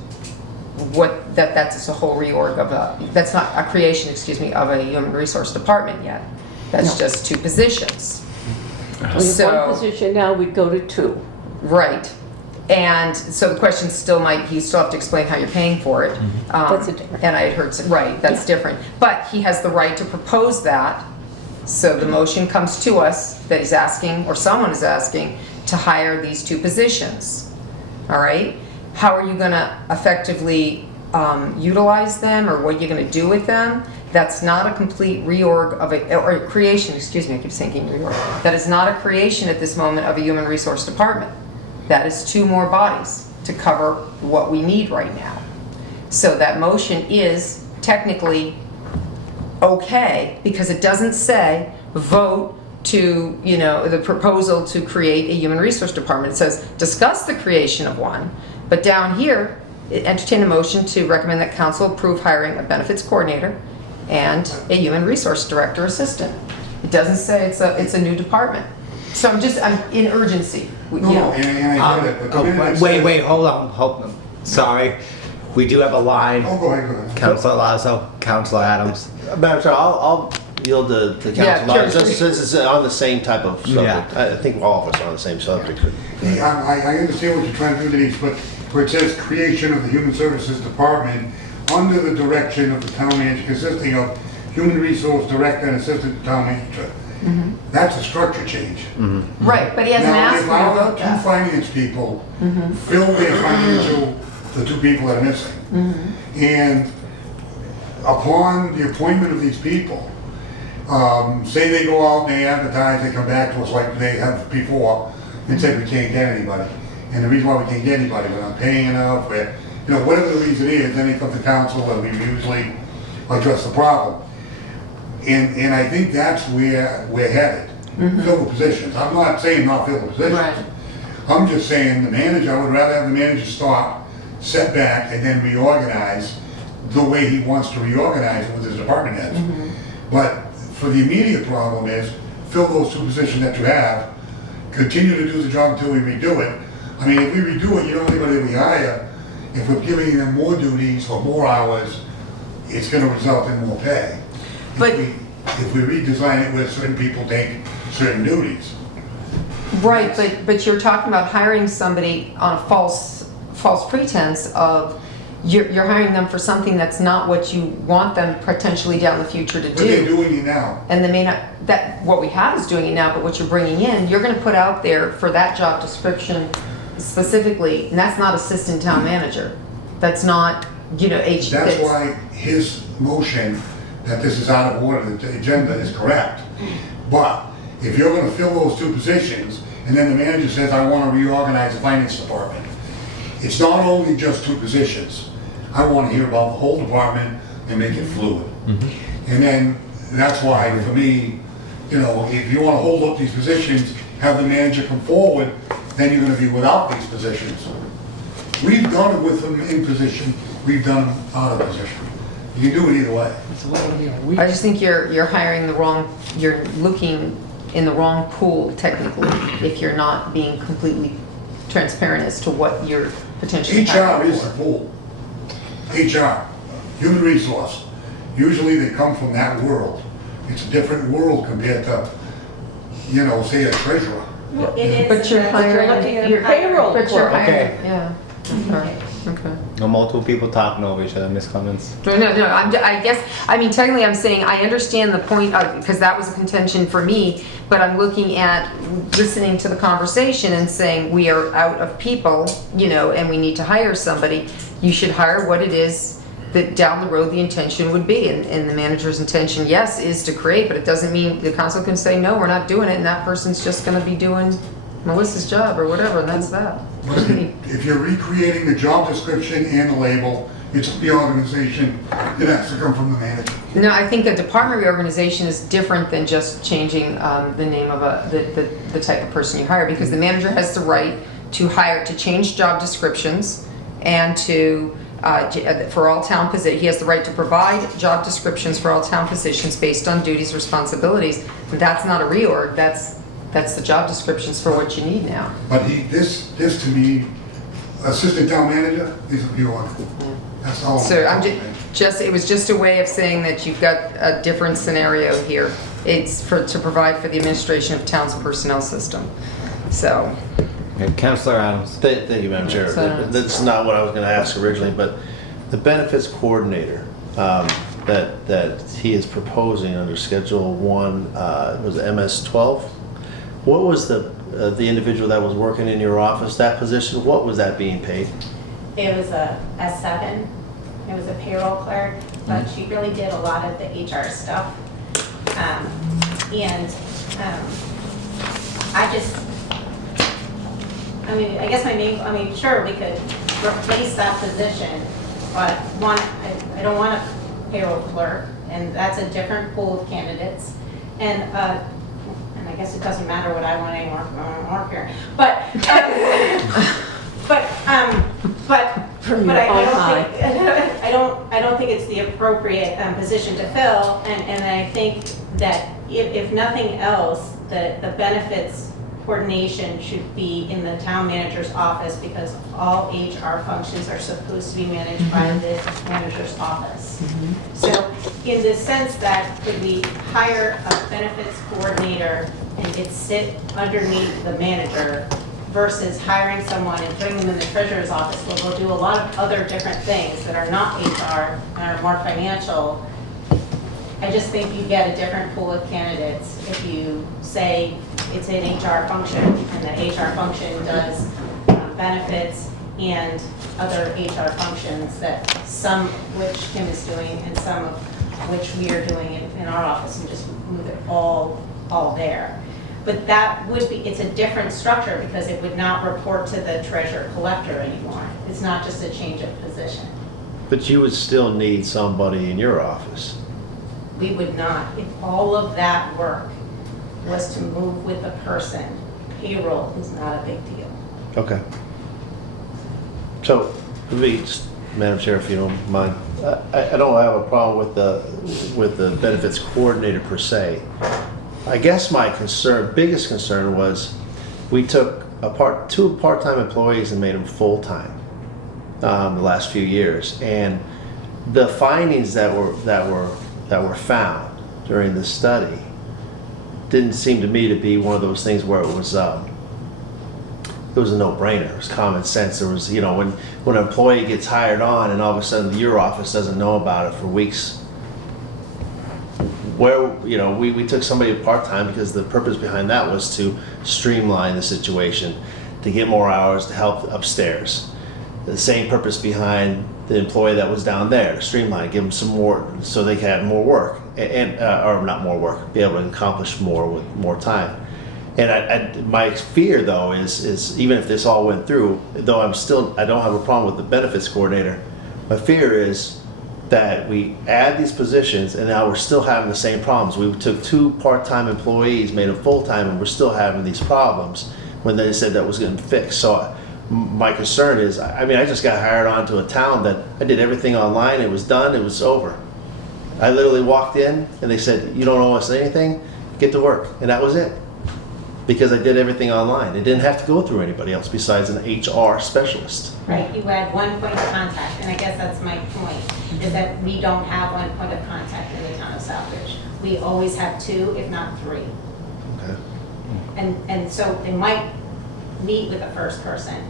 that's a whole reorg of that's not a creation, of a human resource department yet. That's just 2 positions. We have 1 position now, we'd go to 2. Right. And so the question still you still have to explain how you're paying for it. That's a different. And I had heard, right, that's different. But he has the right to propose that. So the motion comes to us that he's asking, or someone is asking, to hire these 2 positions. All right? How are you gonna effectively utilize them, or what are you gonna do with them? That's not a complete reorg or creation, excuse me, I keep thinking reorg. That is not a creation at this moment of a human resource department. That is 2 more bodies to cover what we need right now. So that motion is technically okay because it doesn't say vote to, the proposal to create a human resource department. It says discuss the creation of one, but down here, entertain a motion to recommend that council approve hiring a benefits coordinator and a human resource director assistant. It doesn't say it's a new department. So I'm in urgency. And I get it, but the minute it says- Wait, hold on. Sorry. We do have a line. Oh, go ahead. Councilor Lazo, Councilor Adams. Madam Chair, I'll yield to Yeah, council, sure. just since it's on the same type of subject. Yeah. I think all of us are on the same subject. I understand what you're trying to do, Denise, but where it says creation of the Human Services Department under the direction of the town manager consisting of Human Resource Director and Assistant Town Manager. That's a structure change. Right, but he hasn't Now, asked if me our about two that. finance people fill their financial, the two people that are missing, and upon the appointment of these people, say they go out and they advertise, they come back to us like they have before, and say we can't get anybody. And the reason why we can't get anybody, we're not paying enough, we're, you know, whatever the reason is, then they come to council and we usually address the problem. And I think that's where we're headed, fill the positions. I'm not saying not fill the positions. Right. I'm just saying the manager, I would rather have the manager stop, set back, and then reorganize the way he wants to reorganize it with his department heads. But for the immediate problem is, fill those two positions that you have, continue to do the job until we redo it. I mean, if we redo it, you know, anybody we hire, if we're giving them more duties or more hours, it's gonna result in more pay. But- If we redesign it where certain people take certain duties. Right, but you're talking about hiring somebody on a false pretense of, you're hiring them for something that's not what you want them potentially down the future to But they're do. doing it now. And they may not, what we have is doing it now, but what you're bringing in, you're gonna put out there for that job description specifically, and that's not assistant town manager. That's not, you know, That's why his motion that this is out of order, the agenda is correct. But if you're gonna fill those two positions, and then the manager says, I wanna reorganize the finance department, it's not only just two positions. I wanna hear about the whole department and make it fluid. And then, that's why, for me, you know, if you wanna hold up these positions, have the manager come forward, then you're gonna be without these positions. We've done it with them in position, we've done them out of position. You can do it either way. It's literally a week. I just think you're hiring the wrong, you're looking in the wrong pool technically, if you're not being completely transparent as to what you're potentially HR hiring is the for. pool. HR, human resource. Usually they come from that world. It's a different world compared to, you know, say a treasurer. Well, it is. But you're hiring, looking at you're, payroll but you're clerk. hiring, Okay. yeah. Okay. No, multiple people talking over each other, Miss Clemens. No, I guess, I mean, technically I'm saying, I understand the point of, because that was a contention for me, but I'm looking at, listening to the conversation and saying, we are out of people, you know, and we need to hire somebody. You should hire what it is that down the road the intention would be, and the manager's intention, yes, is to create, but it doesn't mean the council can say, no, we're not doing it, and that person's just gonna be doing Melissa's job or whatever, and that's that. But if you're recreating the job description and the label, it's the organization, it has to come from the manager. No, I think a department reorganization is different than just changing the name of the type of person you hire, because the manager has the right to hire, to change job descriptions, and to, for all town positions, he has the right to provide job descriptions for all town positions based on duties, responsibilities. That's not a reorg, that's the job descriptions for what you need now. But this to me, assistant town manager is a reorg. That's all. So I'm just, it was just a way of saying that you've got a different scenario here. It's to provide for the administration of town's personnel system. So, Okay, Councilor Adams. Thank you, Madam Chair. So- That's not what I was gonna ask originally, but the benefits coordinator, that he is proposing under Schedule 1, was it MS-12? What was the individual that was working in your office, that position, what was that being paid? It was a S7, it was a payroll clerk, but she really did a lot of the HR stuff. I guess sure, we could replace that position, but I don't want a payroll clerk, and that's a different pool of candidates. And I guess it doesn't matter what I want anymore, I don't work here. But I don't think it's the appropriate position to fill, and I think that if nothing else, the benefits coordination should be in the town manager's office because all HR functions are supposed to be managed by the manager's office. So in the sense that could we hire a benefits coordinator and it sit underneath the manager versus hiring someone and putting them in the treasurer's office where they'll do a lot of other different things that are not HR and are more financial. I just think you get a different pool of candidates if you say it's an HR function and the HR function does benefits and other HR functions that some which Kim is doing and some of which we are doing in our office and just move it all there. But that would be, it's a different structure because it would not report to the treasurer collector anymore. It's not just a change of position. But you would still need somebody in your office. We would not. If all of that work was to move with a person, payroll is not a big deal. Okay. So, Madam Chair, if you don't mind, I don't have a problem with the benefits coordinator per se. I guess my biggest concern was we took two part-time employees and made them full-time the last few years, and the findings that were found during the study didn't seem to me to be one of those things where it was a no-brainer. It was common sense. There was, when an employee gets hired on and all of a sudden your office doesn't know about it for weeks. Where, we took somebody part-time because the purpose behind that was to streamline the situation, to get more hours, to help upstairs. The same purpose behind the employee that was down there, to streamline, give them some more, so they could have more work, or not more work, be able to accomplish more with more time. And my fear though is even if this all went through, though I don't have a problem with the benefits coordinator, my fear is that we add these positions and now we're still having the same problems. We took two part-time employees, made them full-time, and we're still having these problems when they said that was getting fixed. So my concern is, I just got hired onto a town that I did everything online, it was done, it was over. I literally walked in and they said, you don't owe us anything, get to work. And that was it. Because I did everything online. It didn't have to go through anybody else besides an HR specialist. Right, you had one point of contact, and I guess that's my point, is that we don't have one point of contact in the town of Southbridge. We always have two, if not three. Okay. And so they might meet with the first person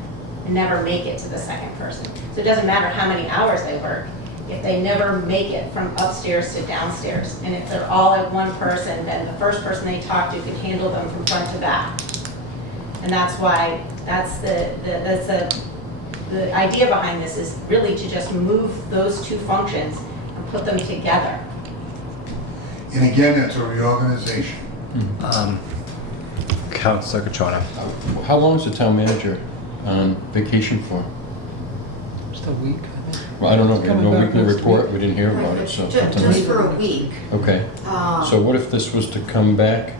and never make it to the second person. So it doesn't matter how many hours they work, if they never make it from upstairs to downstairs. And if they're all at one person, then the first person they talk to could handle them from front to back. And that's why, that's the idea behind this is really to just move those two functions and put them together. And again, that's a reorganization. Councilor Catrona. How long is the town manager on vacation for? Just a week, I think. Well, I don't know, we have Coming no back weekly next report, week. we didn't hear about it, so. Just for a week. Okay, so what if this was to come back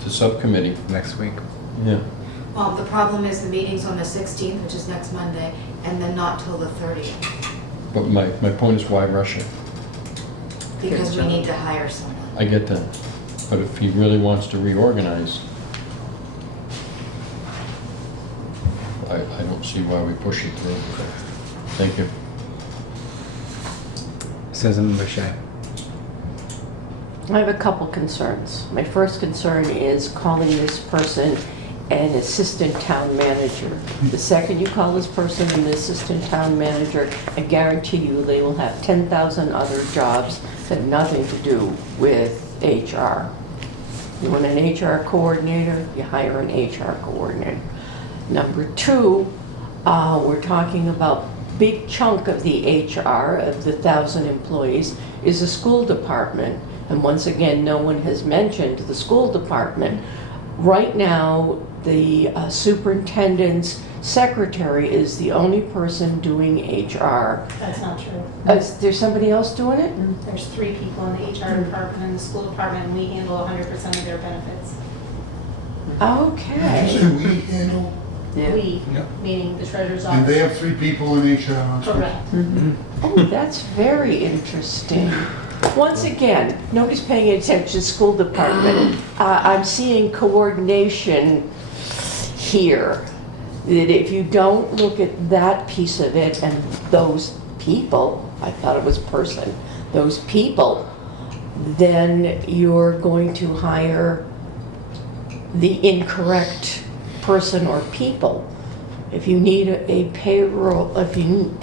to subcommittee? Next week. Yeah, Well, the problem is the meeting's on the 16th, which is next Monday, and then not till the 30th, but my point is why rush it? because we need to hire someone. I get that, but if he really wants to reorganize, I don't see why we push it through. Thank you. Susan Boucher. I have a couple concerns. My first concern is calling this person an assistant town manager. The second you call this person an assistant town manager, I guarantee you they will have 10,000 other jobs that have nothing to do with HR. You want an HR coordinator, you hire an HR coordinator. Number two, we're talking about big chunk of the HR, of the 1,000 employees, is the school department. And once again, no one has mentioned the school department. Right now, the superintendent's secretary is the only person doing HR. That's not true. Is there somebody else doing it? There's 3 people in the HR department and the school department, and we handle 100% of their benefits. Okay. Did we handle, We, Yep. meaning the treasurer's and they office. have 3 people in HR? Correct. Oh, that's very interesting. Once again, nobody's paying attention to the school department. I'm seeing coordination here, that if you don't look at that piece of it and those people, I thought it was person, those people, then you're going to hire the incorrect person or people. If you need a payroll, if you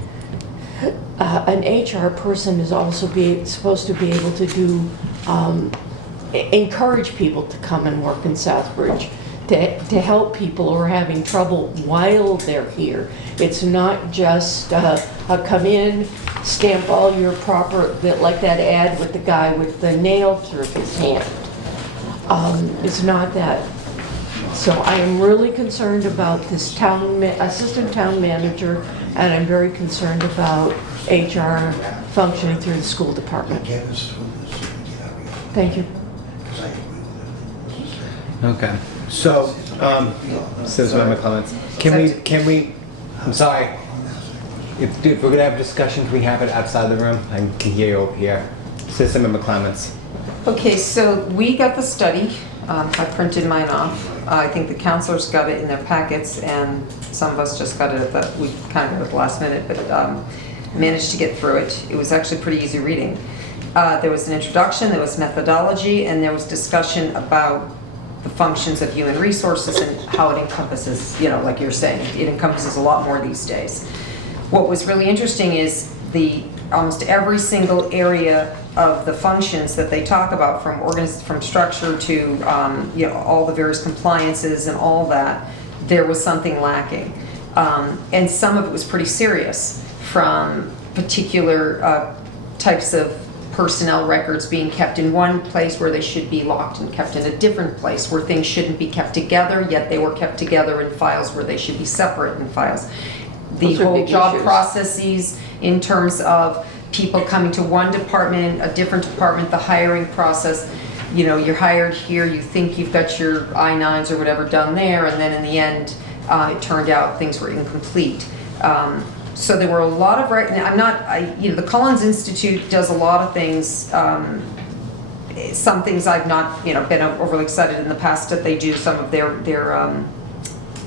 an HR person is also supposed to be able to do encourage people to come and work in Southbridge, to help people who are having trouble while they're here. It's not just come in, stamp all your proper, like that ad with the guy with the nail through his hand. It's not that. So I am really concerned about this assistant town manager, and I'm very concerned about HR functioning through the school department. Thank you. Okay. So, citizen member comments. Can we, I'm sorry, if we're gonna have a discussion, can we have it outside the room? I can hear you over here. Citizen member comments. Okay, so we got the study. I printed mine off. I think the counselors got it in their packets, and some of us just got it we kind of got it at the last minute, but managed to get through it. It was actually pretty easy reading. There was an introduction, there was methodology, and there was discussion about the functions of human resources and how it encompasses, like you're saying, it encompasses a lot more these days. What was really interesting is almost every single area of the functions that they talk about, from structure to all the various compliances and all that, there was something lacking, and some of it was pretty serious, from particular types of personnel records being kept in one place where they should be locked and kept in a different place, where things shouldn't be kept together, yet they were kept together in files where they should be separate in files. The whole job processes in terms of people coming to one department, a different department, the hiring process. You're hired here, you think you've got your I-9s or whatever done there, and then in the end, it turned out things were incomplete. So there were a lot of the Collins Institute does a lot of things. Some things I've not, been overly excited in the past that they do some of their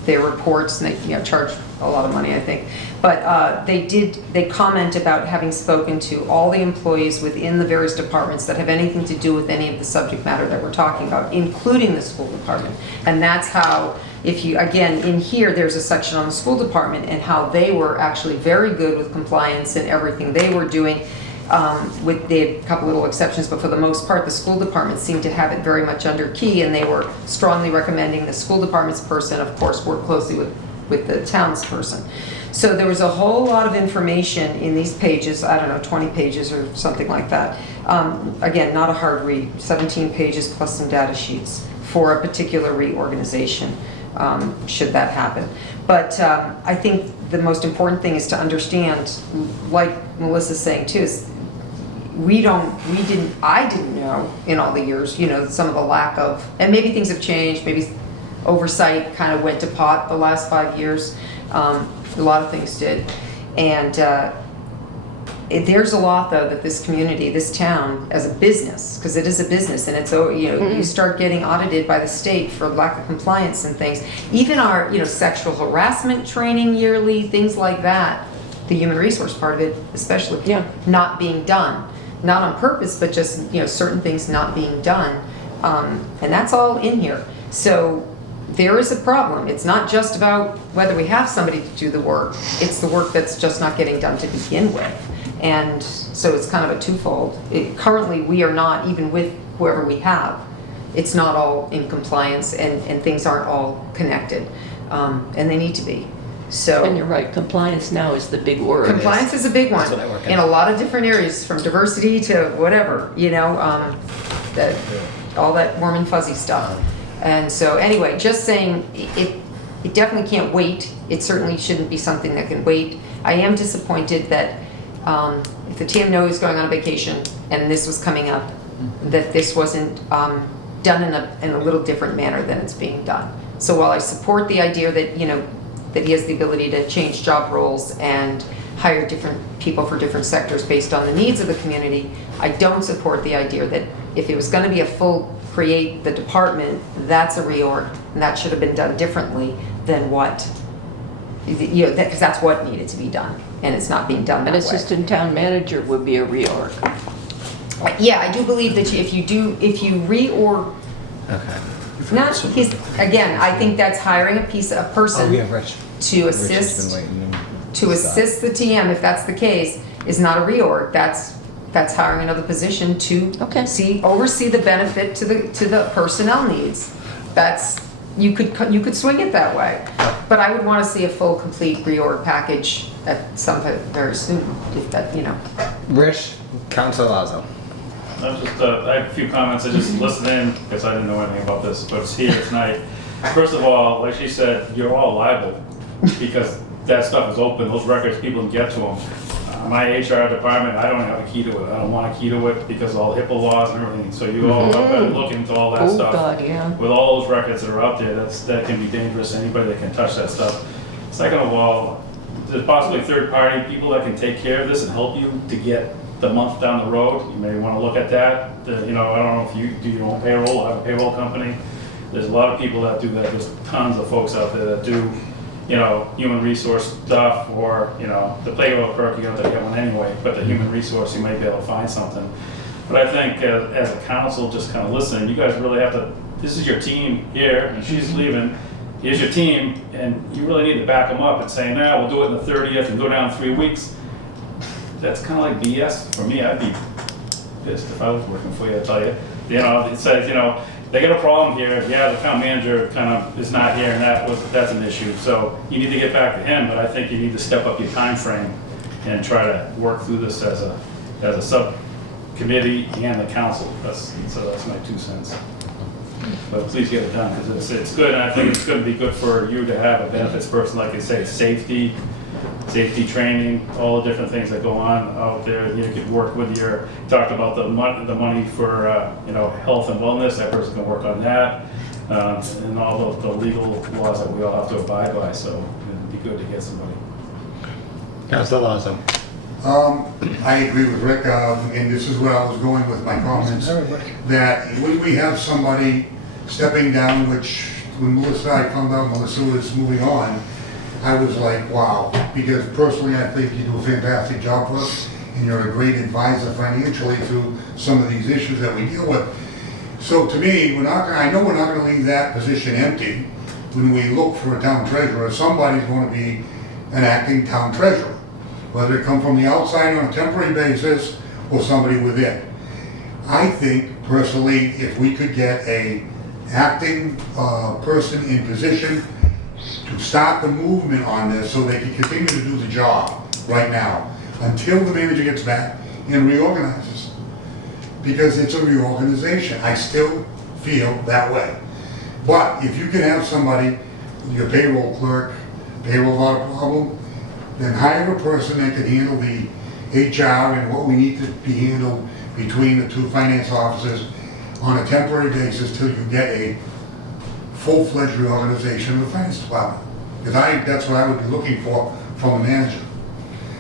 reports, and they charge a lot of money, I think. But they comment about having spoken to all the employees within the various departments that have anything to do with any of the subject matter that we're talking about, including the school department. And that's how, in here, there's a section on the school department and how they were actually very good with compliance and everything they were doing, with a couple little exceptions, but for the most part, the school department seemed to have it very much under key, and they were strongly recommending the school department's person, of course, work closely with the town's person. So there was a whole lot of information in these pages, I don't know, 20 pages or something like that. Again, not a hard read, 17 pages plus some data sheets for a particular reorganization, should that happen. But I think the most important thing is to understand, like Melissa's saying too, is I didn't know in all the years, some of the lack of, and maybe things have changed, maybe oversight kind of went to pot the last 5 years. A lot of things did. And there's a lot, though, that this community, this town, as a business, because it is a business, and it's, you start getting audited by the state for lack of compliance and things. Even our, sexual harassment training yearly, things like that, the human resource part of it especially, not being done. Not on purpose, but just, certain things not being done. And that's all in here. So there is a problem. It's not just about whether we have somebody to do the work, it's the work that's just not getting done to begin with. And so it's kind of a twofold. Currently, we are not, even with whoever we have, it's not all in compliance, and things aren't all connected, and they need to be. So, and you're right, compliance now is the big word. Compliance is a big one in a lot of different areas, from diversity to whatever, all that warm and fuzzy stuff. And so anyway, just saying, it definitely can't wait. It certainly shouldn't be something that can wait. I am disappointed that if the TMO is going on a vacation and this was coming up, that this wasn't done in a little different manner than it's being done. So while I support the idea that, that he has the ability to change job roles and hire different people for different sectors based on the needs of the community, I don't support the idea that if it was going to be a full create the department, that's a reorg, and that should have been done differently then what? You know, because that's what needed to be done, and it's not being done An that way. assistant town manager would be a reorg. Yeah, I do believe that if you reorg, Okay. not, again, I think that's hiring a person Rich. to Rich has been assist, waiting. to assist the TM, if that's the case, is not a reorg. That's hiring another position to Okay. oversee the benefit to the personnel needs. That's, you could swing it that way. But I would want to see a full, complete reorg package at some point very soon, if that, you know. Rich, Council Lazo. I have a few comments. I just listened in because I didn't know anything about this, but it's here tonight. First of all, like she said, you're all liable because that stuff is open. Those records, people can get to them. My HR department, I don't have a key to it. I don't want a key to it because of all HIPAA laws and everything. So you all have got to look into all that Oh, stuff. God, yeah. With all those records that are out there, that can be dangerous. Anybody that can touch that stuff. Second of all, there's possibly third-party people that can take care of this and help you to get the month down the road. You may want to look at that. You know, I don't know if you do your own payroll or have a payroll company. There's a lot of people that do that. There's tons of folks out there that do, you know, human resource stuff, or, you know, the payroll clerk, you're going to get one anyway, but the human resource, you might be able to find something. But I think as a council, just kind of listening, you guys really have to, this is your team here, and she's leaving. Here's your team, and you really need to back them up and say, nah, we'll do it in the 30th and go down 3 weeks. That's kind of like BS. For me, I'd be pissed if I was working for you, I tell you. You know, it says, you know, they got a problem here. Yeah, the town manager kind of is not here, and that's an issue. So you need to get back to him, but I think you need to step up your time frame and try to work through this as a subcommittee and the council. That's my 2 cents. But please get it done, because it's good, and I think it's going to be good for you to have a benefits person, like you say, safety training, all the different things that go on out there. You could work with talked about the money for, you know, health and wellness. That person can work on that, and all the legal laws that we all have to abide by. So it'd be good to get somebody. Council Lazo. I agree with Rick, and this is where I was going with my comments, that when we have somebody stepping down, which when I found out Melissa was moving on, I was like, wow, because personally I think you do a fantastic job for us, and you're a great advisor financially through some of these issues that we deal with. So to me, I know we're not going to leave that position empty. When we look for a town treasurer, somebody's going to be an acting town treasurer, whether it come from the outside on a temporary basis or somebody within. I think personally, if we could get a acting person in position to start the movement on this so they can continue to do the job right now until the manager gets back and reorganizes. Because it's a reorganization. I still feel that way. But if you can have somebody, your payroll clerk, payroll not a problem, then hire a person that can handle the HR and what we need to be handled between the 2 finance officers on a temporary basis till you get a full-fledged reorganization of the finance department. Because that's what I would be looking for from a manager.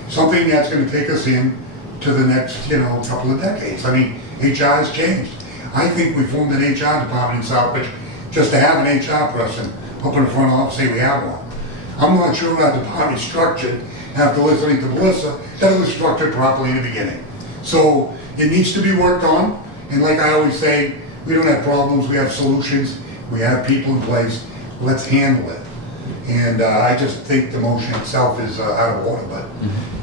Something that's going to take us in to the next, you know, couple of decades. I mean, HR has changed. I think we formed an HR department in Southbridge just to have an HR person up in the front office, say we have one. I'm not sure our department's structured, after listening to Melissa, that it was structured properly in the beginning. So it needs to be worked on, and like I always say, we don't have problems, we have solutions, we have people in place, let's handle it. And I just think the motion itself is out of order, but,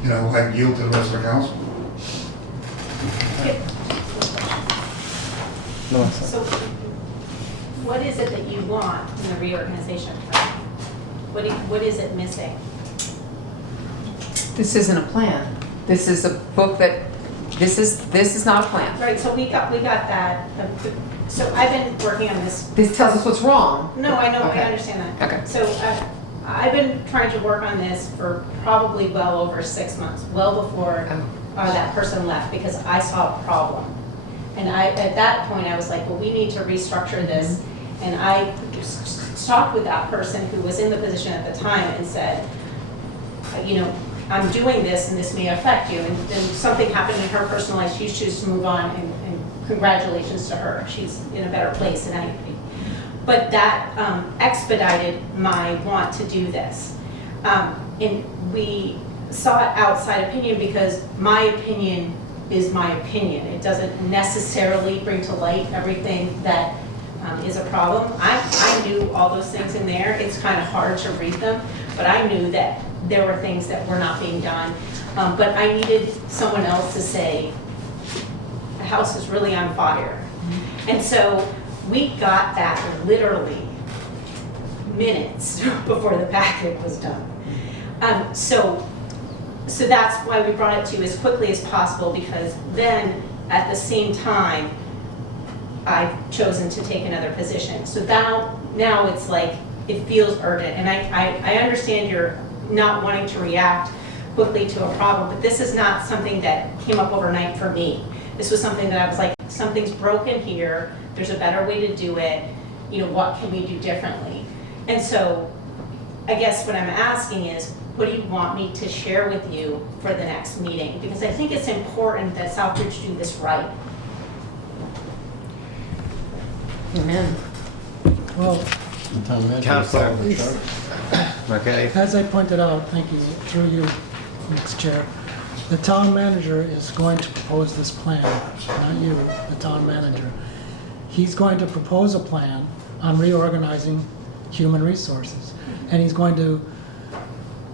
you know, I yield to the rest of the council. So what is it that you want in the reorganization? What is it missing? This isn't a plan. This is a book that, this is not a plan. Right, so we got that. So I've been working on this. This tells us what's wrong. No, I know, Okay. I understand that. Okay. So I've been trying to work on this for probably well over 6 months, well before that person left, because I saw a problem. And at that point, I was like, well, we need to restructure this. And I just talked with that person who was in the position at the time and said, you know, I'm doing this and this may affect you. And then something happened in her personal life, she chose to move on, and congratulations to her. She's in a better place than anybody. But that expedited my want to do this. And we sought outside opinion because my opinion is my opinion. It doesn't necessarily bring to light everything that is a problem. I knew all those things in there. It's kind of hard to read them, but I knew that there were things that were not being done. But I needed someone else to say, the house is really on fire. And so we got that literally minutes before the packet was done. So that's why we brought it to you as quickly as possible, because then at the same time, I've chosen to take another position. So now it's like, it feels urgent. And I understand you're not wanting to react quickly to a problem, but this is not something that came up overnight for me. This was something that I was like, something's broken here, there's a better way to do it, what can we do differently? And so I guess what I'm asking is, what do you want me to share with you for the next meeting? Because I think it's important that Southbridge do this right. Amen. Well, The town manager Counselor. followed the charter. Okay. as I pointed out, thank you, through you, Mr. Chair, the town manager is going to propose this plan, not you, the town manager. He's going to propose a plan on reorganizing human resources. And he's going to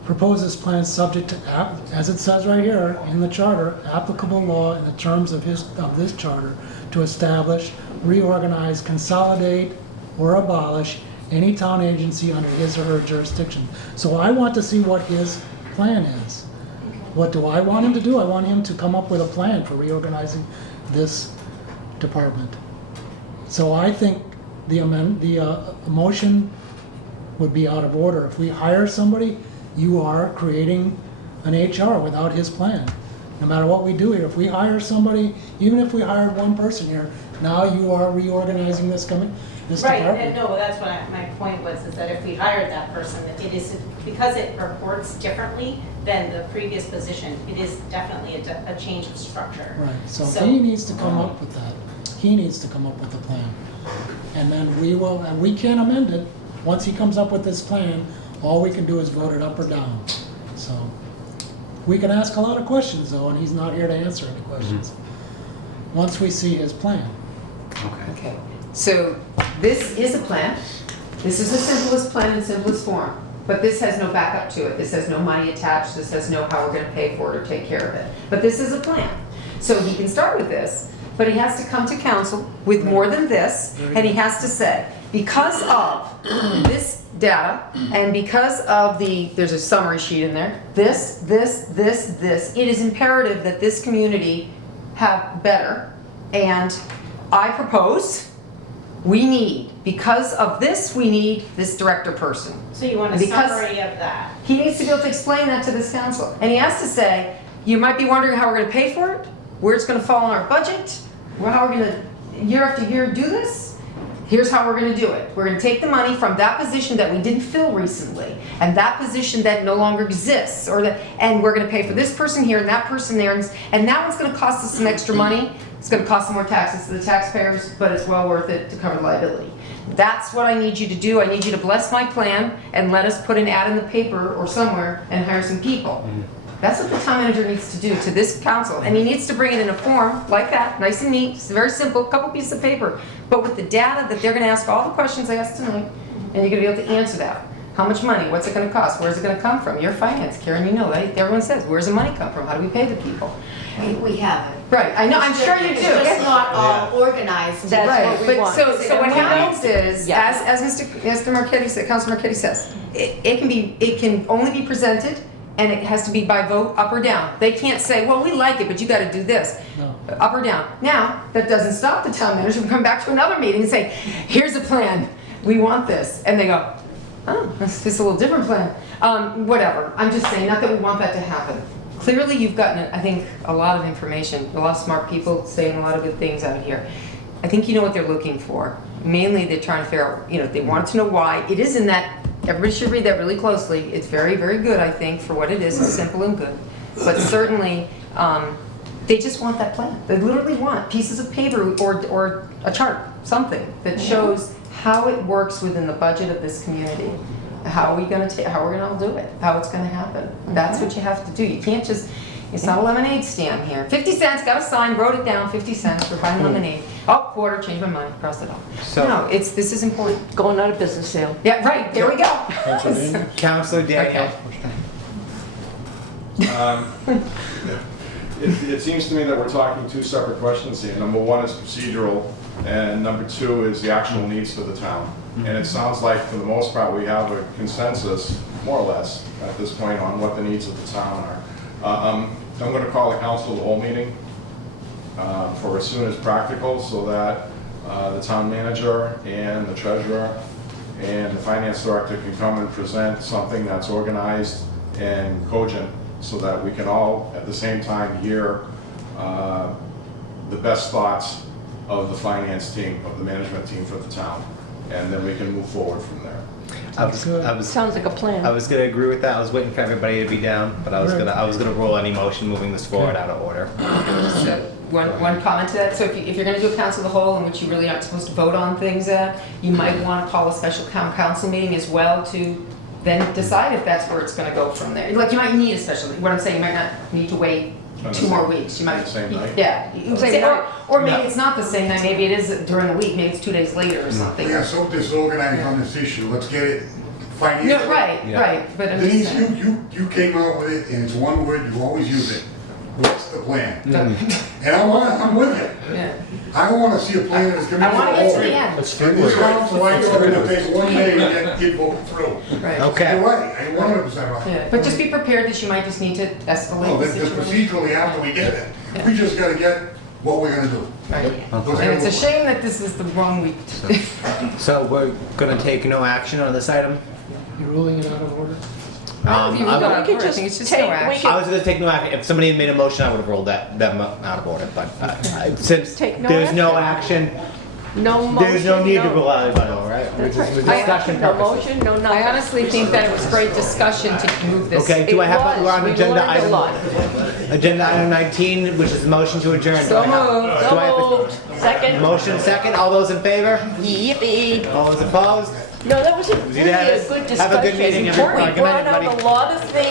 propose this plan subject to, as it says right here in the charter, applicable law in the terms of this charter to establish, reorganize, consolidate, or abolish any town agency under his or her jurisdiction. So I want to see what his plan is. What do I want him to do? I want him to come up with a plan for reorganizing this department. So I think the motion would be out of order. If we hire somebody, you are creating an HR without his plan. No matter what we do here, if we hire somebody, even if we hired one person here, now you are reorganizing this Right, department. and no, that's what my point was, is that if we hired that person, it is, because it reports differently than the previous position, it is definitely a change of structure. Right, so he needs to come up with that. He needs to come up with a plan. And then we will, and we can amend it. Once he comes up with this plan, all we can do is vote it up or down. So, we can ask a lot of questions though, and he's not here to answer any questions. Once we see his plan. Okay, so this is a plan. This is the simplest plan in simplest form, but this has no backup to it. This has no money attached. This has no how we're gonna pay for it or take care of it. But this is a plan. So he can start with this, but he has to come to council with more than this, and he has to say, because of this data, and because of there's a summary sheet in there, this, it is imperative that this community have better, and I propose, because of this, we need this director person. So you want a Because- summary of that? He needs to be able to explain that to this council. And he has to say, you might be wondering how we're gonna pay for it, where it's gonna fall in our budget, how we're gonna, year after year, do this. Here's how we're gonna do it. We're gonna take the money from that position that we didn't fill recently, and that position that no longer exists, and we're gonna pay for this person here and that person there, and that one's gonna cost us some extra money. It's gonna cost some more taxes to the taxpayers, but it's well worth it to cover the liability. That's what I need you to do. I need you to bless my plan and let us put an ad in the paper or somewhere and hire some people. That's what the town manager needs to do to this council. And he needs to bring it in a form like that, nice and neat, it's very simple, couple pieces of paper. But with the data that they're gonna ask all the questions I asked tonight, and you're gonna be able to answer that. How much money? What's it gonna cost? Where's it gonna come from? You're finance, Karen, you know that. Everyone says, where's the money come from? How do we pay the people? We have it. Right, I know, I'm sure you do. It's just not all organized. That's Right, what we but want. so what happens is, Yeah. as Mr. Marquetti said, Councilor Marquetti says, it can only be presented, and it has to be by vote up or down. They can't say, well, we like it, but you gotta do this, No. up or down. Now, that doesn't stop the town manager from coming back to another meeting and say, here's a plan, we want this, and they go, oh, this is a little different plan. Whatever, I'm just saying, not that we want that to happen. Clearly, you've gotten, I think, a lot of information, a lot of smart people saying a lot of good things out here. I think you know what they're looking for. Mainly, they're trying to figure out, they want to know why. It is in that, everybody should read that really closely. It's very, very good, I think, for what it is. It's simple and good. But certainly, They just want that plan. They literally want pieces of paper or a chart, something that shows how it works within the budget of this community. How we're gonna all do it, how it's gonna happen. That's what you have to do. You can't just, it's not a lemonade stand here. 50 cents, got a sign, wrote it down, 50 cents, we're buying lemonade. Oh, quarter, changed my mind, crossed it off. So- No, this is important. Going out of business sale. Yeah, right, there we go. Councilor Daniels? Counselor Daniel. It seems to me that we're talking two separate questions here. Number one is procedural, and number two is the actual needs for the town. And it sounds like, for the most part, we have a consensus, more or less, at this point, on what the needs of the town are. I'm going to call a council of the whole meeting for as soon as practical, so that the town manager and the treasurer and the finance director can come and present something that's organized and cogent, so that we can all, at the same time, hear the best thoughts of the finance team, of the management team for the town, and then we can move forward from there. I was Sounds like a plan. I was gonna agree with that. I was waiting for everybody to be down, but I was gonna roll any motion moving this forward out of order. So, one comment to that, so if you're gonna do a council of the whole in which you really aren't supposed to vote on things, you might wanna call a special council meeting as well to then decide if that's where it's gonna go from there. Like, you might need a special, what I'm saying, you might not need to wait On the 2 more same- weeks, you might. the same night? Yeah. Same night. Or maybe it's not the same night, maybe it is during the week, maybe it's 2 days later or something. We are so disorganized on this issue, let's get it financially. No, right, Yeah. right, but I'm Denise, just saying. you came out with it, and it's one word, you always use it. What's the plan? And I'm with it. Yeah. I don't wanna see a plan that's gonna be. I wanna get to the end. Let's So I figure it out. know it'll take one day to get voted through. Right. Okay. You're right, I'm 100% right. Yeah, but just be prepared that you might just need to No, escalate the the situation. procedurally after we get it, we just gotta get what we're gonna do. Right. Let's And it's a go. shame that this is the wrong week. So we're gonna take no action on this item? You're ruling it out of order? If you I look would- at We it, could I just think it's just take- no we action. I was gonna take no action. If somebody had made a motion, I would have rolled them out of order, but since Take no there's no action, No motion. there's no need to roll out of order, right? That's We're right. just for discussion No purposes. motion, no nothing. I honestly think that it was great discussion to move this. Okay, do I have, It we're on was. We agenda learned a item, lot. agenda item 19, which is the motion to adjourn. So moved. Do I have So a moved. Second. motion second? All those in favor? Yippee. All those opposed? No, that was really a unanimous. good Have discussion. a good meeting, everyone. We Good night, brought out everybody. a lot of things.